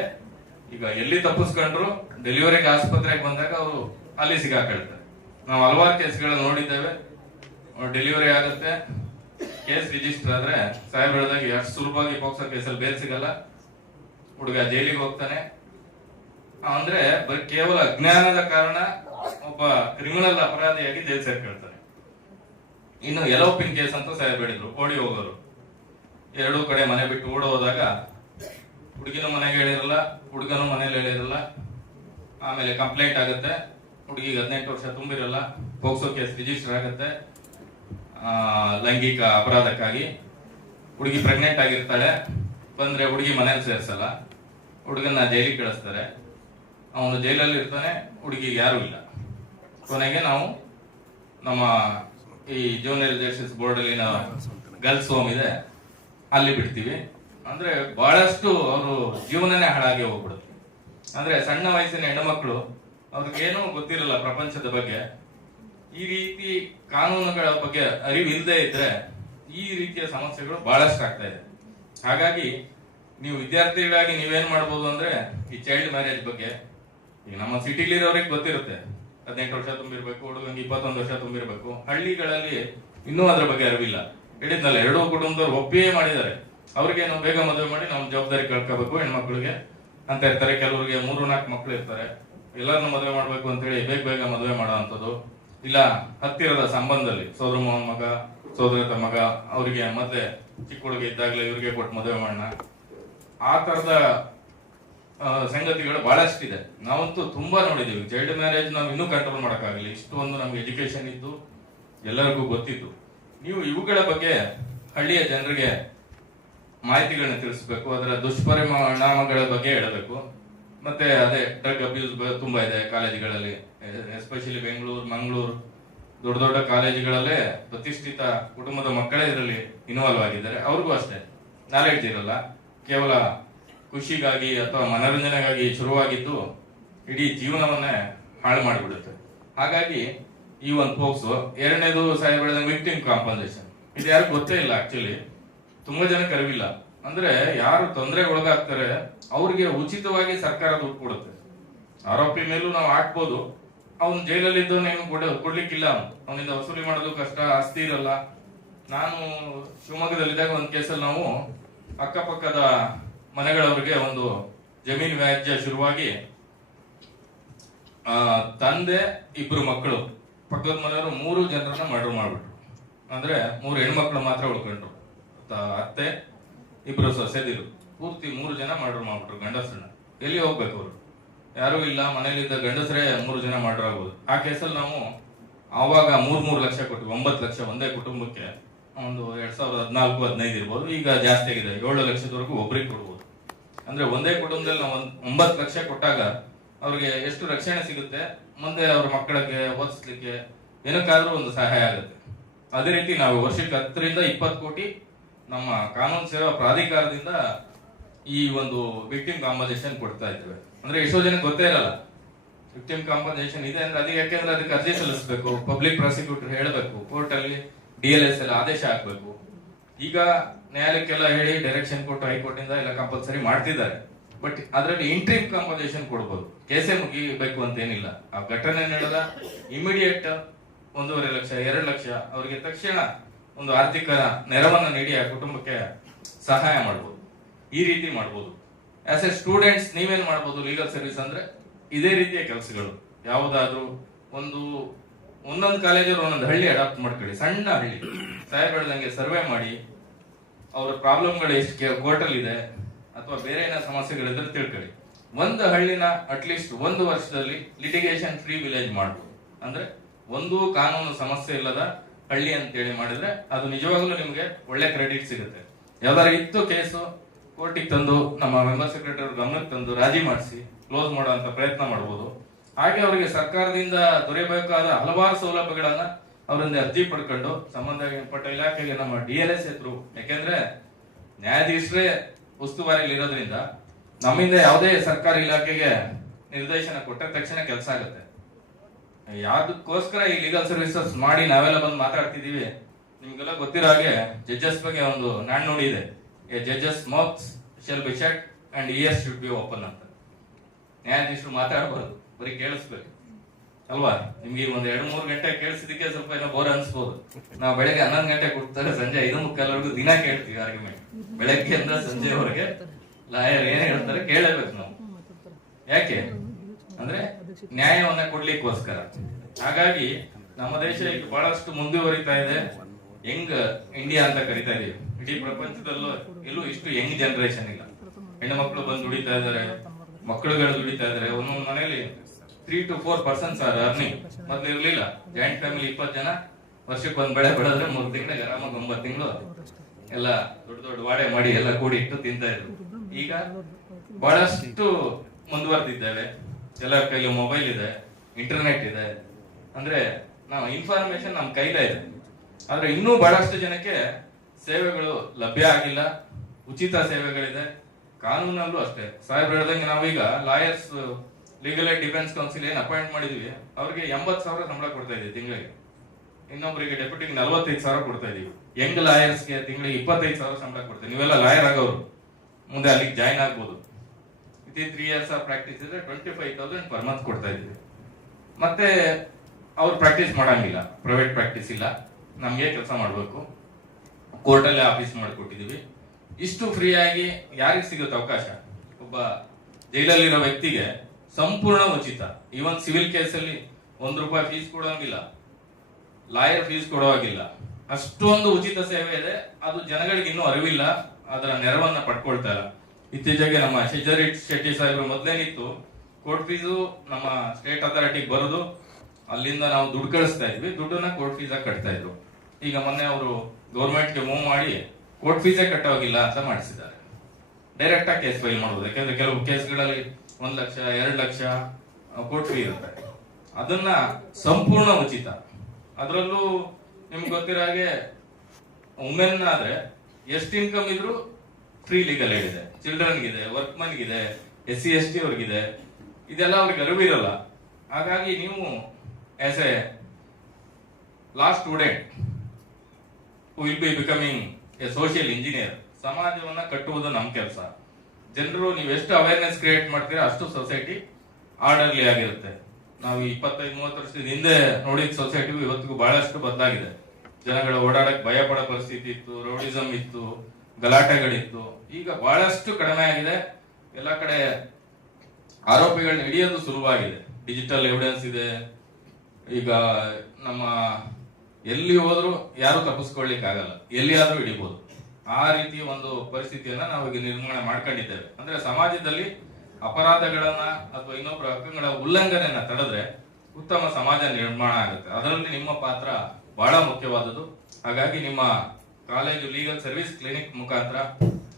ಈಗ ಎಲ್ಲಿ ತಪ್ಪಿಸ್ಕೊಂಡ್ರು ಡೆಲಿವರಿಗೆ ಆಸ್ಪತ್ರೆಗೆ ಬಂದಾಗ ಅವರು ಅಲ್ಲಿ ಸಿಗಾಕೊಳ್ತಾರೆ. ನಾವು ಹಲವಾರು ಕೇಸ್ಗಳನ್ನ ನೋಡಿದ್ದೇವೆ. ಡೆಲಿವರಿ ಆಗುತ್ತೆ, ಕೇಸ್ ರಿಜಿಸ್ಟರ್ ಆದ್ರೆ ಸಾಹೇಬ್ ಹೇಳಿದಾಗ ಅಷ್ಟು ಸುಲಭವಾಗಿ ಪೋಕ್ಸೋ ಕೇಸಲ್ಲಿ ಬೇಲ್ ಸಿಗಲ್ಲ, ಹುಡುಗ ಜೈಲಿಗೆ ಹೋಗ್ತಾನೆ. ಅಂದ್ರೆ ಬರೀ ಕೇವಲ ಅಜ್ಞಾನದ ಕಾರಣ ಒಬ್ಬ ಕ್ರಿಮಿನಲ್ ಅಪರಾಧಿಯಾಗಿ ಜೈಲು ಸೇರ್ಕೊಳ್ತಾನೆ. ಇನ್ನು ಎಲೋಪಿನ್ ಕೇಸ್ ಅಂತ ಸಾಹೇಬ್ ಹೇಳಿದ್ರು, ಓಡಿ ಹೋಗೋರು, ಎರಡೂ ಕಡೆ ಮನೆ ಬಿಟ್ಟು ಓಡಿ ಹೋದಾಗ ಹುಡುಗಿನೂ ಮನೆಗೆ ಹೇಳಿರಲ್ಲ, ಹುಡುಗನೂ ಮನೇಲಿ ಹೇಳಿರಲ್ಲ. ಆಮೇಲೆ ಕಂಪ್ಲೇಂಟ್ ಆಗುತ್ತೆ, ಹುಡುಗಿಗೆ 18 ವರ್ಷ ತುಂಬಿರಲ್ಲ, ಪೋಕ್ಸೋ ಕೇಸ್ ರಿಜಿಸ್ಟರ್ ಆಗುತ್ತೆ ಲೈಂಗಿಕ ಅಪರಾಧಕ್ಕಾಗಿ. ಹುಡುಗಿ ಪ್ರೆಗ್ನೆಂಟ್ ಆಗಿರ್ತಾಳೆ, ಬಂದ್ರೆ ಹುಡುಗಿ ಮನೇಲಿ ಸೇರಿಸಲ್ಲ, ಹುಡುಗನ ಜೈಲಿಗೆ ಕಳಿಸ್ತಾರೆ. ಅವನು ಜೈಲಲ್ಲಿ ಇರ್ತಾನೆ, ಹುಡುಗಿಗೆ ಯಾರು ಇಲ್ಲ. ಕೊನೆಗೆ ನಾವು ನಮ್ಮ ಈ ಜೂನಿಯರ್ ಜಸ್ಟಿಸ್ ಬೋರ್ಡ್ ಅಲ್ಲಿ ನಾವು ಗರ್ಲ್ಸ್ ಹೋಮ್ ಇದೆ, ಅಲ್ಲಿ ಬಿಡ್ತೀವಿ. ಅಂದ್ರೆ ಬಹಳಷ್ಟು ಅವರು ಜೀವನನೇ ಹಾಳಾಗಿ ಹೋಗ್ಬಿಡುತ್ತೆ. ಅಂದ್ರೆ ಸಣ್ಣ ವಯಸ್ಸಿನ ಹೆಣ್ಣುಮಕ್ಕಳು, ಅವ್ರಿಗೇನು ಗೊತ್ತಿರಲ್ಲ ಪ್ರಪಂಚದ ಬಗ್ಗೆ. ಈ ರೀತಿ ಕಾನೂನುಗಳ ಬಗ್ಗೆ ಅರಿವು ಇಲ್ಲದೆ ಇದ್ರೆ ಈ ರೀತಿಯ ಸಮಸ್ಯೆಗಳು ಬಹಳಷ್ಟು ಆಗ್ತಾ ಇದೆ. ಹಾಗಾಗಿ ನೀವು ವಿದ್ಯಾರ್ಥಿಗಳಾಗಿ ನೀವೇನ್ ಮಾಡ್ಬೋದು ಅಂದ್ರೆ ಈ ಚೈಲ್ಡ್ ಮ್ಯಾರೇಜ್ ಬಗ್ಗೆ, ಈಗ ನಮ್ಮ ಸಿಟಿಲಿರೋರಿಗೆ ಗೊತ್ತಿರುತ್ತೆ, 18 ವರ್ಷ ತುಂಬಿರ್ಬೇಕು, ಹುಡುಗಂಗೆ 21 ವರ್ಷ ತುಂಬಿರ್ಬೇಕು. ಹಳ್ಳಿಗಳಲ್ಲಿ ಇನ್ನೂ ಅದ್ರ ಬಗ್ಗೆ ಅರಿವಿಲ್ಲ. ಹೇಳಿದ್ನಲ್ಲ, ಎರಡೂ ಕುಟುಂಬದವ್ರು ಒಪ್ಪಿಯೇ ಮಾಡಿದ್ದಾರೆ. ಅವ್ರಿಗೇನು ಬೇಗ ಮದುವೆ ಮಾಡಿ ನಾವು ಜವಾಬ್ದಾರಿ ಕಳ್ಕೋಬೇಕು ಹೆಣ್ಮಕ್ಳಿಗೆ ಅಂತ ಇರ್ತಾರೆ. ಕೆಲವರಿಗೆ 3-4 ಮಕ್ಳು ಇರ್ತಾರೆ, ಎಲ್ಲರನ್ನು ಮದುವೆ ಮಾಡ್ಬೇಕು ಅಂತೇಳಿ ಬೇಗ ಮದುವೆ ಮಾಡೋ ಅಂಥದ್ದು. ಇಲ್ಲ ಹತ್ತಿರದ ಸಂಬಂಧದಲ್ಲಿ ಸೋದರ ಮಾವನ ಮಗ, ಸೋದರತ ಮಗ, ಅವರಿಗೆ ಮತ್ತೆ ಚಿಕ್ಕ ಹುಡುಗ ಇದ್ದಾಗಲೇ ಇವ್ರಿಗೆ ಕೊಟ್ಟು ಮದುವೆ ಮಾಡೋಣ, ಆ ತರದ ಸಂಗತಿಗಳು ಬಹಳಷ್ಟಿದೆ. ನಾವಂತೂ ತುಂಬಾ ನೋಡಿದೀವಿ. ಚೈಲ್ಡ್ ಮ್ಯಾರೇಜ್ ನಾವು ಇನ್ನೂ ಕಂಟ್ರೋಲ್ ಮಾಡೋಕ್ಕಾಗಲಿ, ಇಷ್ಟು ಒಂದು ನಮ್ಗೆ ಎಜುಕೇಶನ್ ಇದ್ದು ಎಲ್ಲರಿಗೂ ಗೊತ್ತಿದ್ದು. ನೀವು ಇವುಗಳ ಬಗ್ಗೆ ಹಳ್ಳಿಯ ಜನರಿಗೆ ಮಾಹಿತಿಗಳನ್ನ ತಿಳಿಸ್ಬೇಕು, ಅದರ ದುಷ್ಪರಿಣಾಮಗಳ ಬಗ್ಗೆ ಹೇಳಬೇಕು. ಮತ್ತೆ ಅದೇ ಡ್ರಗ್ ಅಬ್ಯೂಸ್ ತುಂಬಾ ಇದೆ ಕಾಲೇಜುಗಳಲ್ಲಿ, ಎಸ್ಪೆಷಲಿ ಬೆಂಗಳೂರು, ಮಂಗಳೂರು ದೊಡ್ಡ ಕಾಲೇಜುಗಳಲ್ಲೇ ಪ್ರತಿಷ್ಠಿತ ಕುಟುಂಬದ ಮಕ್ಕಳೇ ಇದರಲ್ಲಿ ಇನ್ವಾಲ್ವ್ ಆಗಿದ್ದಾರೆ. ಅವ್ರಿಗೂ ಅಷ್ಟೇ ನಾಲೆಡ್ಜ್ ಇರಲ್ಲ, ಕೇವಲ ಖುಷಿಗಾಗಿ ಅಥವಾ ಮನೋರಂಜನೆಗಾಗಿ ಶುರುವಾಗಿದ್ದು ಇಡೀ ಜೀವನವನ್ನೇ ಹಾಳು ಮಾಡಿಬಿಡುತ್ತೆ. ಹಾಗಾಗಿ ಈ ಒಂದು ಪೋಕ್ಸೋ. ಎರಡನೇದು ಸಾಹೇಬ್ ಹೇಳಿದಂಗೆ ವಿಕ್ಟಿಮ್ ಕಾಂಪನ್ಸೇಷನ್. ಇದು ಯಾರು ಗೊತ್ತೇ ಇಲ್ಲ ಆಕ್ಚುಲಿ, ತುಂಬಾ ಜನಕ್ಕೆ ಅರಿವಿಲ್ಲ. ಅಂದ್ರೆ ಯಾರು ತೊಂದರೆಗೆ ಒಳಗಾಗ್ತಾರೆ ಅವ್ರಿಗೆ ಉಚಿತವಾಗಿ ಸರ್ಕಾರ ದುಡ್ಡು ಕೊಡುತ್ತೆ. ಆರೋಪಿ ಮೇಲೂ ನಾವು ಹಾಕ್ಬೋದು, ಅವ್ನು ಜೈಲಲ್ಲಿ ಇದ್ದವನೇನು ಕೊಡ್ಲಿಕ್ಕಿಲ್ಲ, ಅವನಿಂದ ವಸೂಲಿ ಮಾಡೋದು ಕಷ್ಟ, ಆಸ್ತಿ ಇರಲ್ಲ. ನಾನು ಶಿವಮೊಗ್ಗದಲ್ಲಿದ್ದಾಗ ಒಂದು ಕೇಸಲ್ಲಿ ನಾವು ಅಕ್ಕಪಕ್ಕದ ಮನೆಗಳವರಿಗೆ ಒಂದು ಜಮೀನು ವ್ಯಾಜ್ಯ ಶುರುವಾಗಿ ತಂದೆ, ಇಬ್ರು ಮಕ್ಕಳು, ಪಕ್ಕದ ಮನೆಯವರು 3 ಜನರನ್ನ ಮರ್ಡರ್ ಮಾಡ್ಬಿಟ್ರು. ಅಂದ್ರೆ 3 ಹೆಣ್ಮಕ್ಳು ಮಾತ್ರ ಉಳ್ಕೊಂಡ್ರು. ಅತ್ತೆ, ಇಬ್ರು ಸೊಸೆದಿರು, ಪೂರ್ತಿ 3 ಜನ ಮರ್ಡರ್ ಮಾಡ್ಬಿಟ್ರು ಗಂಡಸರನ್ನ. ಎಲ್ಲಿ ಹೋಗ್ಬೇಕು ಅವರು? ಯಾರು ಇಲ್ಲ, ಮನೇಲಿದ್ದ ಗಂಡಸರೇ 3 ಜನ ಮರ್ಡರ್ ಆಗ್ಬೋದು. ಆ ಕೇಸಲ್ಲಿ ನಾವು ಆವಾಗ 3 ಲಕ್ಷ ಕೊಟ್ಟು 9 ಲಕ್ಷ ಒಂದೇ ಕುಟುಂಬಕ್ಕೆ, ಒಂದು 2014-15 ಇರ್ಬೋದು, ಈಗ ಜಾಸ್ತಿ ಆಗಿದೆ, 7 ಲಕ್ಷದವರೆಗೂ ಒಬ್ರಿಗೆ ಕೊಡ್ಬೋದು. ಅಂದ್ರೆ ಒಂದೇ ಕುಟುಂಬದಲ್ಲಿ ನಾವು 9 ಲಕ್ಷ ಕೊಟ್ಟಾಗ ಅವ್ರಿಗೆ ಎಷ್ಟು ರಕ್ಷಣೆ ಸಿಗುತ್ತೆ, ಮುಂದೆ ಅವ್ರ ಮಕ್ಕಳಿಗೆ ಓದಿಸ್ಲಿಕ್ಕೆ ಏನಕ್ಕಾದ್ರೂ ಒಂದು ಸಹಾಯ ಆಗುತ್ತೆ. ಅದೇ ರೀತಿ ನಾವು ವರ್ಷಕ್ಕೆ 10 ರಿಂದ 20 ಕೋಟಿ ನಮ್ಮ ಕಾನೂನು ಸೇವಾ ಪ್ರಾಧಿಕಾರದಿಂದ ಈ ಒಂದು ವಿಕ್ಟಿಮ್ ಕಾಂಪನ್ಸೇಷನ್ ಕೊಡ್ತಾ ಇದ್ದೇವೆ. ಅಂದ್ರೆ ಎಷ್ಟೋ ಜನಕ್ಕೆ ಗೊತ್ತೇ ಇರಲ್ಲ ವಿಕ್ಟಿಮ್ ಕಾಂಪನ್ಸೇಷನ್ ಇದೆ ಅಂದ್ರೆ. ಅದಕ್ಕೆ ಯಾಕೆಂದ್ರೆ ಅದಕ್ಕೆ ಅರ್ಜಿ ಸಲ್ಲಿಸಬೇಕು, ಪಬ್ಲಿಕ್ ಪ್ರಾಸಿಕ್ಯೂಟರ್ ಹೇಳಬೇಕು, ಕೋರ್ಟ್ ಅಲ್ಲಿ DLS ಎಲ್ಲ ಆದೇಶ ಹಾಕ್ಬೇಕು. ಈಗ ನ್ಯಾಯಾಲಯಕ್ಕೆಲ್ಲ ಹೇಳಿ ಡೈರೆಕ್ಷನ್ ಕೊಟ್ಟು ಹೈಕೋರ್ಟ್ ಇಂದ ಎಲ್ಲ ಕಂಪಲ್ಸರಿ ಮಾಡ್ತಿದ್ದಾರೆ. ಬಟ್ ಅದರಲ್ಲಿ ಇಂಟ್ರಿಮ್ ಕಾಂಪನ್ಸೇಷನ್ ಕೊಡ್ಬೋದು, ಕೇಸೇ ಮುಗಿಬೇಕು ಅಂತ ಏನಿಲ್ಲ. ಆ ಘಟನೆ ನಡೆದ ಇಮಿಡಿಯೇಟ್ 1.5 ಲಕ್ಷ 2 ಲಕ್ಷ ಅವರಿಗೆ ತಕ್ಷಣ ಒಂದು ಆರ್ಥಿಕ ನೆರವನ್ನ ನೀಡಿ ಆ ಕುಟುಂಬಕ್ಕೆ ಸಹಾಯ ಮಾಡ್ಬೋದು. ಈ ರೀತಿ ಮಾಡ್ಬೋದು. ಆಸ್ ಎ ಸ್ಟೂಡೆಂಟ್ಸ್ ನೀವೇನ್ ಮಾಡ್ಬೋದು ಲೀಗಲ್ ಸರ್ವಿಸ್ ಅಂದ್ರೆ ಇದೇ ರೀತಿಯ ಕೆಲಸಗಳು. ಯಾವುದಾದ್ರೂ ಒಂದೊಂದು ಕಾಲೇಜಲ್ಲಿ ಒಂದೊಂದು ಹಳ್ಳಿ ಅಡಾಪ್ಟ್ ಮಾಡ್ಕೊಳ್ಳಿ, ಸಣ್ಣ ಹಳ್ಳಿ. ಸಾಹೇಬ್ ಹೇಳ್ದಂಗೆ ಸರ್ವೆ ಮಾಡಿ ಅವ್ರ ಪ್ರಾಬ್ಲಮ್ಗಳು ಎಷ್ಟು ಕೋರ್ಟ್ ಅಲ್ಲಿ ಇದೆ ಅಥವಾ ಬೇರೆ ಏನೋ ಸಮಸ್ಯೆಗಳಿದ್ರೆ ತಿಳ್ಕೊಳ್ಳಿ. ಒಂದು ಹಳ್ಳಿನ ಅಟ್ಲೀಸ್ಟ್ 1 ವರ್ಷದಲ್ಲಿ ಲಿಟಿಗೇಷನ್ ಫ್ರೀ ವಿಲೇಜ್ ಮಾಡ್ಬೋದು. ಅಂದ್ರೆ ಒಂದು ಕಾನೂನು ಸಮಸ್ಯೆ ಇಲ್ಲದ ಹಳ್ಳಿ ಅಂತೇಳಿ ಮಾಡಿದ್ರೆ ಅದು ನಿಜವಾಗ್ಲೂ ನಿಮ್ಗೆ ಒಳ್ಳೆ ಕ್ರೆಡಿಟ್ ಸಿಗುತ್ತೆ. ಯಾವ್ದಾರು ಇತ್ತು ಕೇಸು ಕೋರ್ಟಿಗೆ ತಂದು ನಮ್ಮ ಮೆಂಬರ್ ಸೆಕ್ರೆಟರಿ ಅವ್ರ ಗಮನಕ್ಕೆ ತಂದು ರಾಜಿ ಮಾಡಿಸಿ ಕ್ಲೋಸ್ ಮಾಡುವಂತ ಪ್ರಯತ್ನ ಮಾಡಬಹುದು. ಹಾಗೆ ಅವರಿಗೆ ಸರ್ಕಾರದಿಂದ ದೊರೆಯಬೇಕಾದ ಹಲವಾರು ಸೌಲಭ್ಯಗಳನ್ನ ಅವರಿಂದ ಅರ್ಜಿ ಪಡ್ಕೊಂಡು ಸಂಬಂಧಪಟ್ಟ ಇಲಾಖೆಗೆ ನಮ್ಮ DLS ಎದ್ರು. ಯಾಕೆಂದ್ರೆ ನ್ಯಾಯಾಧೀಶರೇ ಉಸ್ತುವಾರಿ ಇರೋದ್ರಿಂದ ನಮ್ಮಿಂದ ಯಾವುದೇ ಸರ್ಕಾರಿ ಇಲಾಖೆಗೆ ನಿರ್ದೇಶನ ಕೊಟ್ಟ ತಕ್ಷಣ ಕೆಲಸ ಆಗುತ್ತೆ. ಯಾವ್ದಕ್ಕೋಸ್ಕರ ಈ ಲೀಗಲ್ ಸರ್ವಿಸಸ್ ಮಾಡಿ ನಾವೆಲ್ಲ ಬಂದು ಮಾತಾಡ್ತಿದೀವಿ, ನಿಮ್ಗೆಲ್ಲ ಗೊತ್ತಿರೋ ಹಾಗೆ ಜಡ್ಜಸ್ ಬಗ್ಗೆ ಒಂದು ನಾಣ್ಣುಡಿ ಇದೆ, A judges mouth shall be shut and years should be open ಅಂತ. ನ್ಯಾಯಾಧೀಶರು ಮಾತಾಡಬಾರ್ದು, ಬರೀ ಕೇಳಿಸ್ಬೇಕು ಅಲ್ವಾ? ನಿಮ್ಗೆ ಒಂದ್ 2-3 ಗಂಟೆ ಕೇಳಿಸಿದಕ್ಕೆ ಸ್ವಲ್ಪ ಏನೋ ಬೋರ್ ಅನ್ಸ್ಬೋದು. ನಾವು ಬೆಳಗ್ಗೆ 11 ಗಂಟೆ ಕೊಡ್ತಾರೆ, ಸಂಜೆ 5:45 ದಿನ ಕೇಳ್ತೀವಿ ಆರ್ಗ್ಯುಮೆಂಟ್. ಬೆಳಗ್ಗೆಯಿಂದ ಸಂಜೆವರೆಗೆ ಲಾಯರ್ ಏನ್ ಹೇಳ್ತಾರೆ ಕೇಳಬೇಕು ನಾವು. ಯಾಕೆ ಅಂದ್ರೆ ನ್ಯಾಯವನ್ನ ಕೊಡ್ಲಿಕ್ಕೋಸ್ಕರ. ಹಾಗಾಗಿ ನಮ್ಮ ದೇಶ ಈಗ ಬಹಳಷ್ಟು ಮುಂದುವರಿತಾ ಇದೆ. ಯಂಗ್ ಇಂಡಿಯಾ ಅಂತ ಕರಿತಾ ಇದೀವಿ. ಇಡೀ ಪ್ರಪಂಚದಲ್ಲೂ ಎಲ್ಲೂ ಇಷ್ಟು ಯಂಗ್ ಜನರೇಷನ್ ಇಲ್ಲ. ಹೆಣ್ಣು ಮಕ್ಕಳು ಬಂದು ದುಡಿತಾ ಇದಾರೆ, ಮಕ್ಕಳುಗಳು ದುಡಿತಾ ಇದಾರೆ. ಒಂದೊಂದು ಮನೆಯಲ್ಲಿ 3 to 4 persons ಆರ್ ಅರ್ನಿಂಗ್. ಮೊದ್ಲು ಇರ್ಲಿಲ್ಲ, ಜಾಯಿಂಟ್ ಫ್ಯಾಮಿಲಿ 20 ಜನ, ವರ್ಷಕ್ಕೆ ಒಂದ್ ಬೆಳೆ ಬೆಳೆದ್ರೆ 3 ತಿಂಗಳಿಗೆ ಆರಾಮಾಗಿ 9 ತಿಂಗಳು ಎಲ್ಲ ದೊಡ್ಡ ವಾಡೆ ಮಾಡಿ ಎಲ್ಲ ಕೂಡಿ ಇಟ್ಟು ತಿಂತಾ ಇದ್ರು. ಈಗ ಬಹಳಷ್ಟು ಮುಂದುವರೆದಿದ್ದೇವೆ. ಎಲ್ಲರ ಕೈಲಿ ಮೊಬೈಲ್ ಇದೆ, ಇಂಟರ್ನೆಟ್ ಇದೆ. ಅಂದ್ರೆ ನಾವು ಇನ್ಫಾರ್ಮೇಶನ್ ನಮ್ ಕೈಲೇ ಇದೆ. ಆದ್ರೆ ಇನ್ನೂ ಬಹಳಷ್ಟು ಜನಕ್ಕೆ ಸೇವೆಗಳು ಲಭ್ಯ ಆಗಿಲ್ಲ. ಉಚಿತ ಸೇವೆಗಳಿದೆ, ಕಾನೂನಲ್ಲೂ ಅಷ್ಟೇ. ಸಾಹೇಬ್ ಹೇಳ್ದಂಗೆ ನಾವೀಗ lawyers legal aid defence counsel ಏನ್ ಅಪಾಯಿಂಟ್ ಮಾಡಿದೀವಿ, ಅವ್ರಿಗೆ 80,000 ಸಂಬಳ ಕೊಡ್ತಾ ಇದೀವಿ ತಿಂಗಳಿಗೆ. ಇನ್ನೊಬ್ಬರಿಗೆ ಡೆಪ್ಯೂಟಿಗೆ 45,000 ಕೊಡ್ತಾ ಇದೀವಿ. ಯಂಗ್ ಲಾಯರ್ಸ್ಗೆ ತಿಂಗಳಿಗೆ 25,000 ಸಂಬಳ ಕೊಡ್ತೀವಿ. ನೀವೆಲ್ಲ ಲಾಯರ್ ಆಗೋರು ಮುಂದೆ ಅಲ್ಲಿಗೆ ಜಾಯ್ನ್ ಆಗ್ಬೋದು. ವಿತಿನ್ 3 years ಆಫ್ ಪ್ರಾಕ್ಟೀಸ್ ಇದ್ರೆ 25,000 ಪರ್ ಮಂತ್ ಕೊಡ್ತಾ ಇದೀವಿ. ಮತ್ತೆ ಅವ್ರು ಪ್ರಾಕ್ಟೀಸ್ ಮಾಡಂಗಿಲ್ಲ, ಪ್ರೈವೇಟ್ ಪ್ರಾಕ್ಟೀಸ್ ಇಲ್ಲ, ನಮ್ಗೆ ಕೆಲಸ ಮಾಡ್ಬೇಕು. ಕೋರ್ಟಲ್ಲೇ ಆಫೀಸ್ ಮಾಡಿಕೊಟ್ಟಿದೀವಿ. ಇಷ್ಟು ಫ್ರೀ ಆಗಿ ಯಾರಿಗೆ ಸಿಗುತ್ತೆ ಅವಕಾಶ? ಒಬ್ಬ ಜೈಲಲ್ಲಿರೋ ವ್ಯಕ್ತಿಗೆ ಸಂಪೂರ್ಣ ಉಚಿತ. ಈವನ್ ಸಿವಿಲ್ ಕೇಸಲ್ಲಿ ₹1 ಫೀಸ್ ಕೊಡೋಂಗಿಲ್ಲ, ಲಾಯರ್ ಫೀಸ್ ಕೊಡೋವಾಗಿಲ್ಲ. ಅಷ್ಟೊಂದು ಉಚಿತ ಸೇವೆ ಇದೆ. ಅದು ಜನಗಳಿಗೆ ಇನ್ನೂ ಅರಿವಿಲ್ಲ, ಅದರ ನೆರವನ್ನ ಪಡ್ಕೊಳ್ತಾ ಇಲ್ಲ. ಇತ್ತೀಚೆಗೆ ನಮ್ಮ ಶೆಜರಿ ಶೆಟ್ಟಿ ಸಾಹೇಬರು ಮೊದಲೇನಿತ್ತು, ಕೋರ್ಟ್ ಫೀಸು ನಮ್ಮ ಸ್ಟೇಟ್ ಅಥಾರಿಟಿಗೆ ಬರೋದು, ಅಲ್ಲಿಂದ ನಾವು ದುಡ್ಡು ಕಳಿಸ್ತಾ ಇದ್ವಿ, ದುಡ್ಡನ್ನ ಕೋರ್ಟ್ ಫೀಸ್ ಕಟ್ತಾ ಇದ್ರು. ಈಗ ಮೊನ್ನೆ ಅವರು ಗೌರ್ಮೆಂಟ್ಗೆ ಮೂವ್ ಮಾಡಿ ಕೋರ್ಟ್ ಫೀಸೇ ಕಟ್ಟೋಗಿಲ್ಲ ಅಂತ ಮಾಡಿಸಿದ್ದಾರೆ. ಡೈರೆಕ್ಟ್ ಆಗಿ ಕೇಸ್ ಫೈಲ್ ಮಾಡಬಹುದು. ಯಾಕಂದ್ರೆ ಕೆಲವು ಕೇಸ್ಗಳಲ್ಲಿ 1 ಲಕ್ಷ 2 ಲಕ್ಷ ಕೋರ್ಟ್ ಫೀ ಇರುತ್ತೆ. ಅದನ್ನ ಸಂಪೂರ್ಣ ಉಚಿತ. ಅದರಲ್ಲೂ ನಿಮ್ಗೆ ಗೊತ್ತಿರೋ ಹಾಗೆ ವುಮೆನ್ ಆದ್ರೆ ಎಷ್ಟು ಇನ್ಕಮ್ ಇದ್ರು ಫ್ರೀ ಲೀಗಲ್ ಏಡ್ ಇದೆ. ಚಿಲ್ಡ್ರನ್ಗಿದೆ, ವರ್ಕ್ಮನ್ಗಿದೆ, SC ST ಅವ್ರಿಗಿದೆ. ಇದೆಲ್ಲ ಅವ್ರಿಗೆ ಅರಿವಿರಲ್ಲ. ಹಾಗಾಗಿ ನೀವು as a last student who will be becoming a social engineer. ಸಮಾಜವನ್ನ ಕಟ್ಟುವುದು ನಮ್ಮ ಕೆಲಸ. ಜನರು ನೀವು ಎಷ್ಟು ಅವೇರ್ನೆಸ್ ಕ್ರಿಯೇಟ್ ಮಾಡ್ತೀರಾ ಅಷ್ಟು ಸೊಸೈಟಿ ಆರ್ಡರ್ಲಿ ಆಗಿರುತ್ತೆ. ನಾವು 25-30 ವರ್ಷದ ಹಿಂದೆ ನೋಡಿದ ಸೊಸೈಟಿಗೂ ಇವತ್ತಿಗೂ ಬಹಳಷ್ಟು ಬದಲಾಗಿದೆ. ಜನಗಳು ಓಡಾಡಕ್ ಭಯ ಪಡೋ ಪರಿಸ್ಥಿತಿ ಇತ್ತು, ರೌಡಿಸಂ ಇತ್ತು, ಗಲಾಟೆಗಳಿತ್ತು. ಈಗ ಬಹಳಷ್ಟು ಕಡಿಮೆ ಆಗಿದೆ. ಎಲ್ಲ ಕಡೆ ಆರೋಪಿಗಳನ್ನ ಹಿಡಿಯೋದು ಸುಲಭವಾಗಿದೆ. ಡಿಜಿಟಲ್ ಎವಿಡೆನ್ಸ್ ಇದೆ. ಈಗ ನಮ್ಮ ಎಲ್ಲಿ ಹೋದ್ರು ಯಾರು ತಪ್ಪಿಸ್ಕೊಳ್ಳಿಕ್ ಆಗಲ್ಲ, ಎಲ್ಲಿಯಾದ್ರೂ ಹಿಡಿಬಹುದು. ಆ ರೀತಿ ಒಂದು ಪರಿಸ್ಥಿತಿಯನ್ನ ನಾವು ಈಗ ನಿರ್ಮಾಣ ಮಾಡ್ಕೊಂಡಿದ್ದೇವೆ. ಅಂದ್ರೆ ಸಮಾಜದಲ್ಲಿ ಅಪರಾಧಗಳನ್ನ ಅಥವಾ ಇನ್ನೊಬ್ಬರ ಹಕ್ಕುಗಳ ಉಲ್ಲಂಘನೆಯನ್ನ ತಡೆದ್ರೆ ಉತ್ತಮ ಸಮಾಜ ನಿರ್ಮಾಣ ಆಗುತ್ತೆ. ಅದರಲ್ಲಿ ನಿಮ್ಮ ಪಾತ್ರ ಬಹಳ ಮುಖ್ಯವಾದದ್ದು. ಹಾಗಾಗಿ ನಿಮ್ಮ ಕಾಲೇಜು ಲೀಗಲ್ ಸರ್ವಿಸ್ ಕ್ಲಿನಿಕ್ ಮುಖಾಂತರ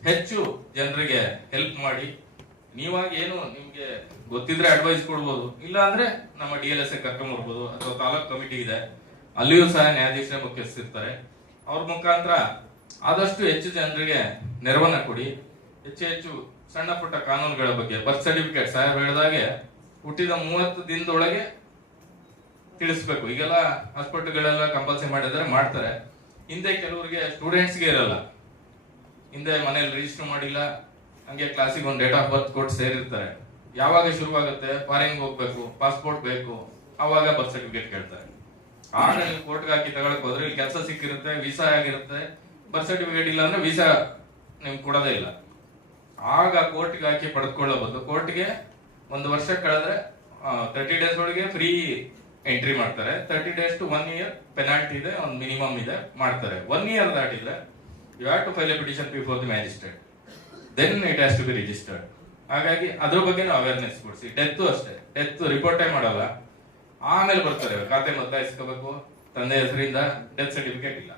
ಹೆಚ್ಚು ಜನರಿಗೆ ಹೆಲ್ಪ್ ಮಾಡಿ. ನೀವಾಗಿ ಏನು ನಿಮ್ಗೆ ಗೊತ್ತಿದ್ರೆ ಅಡ್ವೈಸ್ ಕೊಡ್ಬೋದು, ಇಲ್ಲ ಅಂದ್ರೆ ನಮ್ಮ DLSA ಕರ್ಕೊಂಡ್ ಬರ್ಬೋದು, ಅಥವಾ ತಾಲೂಕ್ ಕಮಿಟಿ ಇದೆ, ಅಲ್ಲಿಯೂ ಸಹ ನ್ಯಾಯಾಧೀಶರ ಮುಖ್ಯಸ್ಥಿರ್ತಾರೆ. ಅವ್ರ ಮುಖಾಂತರ ಆದಷ್ಟು ಹೆಚ್ಚು ಜನರಿಗೆ ನೆರವನ್ನ ಕೊಡಿ. ಹೆಚ್ಚು ಸಣ್ಣ ಪುಟ್ಟ ಕಾನೂನುಗಳ ಬಗ್ಗೆ, ಬರ್ತ್ ಸರ್ಟಿಫಿಕೇಟ್ ಸಾಹೇಬ್ ಹೇಳಿದಾಗೆ ಹುಟ್ಟಿದ 30 ದಿನದೊಳಗೆ ತಿಳಿಸ್ಬೇಕು. ಈಗೆಲ್ಲ ಹಾಸ್ಪಿಟಲ್ಗಳೆಲ್ಲ ಕಂಪಲ್ಸರಿ ಮಾಡಿದ್ರೆ ಮಾಡ್ತಾರೆ. ಹಿಂದೆ ಕೆಲವರಿಗೆ ಸ್ಟೂಡೆಂಟ್ಸ್ಗೆ ಇರಲ್ಲ, ಹಿಂದೆ ಮನೇಲಿ ರಿಜಿಸ್ಟರ್ ಮಾಡಿಲ್ಲ, ಹಂಗೆ ಕ್ಲಾಸಿಗೆ ಒಂದು ಡೇಟ್ ಆಫ್ ಬರ್ತ್ ಕೊಟ್ಟು ಸೇರಿರ್ತಾರೆ. ಯಾವಾಗ ಶುರುವಾಗುತ್ತೆ, ಫಾರಿನ್ ಹೋಗ್ಬೇಕು, ಪಾಸ್ಪೋರ್ಟ್ ಬೇಕು, ಅವಾಗ ಬರ್ತ್ ಸರ್ಟಿಫಿಕೇಟ್ ಕೇಳ್ತಾರೆ. ಆಗ ನೀವು ಕೋರ್ಟ್ಗೆ ಹಾಕಿ ತಗೊಳಕ್ ಹೋದ್ರೆ ಇಲ್ಲಿ ಕೆಲಸ ಸಿಕ್ಕಿರುತ್ತೆ, ವೀಸಾ ಆಗಿರುತ್ತೆ, ಬರ್ತ್ ಸರ್ಟಿಫಿಕೇಟ್ ಇಲ್ಲ ಅಂದ್ರೆ ವೀಸಾ ನಿಮ್ಗೆ ಕೊಡೋದೇ ಇಲ್ಲ. ಆಗ ಕೋರ್ಟ್ಗೆ ಹಾಕಿ ಪಡೆದುಕೊಳ್ಳಬಹುದು. ಕೋರ್ಟ್ಗೆ 1 ವರ್ಷ ಕಳೆದ್ರೆ 30 ಡೇಸ್ ಒಳಗೆ ಫ್ರೀ ಎಂಟ್ರಿ ಮಾಡ್ತಾರೆ. 30 ಡೇಸ್ ಟು 1 year ಪೆನಾಲ್ಟಿ ಇದೆ, ಒಂದು ಮಿನಿಮಮ್ ಇದೆ, ಮಾಡ್ತಾರೆ. 1 year ದಾಟಿದ್ರೆ you have to file a petition before the magistrate, then it has to be registered. ಹಾಗಾಗಿ ಅದ್ರ ಬಗ್ಗೆ ಅವೇರ್ನೆಸ್ ಕೊಡಿಸಿ. ಡೆತ್ ಅಷ್ಟೇ, ಡೆತ್ ರಿಪೋರ್ಟೇ ಮಾಡಲ್ಲ, ಆಮೇಲೆ ಬರ್ತಾರೆ ಖಾತೆ ಬದಲಾಯಿಸ್ಕೋಬೇಕು, ತಂದೆ ಹೆಸರಿಂದ ಡೆತ್ ಸರ್ಟಿಫಿಕೇಟ್ ಇಲ್ಲ.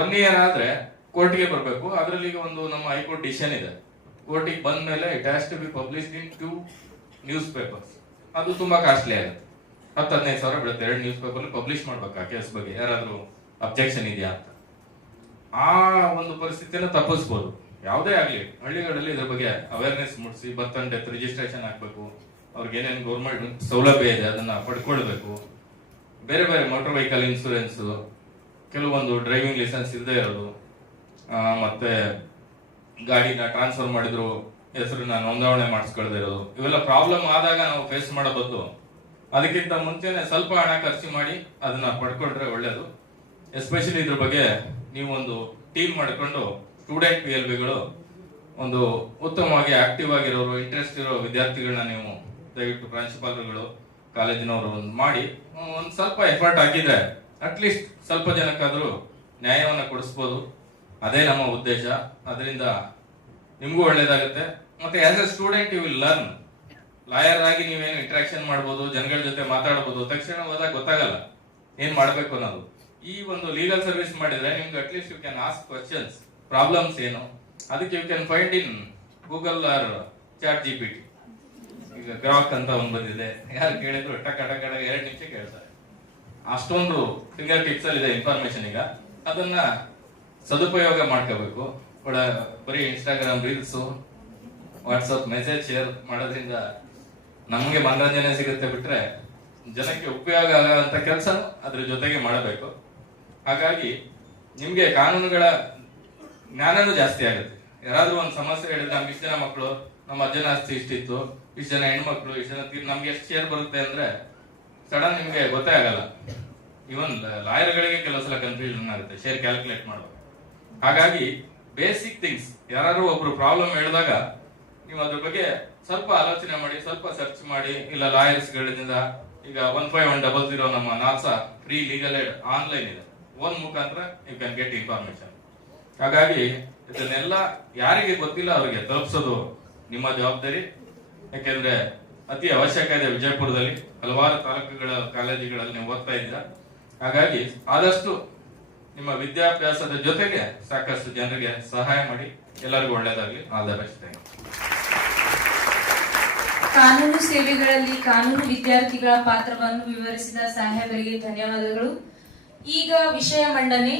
1 year ಆದ್ರೆ ಕೋರ್ಟ್ಗೆ ಬರಬೇಕು. ಅದರಲ್ಲಿ ಒಂದು ನಮ್ಮ ಹೈಕೋರ್ಟ್ ಡಿಸಿಷನ್ ಇದೆ, ಕೋರ್ಟಿಗೆ ಬಂದ ಮೇಲೆ it has to be published in 2 newspapers. ಅದು ತುಂಬಾ ಕಾಸ್ಟ್ಲಿ ಆಗುತ್ತೆ, 10-15 ಸಾವಿರ ಬೀಳುತ್ತೆ. 2 ನ್ಯೂಸ್ ಪೇಪರ್ ಪಬ್ಲಿಷ್ ಮಾಡ್ಬೇಕು ಆ ಕೇಸ್ ಬಗ್ಗೆ, ಯಾರಾದ್ರೂ ಅಬ್ಜೆಕ್ಷನ್ ಇದೆಯಾ ಅಂತ. ಆ ಒಂದು ಪರಿಸ್ಥಿತಿಯನ್ನು ತಪ್ಪಿಸ್ಬೋದು. ಯಾವುದೇ ಆಗ್ಲಿ ಹಳ್ಳಿಗಳಲ್ಲಿ ಇದ್ರ ಬಗ್ಗೆ ಅವೇರ್ನೆಸ್ ಮೂಡಿಸಿ, ಬರ್ತ್ ಅಂಡ್ ಡೆತ್ ರಿಜಿಸ್ಟ್ರೇಷನ್ ಹಾಕ್ಬೇಕು. ಅವ್ರಿಗೆ ಏನೇನು ಗೌರ್ಮೆಂಟ್ ಸೌಲಭ್ಯ ಇದೆ ಅದನ್ನ ಪಡ್ಕೊಳ್ಬೇಕು. ಬೇರೆ ಬೇರೆ ಮೋಟರ್ ವೆಹಿಕಲ್ ಇನ್ಸೂರೆನ್ಸ್, ಕೆಲವೊಂದು ಡ್ರೈವಿಂಗ್ ಲೈಸೆನ್ಸ್ ಇಲ್ಲದೆ ಇರೋದು, ಮತ್ತೆ ಗಾಡಿನ ಟ್ರಾನ್ಸ್ಫರ್ ಮಾಡಿದ್ರು ಹೆಸರನ್ನ ನೋಂದಾವಣೆ ಮಾಡಿಸ್ಕೊಳ್ದೇ ಇರೋದು, ಇವೆಲ್ಲ ಪ್ರಾಬ್ಲಮ್ ಆದಾಗ ನಾವು ಫೇಸ್ ಮಾಡೋ ಬದಲು ಅದಕ್ಕಿಂತ ಮುಂಚೆನೆ ಸ್ವಲ್ಪ ಹಣ ಖರ್ಚು ಮಾಡಿ ಅದನ್ನ ಪಡ್ಕೊಂಡ್ರೆ ಒಳ್ಳೇದು. ಎಸ್ಪೆಷಲಿ ಇದ್ರ ಬಗ್ಗೆ ನೀವು ಒಂದು ಟೀಮ್ ಮಾಡಿಕೊಂಡು ಸ್ಟೂಡೆಂಟ್ PLBಗಳು ಒಂದು ಉತ್ತಮವಾಗಿ ಆಕ್ಟಿವ್ ಆಗಿರೋರು, ಇಂಟ್ರೆಸ್ಟ್ ಇರೋ ವಿದ್ಯಾರ್ಥಿಗಳನ್ನ ನೀವು ದಯವಿಟ್ಟು ಪ್ರಾಂಶುಪಾಲರುಗಳು, ಕಾಲೇಜಿನವರು ಮಾಡಿ ಒಂದು ಸ್ವಲ್ಪ ಎಫರ್ಟ್ ಹಾಕಿದ್ರೆ ಅಟ್ಲೀಸ್ಟ್ ಸ್ವಲ್ಪ ಜನಕ್ಕಾದ್ರೂ ನ್ಯಾಯವನ್ನ ಕೊಡಿಸ್ಬೋದು. ಅದೇ ನಮ್ಮ ಉದ್ದೇಶ. ಅದರಿಂದ ನಿಮ್ಗೂ ಒಳ್ಳೇದಾಗುತ್ತೆ. ಮತ್ತೆ as a student you will learn. Lawyer ಆಗಿ ನೀವೇನು ಇಂಟ್ರಾಕ್ಷನ್ ಮಾಡ್ಬೋದು, ಜನಗಳ ಜೊತೆ ಮಾತಾಡ್ಬೋದು, ತಕ್ಷಣ ಹೋದಾಗ ಗೊತ್ತಾಗಲ್ಲ ಏನ್ ಮಾಡ್ಬೇಕು ಅನ್ನೋದು. ಈ ಒಂದು ಲೀಗಲ್ ಸರ್ವಿಸ್ ಮಾಡಿದ್ರೆ ನಿಮ್ಗೆ at least you can ask questions, problems ಏನು, ಅದಕ್ಕೆ you can find in Google or chat GPT. ಈಗ ಗ್ರಾಕ್ ಅಂತ ಒಂದು ಬಂದಿದೆ, ಯಾರು ಕೇಳಿದ್ರು ಟಕ ಟಕ 2 ನಿಮಿಷ ಕೇಳ್ತಾರೆ. ಅಷ್ಟೊಂದು ಫಿಂಗರ್ ಟಿಪ್ಸ್ ಅಲ್ಲಿ ಇದೆ ಇನ್ಫಾರ್ಮೇಶನ್. ಈಗ ಅದನ್ನ ಸದುಪಯೋಗ ಮಾಡ್ಕೋಬೇಕು. ಬರೀ Instagram reels, WhatsApp message share ಮಾಡೋದ್ರಿಂದ ನಮಗೆ ಮನರಂಜನೆ ಸಿಗುತ್ತೆ ಬಿಟ್ರೆ ಜನಕ್ಕೆ ಉಪಯೋಗ ಆಗುವಂತ ಕೆಲಸ ಅದ್ರ ಜೊತೆಗೆ ಮಾಡಬೇಕು. ಹಾಗಾಗಿ ನಿಮ್ಗೆ ಕಾನೂನುಗಳ ಜ್ಞಾನನೂ ಜಾಸ್ತಿ ಆಗುತ್ತೆ. ಯಾರಾದ್ರೂ ಒಂದು ಸಮಸ್ಯೆ ಹೇಳಿದ್ರೆ ನಮ್ಗೆ ಇಷ್ಟು ಜನ ಮಕ್ಕಳು, ನಮ್ಮ ಅಜ್ಜನ ಆಸ್ತಿ ಇಷ್ಟಿತ್ತು, ಇಷ್ಟು ಜನ ಹೆಣ್ಮಕ್ಳು, ಇಷ್ಟು ಜನ ನಮ್ಗೆ ಎಷ್ಟು ಶೇರ್ ಬರುತ್ತೆ ಅಂದ್ರೆ ಸಡನ್ ನಿಮ್ಗೆ ಗೊತ್ತೇ ಆಗಲ್ಲ. ಇವನ್ ಲಾಯರ್ಗಳಿಗೆ ಕೆಲವು ಸಲ ಕನ್ಫ್ಯೂಷನ್ ಆಗುತ್ತೆ ಶೇರ್ ಕ್ಯಾಲ್ಕುಲೇಟ್ ಮಾಡುವಾಗ. ಹಾಗಾಗಿ ಬೇಸಿಕ್ ಥಿಂಗ್ಸ್, ಯಾರು ಒಬ್ರು ಪ್ರಾಬ್ಲಮ್ ಹೇಳಿದಾಗ ನೀವು ಅದ್ರ ಬಗ್ಗೆ ಸ್ವಲ್ಪ ಆಲೋಚನೆ ಮಾಡಿ, ಸ್ವಲ್ಪ ಸರ್ಚ್ ಮಾಡಿ, ಇಲ್ಲ ಲಾಯರ್ಸ್ ಗಳಿಂದ ಈಗ 15100 ನಮ್ಮ ನಾಲ್ಸ ಫ್ರೀ ಲೀಗಲ್ ಏಡ್ ಆನ್ಲೈನ್ ಇದೆ, ಒಂದ್ ಮುಖಾಂತರ ಯು ಕ್ಯಾನ್ ಗೆಟ್ ಇನ್ಫಾರ್ಮೇಶನ್. ಹಾಗಾಗಿ ಇದನ್ನೆಲ್ಲ ಯಾರಿಗೆ ಗೊತ್ತಿಲ್ಲ ಅವರಿಗೆ ತಲುಪಿಸೋದು ನಿಮ್ಮ ಜವಾಬ್ದಾರಿ. ಯಾಕೆಂದ್ರೆ ಅತಿ ಅವಶ್ಯಕ ಇದೆ. ವಿಜಯಪುರದಲ್ಲಿ ಹಲವಾರು ತಾಲೂಕುಗಳ ಕಾಲೇಜುಗಳಲ್ಲಿ ನೀವು ಓದ್ತಾ ಇದ್ದೀರಾ. ಹಾಗಾಗಿ ಆದಷ್ಟು ನಿಮ್ಮ ವಿದ್ಯಾಭ್ಯಾಸದ ಜೊತೆಗೆ ಸಾಕಷ್ಟು ಜನರಿಗೆ ಸಹಾಯ ಮಾಡಿ. ಎಲ್ಲರಿಗೂ ಒಳ್ಳೆಯದಾಗಲಿ. All the best. Thank you. ಕಾನೂನು ಸೇವೆಗಳಲ್ಲಿ ಕಾನೂನು ವಿದ್ಯಾರ್ಥಿಗಳ ಪಾತ್ರವನ್ನು ವಿವರಿಸಿದ ಸಾಹೇಬರಿಗೆ ಧನ್ಯವಾದಗಳು. ಈಗ ವಿಷಯ ಮಂಡನೆ.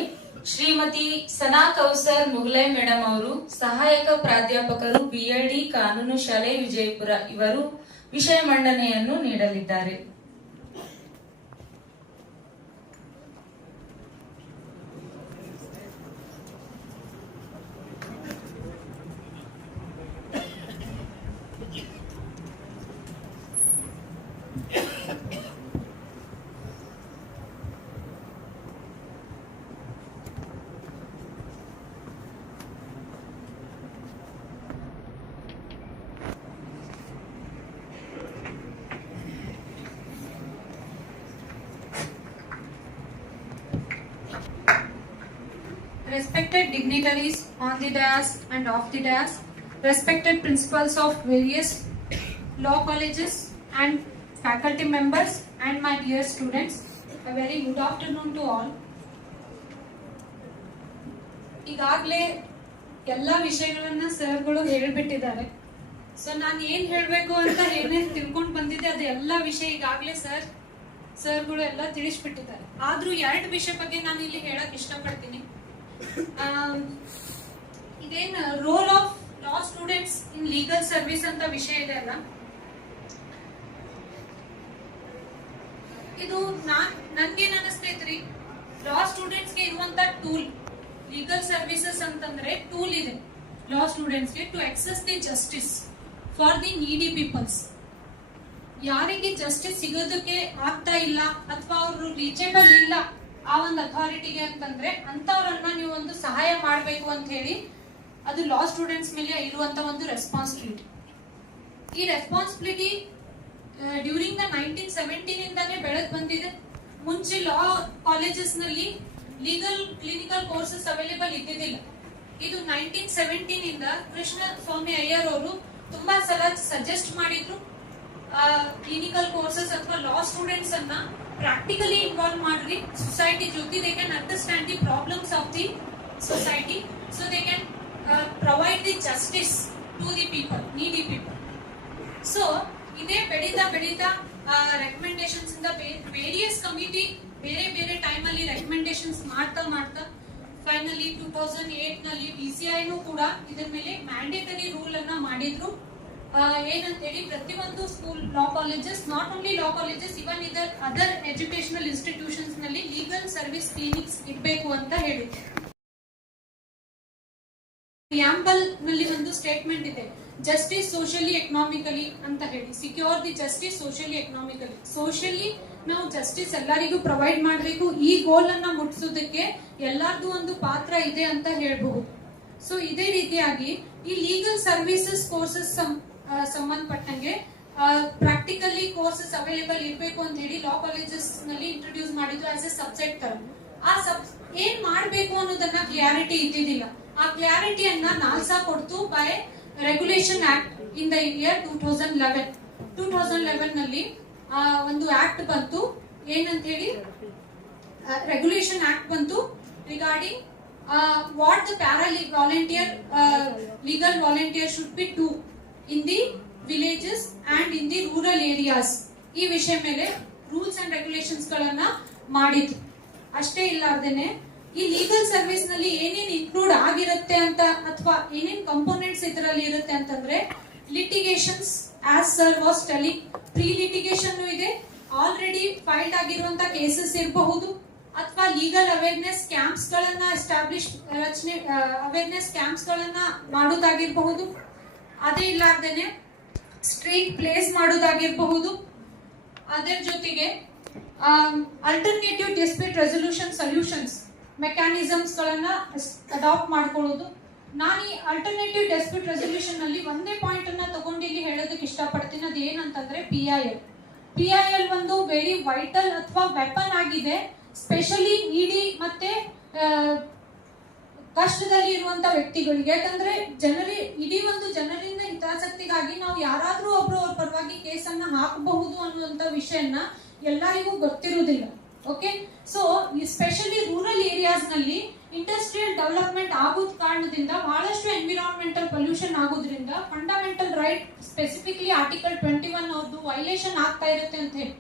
ಶ್ರೀಮತಿ ಸನಾ ಕೌಸರ್ ಮುಗ್ಲೈ ಮೇಡಮ್ ಅವರು, ಸಹಾಯಕ ಪ್ರಾಧ್ಯಾಪಕರು, BLD ಕಾನೂನು ಶಾಲೆ ವಿಜಯಪುರ, ಇವರು ವಿಷಯ ಮಂಡನೆಯನ್ನು ನೀಡಲಿದ್ದಾರೆ. respected dignitaries on the dais and off the dais, respected principals of various law colleges and faculty members, and my dear students, a very good afternoon to all. ಈಗಾಗಲೇ ಎಲ್ಲ ವಿಷಯಗಳನ್ನ ಸರ್ಗಳು ಹೇಳ್ಬಿಟ್ಟಿದ್ದಾರೆ. ಸೊ ನಾನು ಏನ್ ಹೇಳ್ಬೇಕು ಅಂತ ಏನೇನ್ ತಿಳ್ಕೊಂಡು ಬಂದಿದ್ದೆ ಅದು ಎಲ್ಲ ವಿಷಯ ಈಗಾಗಲೇ ಸರ್ಗಳು ಎಲ್ಲ ತಿಳಿಸ್ಬಿಟ್ಟಿದ್ದಾರೆ. ಆದ್ರೂ 2 ವಿಷಯ ಬಗ್ಗೆ ನಾನು ಇಲ್ಲಿ ಹೇಳಕ್ ಇಷ್ಟಪಡ್ತೀನಿ. ಇದೇನ್ role of law students in legal service ಅಂತ ವಿಷಯ ಇದೆ ಅಲ್ಲ, ಇದು ನನ್ಗೇನ್ ಅನಿಸ್ತೈತ್ರಿ, ಲಾ ಸ್ಟೂಡೆಂಟ್ಸ್ ಗೆ ಇರುವಂತ ಟೂಲ್, ಲೀಗಲ್ ಸರ್ವಿಸಸ್ ಅಂತಂದ್ರೆ ಟೂಲ್ ಇದೆ ಲಾ ಸ್ಟೂಡೆಂಟ್ಸ್ ಗೆ to access the justice for the needy peoples. ಯಾರಿಗೆ ಜಸ್ಟಿಸ್ ಸಿಗೋದಕ್ಕೆ ಆಗ್ತಾ ಇಲ್ಲ ಅಥವಾ ಅವರು ರೀಚೇಬಲ್ ಇಲ್ಲ ಆ ಒಂದು ಅಥಾರಿಟಿಗೆ ಅಂತಂದ್ರೆ ಅಂತವ್ರನ್ನ ನೀವು ಒಂದು ಸಹಾಯ ಮಾಡಬೇಕು ಅಂತ ಹೇಳಿ ಅದು ಲಾ ಸ್ಟೂಡೆಂಟ್ಸ್ ಮೇಲೆ ಇರುವಂತ ಒಂದು ರೆಸ್ಪಾನ್ಸಿಬಿಲಿಟಿ. ಈ ರೆಸ್ಪಾನ್ಸಿಬಿಲಿಟಿ ಡ್ಯೂರಿಂಗ್ ದ 1917 ಇಂದಾನೇ ಬೆಳೆದ್ ಬಂದಿದೆ. ಮುಂಚೆ ಲಾ ಕಾಲೇಜಸ್ ನಲ್ಲಿ ಲೀಗಲ್ ಕ್ಲಿನಿಕಲ್ ಕೋರ್ಸಸ್ ಅವೈಲೇಬಲ್ ಇದ್ದಿದ್ದಿಲ್ಲ. ಇದು 1917 ಇಂದ ಕೃಷ್ಣ ಸ್ವಾಮಿ ಅಯ್ಯರ್ ಅವರು ತುಂಬಾ ಸಲ ಸಜೆಸ್ಟ್ ಮಾಡಿದ್ರು ಕ್ಲಿನಿಕಲ್ ಕೋರ್ಸಸ್ ಅಥವಾ ಲಾ ಸ್ಟೂಡೆಂಟ್ಸ್ ಅನ್ನ ಪ್ರಾಕ್ಟಿಕಲಿ ಇನ್ವಾಲ್ವ್ ಮಾಡ್ರಿ ಸೊಸೈಟಿ ಜೊತೆ. They can understand the problems of the society, so they can provide the justice to the people, needy people. So ಇದೇ ಬೆಳೀತಾ ರೆಕಮೆಂಡೇಶನ್ಸ್ ಇಂದ ವೇರಿಯಸ್ ಕಮಿಟಿ ಬೇರೆ ಬೇರೆ ಟೈಮ್ ಅಲ್ಲಿ ರೆಕಮೆಂಡೇಶನ್ಸ್ ಮಾಡ್ತಾ ಫೈನಲಿ 2008 ನಲ್ಲಿ BCIನೂ ಕೂಡ ಇದರ ಮೇಲೆ ಮ್ಯಾಂಡೇಟರಿ ರೂಲ್ ಅನ್ನ ಮಾಡಿದ್ರು. ಏನಂತ ಹೇಳಿ ಪ್ರತಿಯೊಂದು school law colleges, not only law colleges, even other educational institutions ನಲ್ಲಿ ಲೀಗಲ್ ಸರ್ವಿಸ್ ಕ್ಲಿನಿಕ್ಸ್ ಇರಬೇಕು ಅಂತ ಹೇಳಿದ್ರು. ಪ್ರಿಯಾಂಬಲ್ ನಲ್ಲಿ ಒಂದು ಸ್ಟೇಟ್ಮೆಂಟ್ ಇದೆ, ಜಸ್ಟಿಸ್ ಸೋಷಿಯಲಿ ಎಕನಾಮಿಕಲಿ ಅಂತ ಹೇಳಿ, secure the justice socially economically. Socially ನಾವು ಜಸ್ಟಿಸ್ ಎಲ್ಲರಿಗೂ ಪ್ರೊವೈಡ್ ಮಾಡಬೇಕು. ಈ ಗೋಲ್ ಅನ್ನ ಮುಟ್ಟಿಸೋದಕ್ಕೆ ಎಲ್ಲಾರ್ದು ಒಂದು ಪಾತ್ರ ಇದೆ ಅಂತ ಹೇಳ್ಬಹುದು. ಸೊ ಇದೇ ರೀತಿಯಾಗಿ ಈ ಲೀಗಲ್ ಸರ್ವಿಸಸ್ ಕೋರ್ಸಸ್ ಸಂಬಂಧಪಟ್ಟಂಗೆ ಪ್ರಾಕ್ಟಿಕಲಿ ಕೋರ್ಸಸ್ ಅವೈಲೇಬಲ್ ಇರಬೇಕು ಅಂತ ಹೇಳಿ ಲಾ ಕಾಲೇಜಸ್ ನಲ್ಲಿ ಇಂಟ್ರೊಡ್ಯೂಸ್ ಮಾಡಿದ್ರು ಆಸ್ ಎ ಸಬ್ಜೆಕ್ಟ್ ತರ. ಏನ್ ಮಾಡ್ಬೇಕು ಅನ್ನೋದನ್ನ ಕ್ಲಿಯಾರಿಟಿ ಇದ್ದಿದ್ದಿಲ್ಲ. ಆ ಕ್ಲಿಯಾರಿಟಿಯನ್ನ ನಾಲ್ಸಾ ಕೊಡ್ತು by regulation act in the year 2011 ನಲ್ಲಿ ಒಂದು ಆಕ್ಟ್ ಬಂತು. ಏನಂತ ಹೇಳಿ ರೆಗ್ಯುಲೇಷನ್ ಆಕ್ಟ್ ಬಂತು regarding what the volunteer legal volunteer should be do in the villages and in the rural areas. ಈ ವಿಷಯ ಮೇಲೆ ರೂಲ್ಸ್ ಅಂಡ್ ರೆಗ್ಯುಲೇಷನ್ಸ್ ಗಳನ್ನ ಮಾಡಿದ್ರು. ಅಷ್ಟೇ ಇಲ್ಲಾರ್ದೇನೆ ಈ ಲೀಗಲ್ ಸರ್ವಿಸ್ ನಲ್ಲಿ ಏನೇನ್ ಇನ್ಕ್ಲೂಡ್ ಆಗಿರುತ್ತೆ ಅಂತ ಅಥವಾ ಏನೇನ್ ಕಂಪೋನೆಂಟ್ಸ್ ಇದರಲ್ಲಿ ಇರುತ್ತೆ ಅಂತಂದ್ರೆ litigations, as sir was telling, pre litigation ಇದೆ, ಆಲ್ರೆಡಿ ಫೈಲ್ಡ್ ಆಗಿರುವಂತ ಕೇಸಸ್ ಇರಬಹುದು, ಅಥವಾ ಲೀಗಲ್ ಅವೇರ್ನೆಸ್ ಕ್ಯಾಂಪ್ಸ್ ಗಳನ್ನ ಅವೇರ್ನೆಸ್ ಕ್ಯಾಂಪ್ಸ್ ಗಳನ್ನ ಮಾಡೋದಾಗಿರಬಹುದು. ಅದೇ ಇಲ್ಲಾರ್ದೇನೆ ಸ್ಟ್ರೀಟ್ ಪ್ಲೇಸ್ ಮಾಡೋದಾಗಿರಬಹುದು. ಅದರ ಜೊತೆಗೆ alternative dispute resolution solutions mechanisms ಗಳನ್ನ ಅಡಾಪ್ಟ್ ಮಾಡ್ಕೊಳ್ಳೋದು. ನಾನು ಈ ಅಲ್ಟರ್ನೇಟಿವ್ ಡಿಸ್ಪ್ಯೂಟ್ ರೆಸೊಲ್ಯೂಷನ್ ನಲ್ಲಿ ಒಂದೇ ಪಾಯಿಂಟ್ ಅನ್ನ ತಗೊಂಡು ಇಲ್ಲಿ ಹೇಳೋದಕ್ಕೆ ಇಷ್ಟಪಡ್ತೀನಿ. ಅದು ಏನಂತಂದ್ರೆ PIL ಒಂದು ವೆರಿ ವೈಟಲ್ ಅಥವಾ ವೆಪನ್ ಆಗಿದೆ, ಸ್ಪೆಷಲಿ ನೀಡಿ ಮತ್ತೆ ಕಷ್ಟದಲ್ಲಿ ಇರುವಂತ ವ್ಯಕ್ತಿಗಳಿಗೆ. ಯಾಕಂದ್ರೆ ಇಡೀ ಒಂದು ಜನರಿಂದ ಹಿತಾಸಕ್ತಿಗಾಗಿ ನಾವು ಯಾರಾದ್ರೂ ಒಬ್ರು ಅವ್ರ ಪರವಾಗಿ ಕೇಸನ್ನ ಹಾಕಬಹುದು ಅನ್ನುವಂತ ವಿಷಯನ ಎಲ್ಲರಿಗೂ ಗೊತ್ತಿರುವುದಿಲ್ಲ. Okay, so specially rural areas ನಲ್ಲಿ ಇಂಡಸ್ಟ್ರಿಯಲ್ ಡೆವಲಪ್ಮೆಂಟ್ ಆಗೋದ್ ಕಾರಣದಿಂದ ಬಹಳಷ್ಟು ಎನ್ವಿರಾನ್ಮೆಂಟಲ್ ಪೊಲ್ಯೂಷನ್ ಆಗೋದ್ರಿಂದ ಫಂಡಮೆಂಟಲ್ ರೈಟ್, ಸ್ಪೆಸಿಫಿಕ್ಲಿ ಆರ್ಟಿಕಲ್ 21 ಅವ್ರದ್ದು ವೈಲೇಷನ್ ಆಗ್ತಾ ಇರುತ್ತೆ ಅಂತ ಹೇಳಿ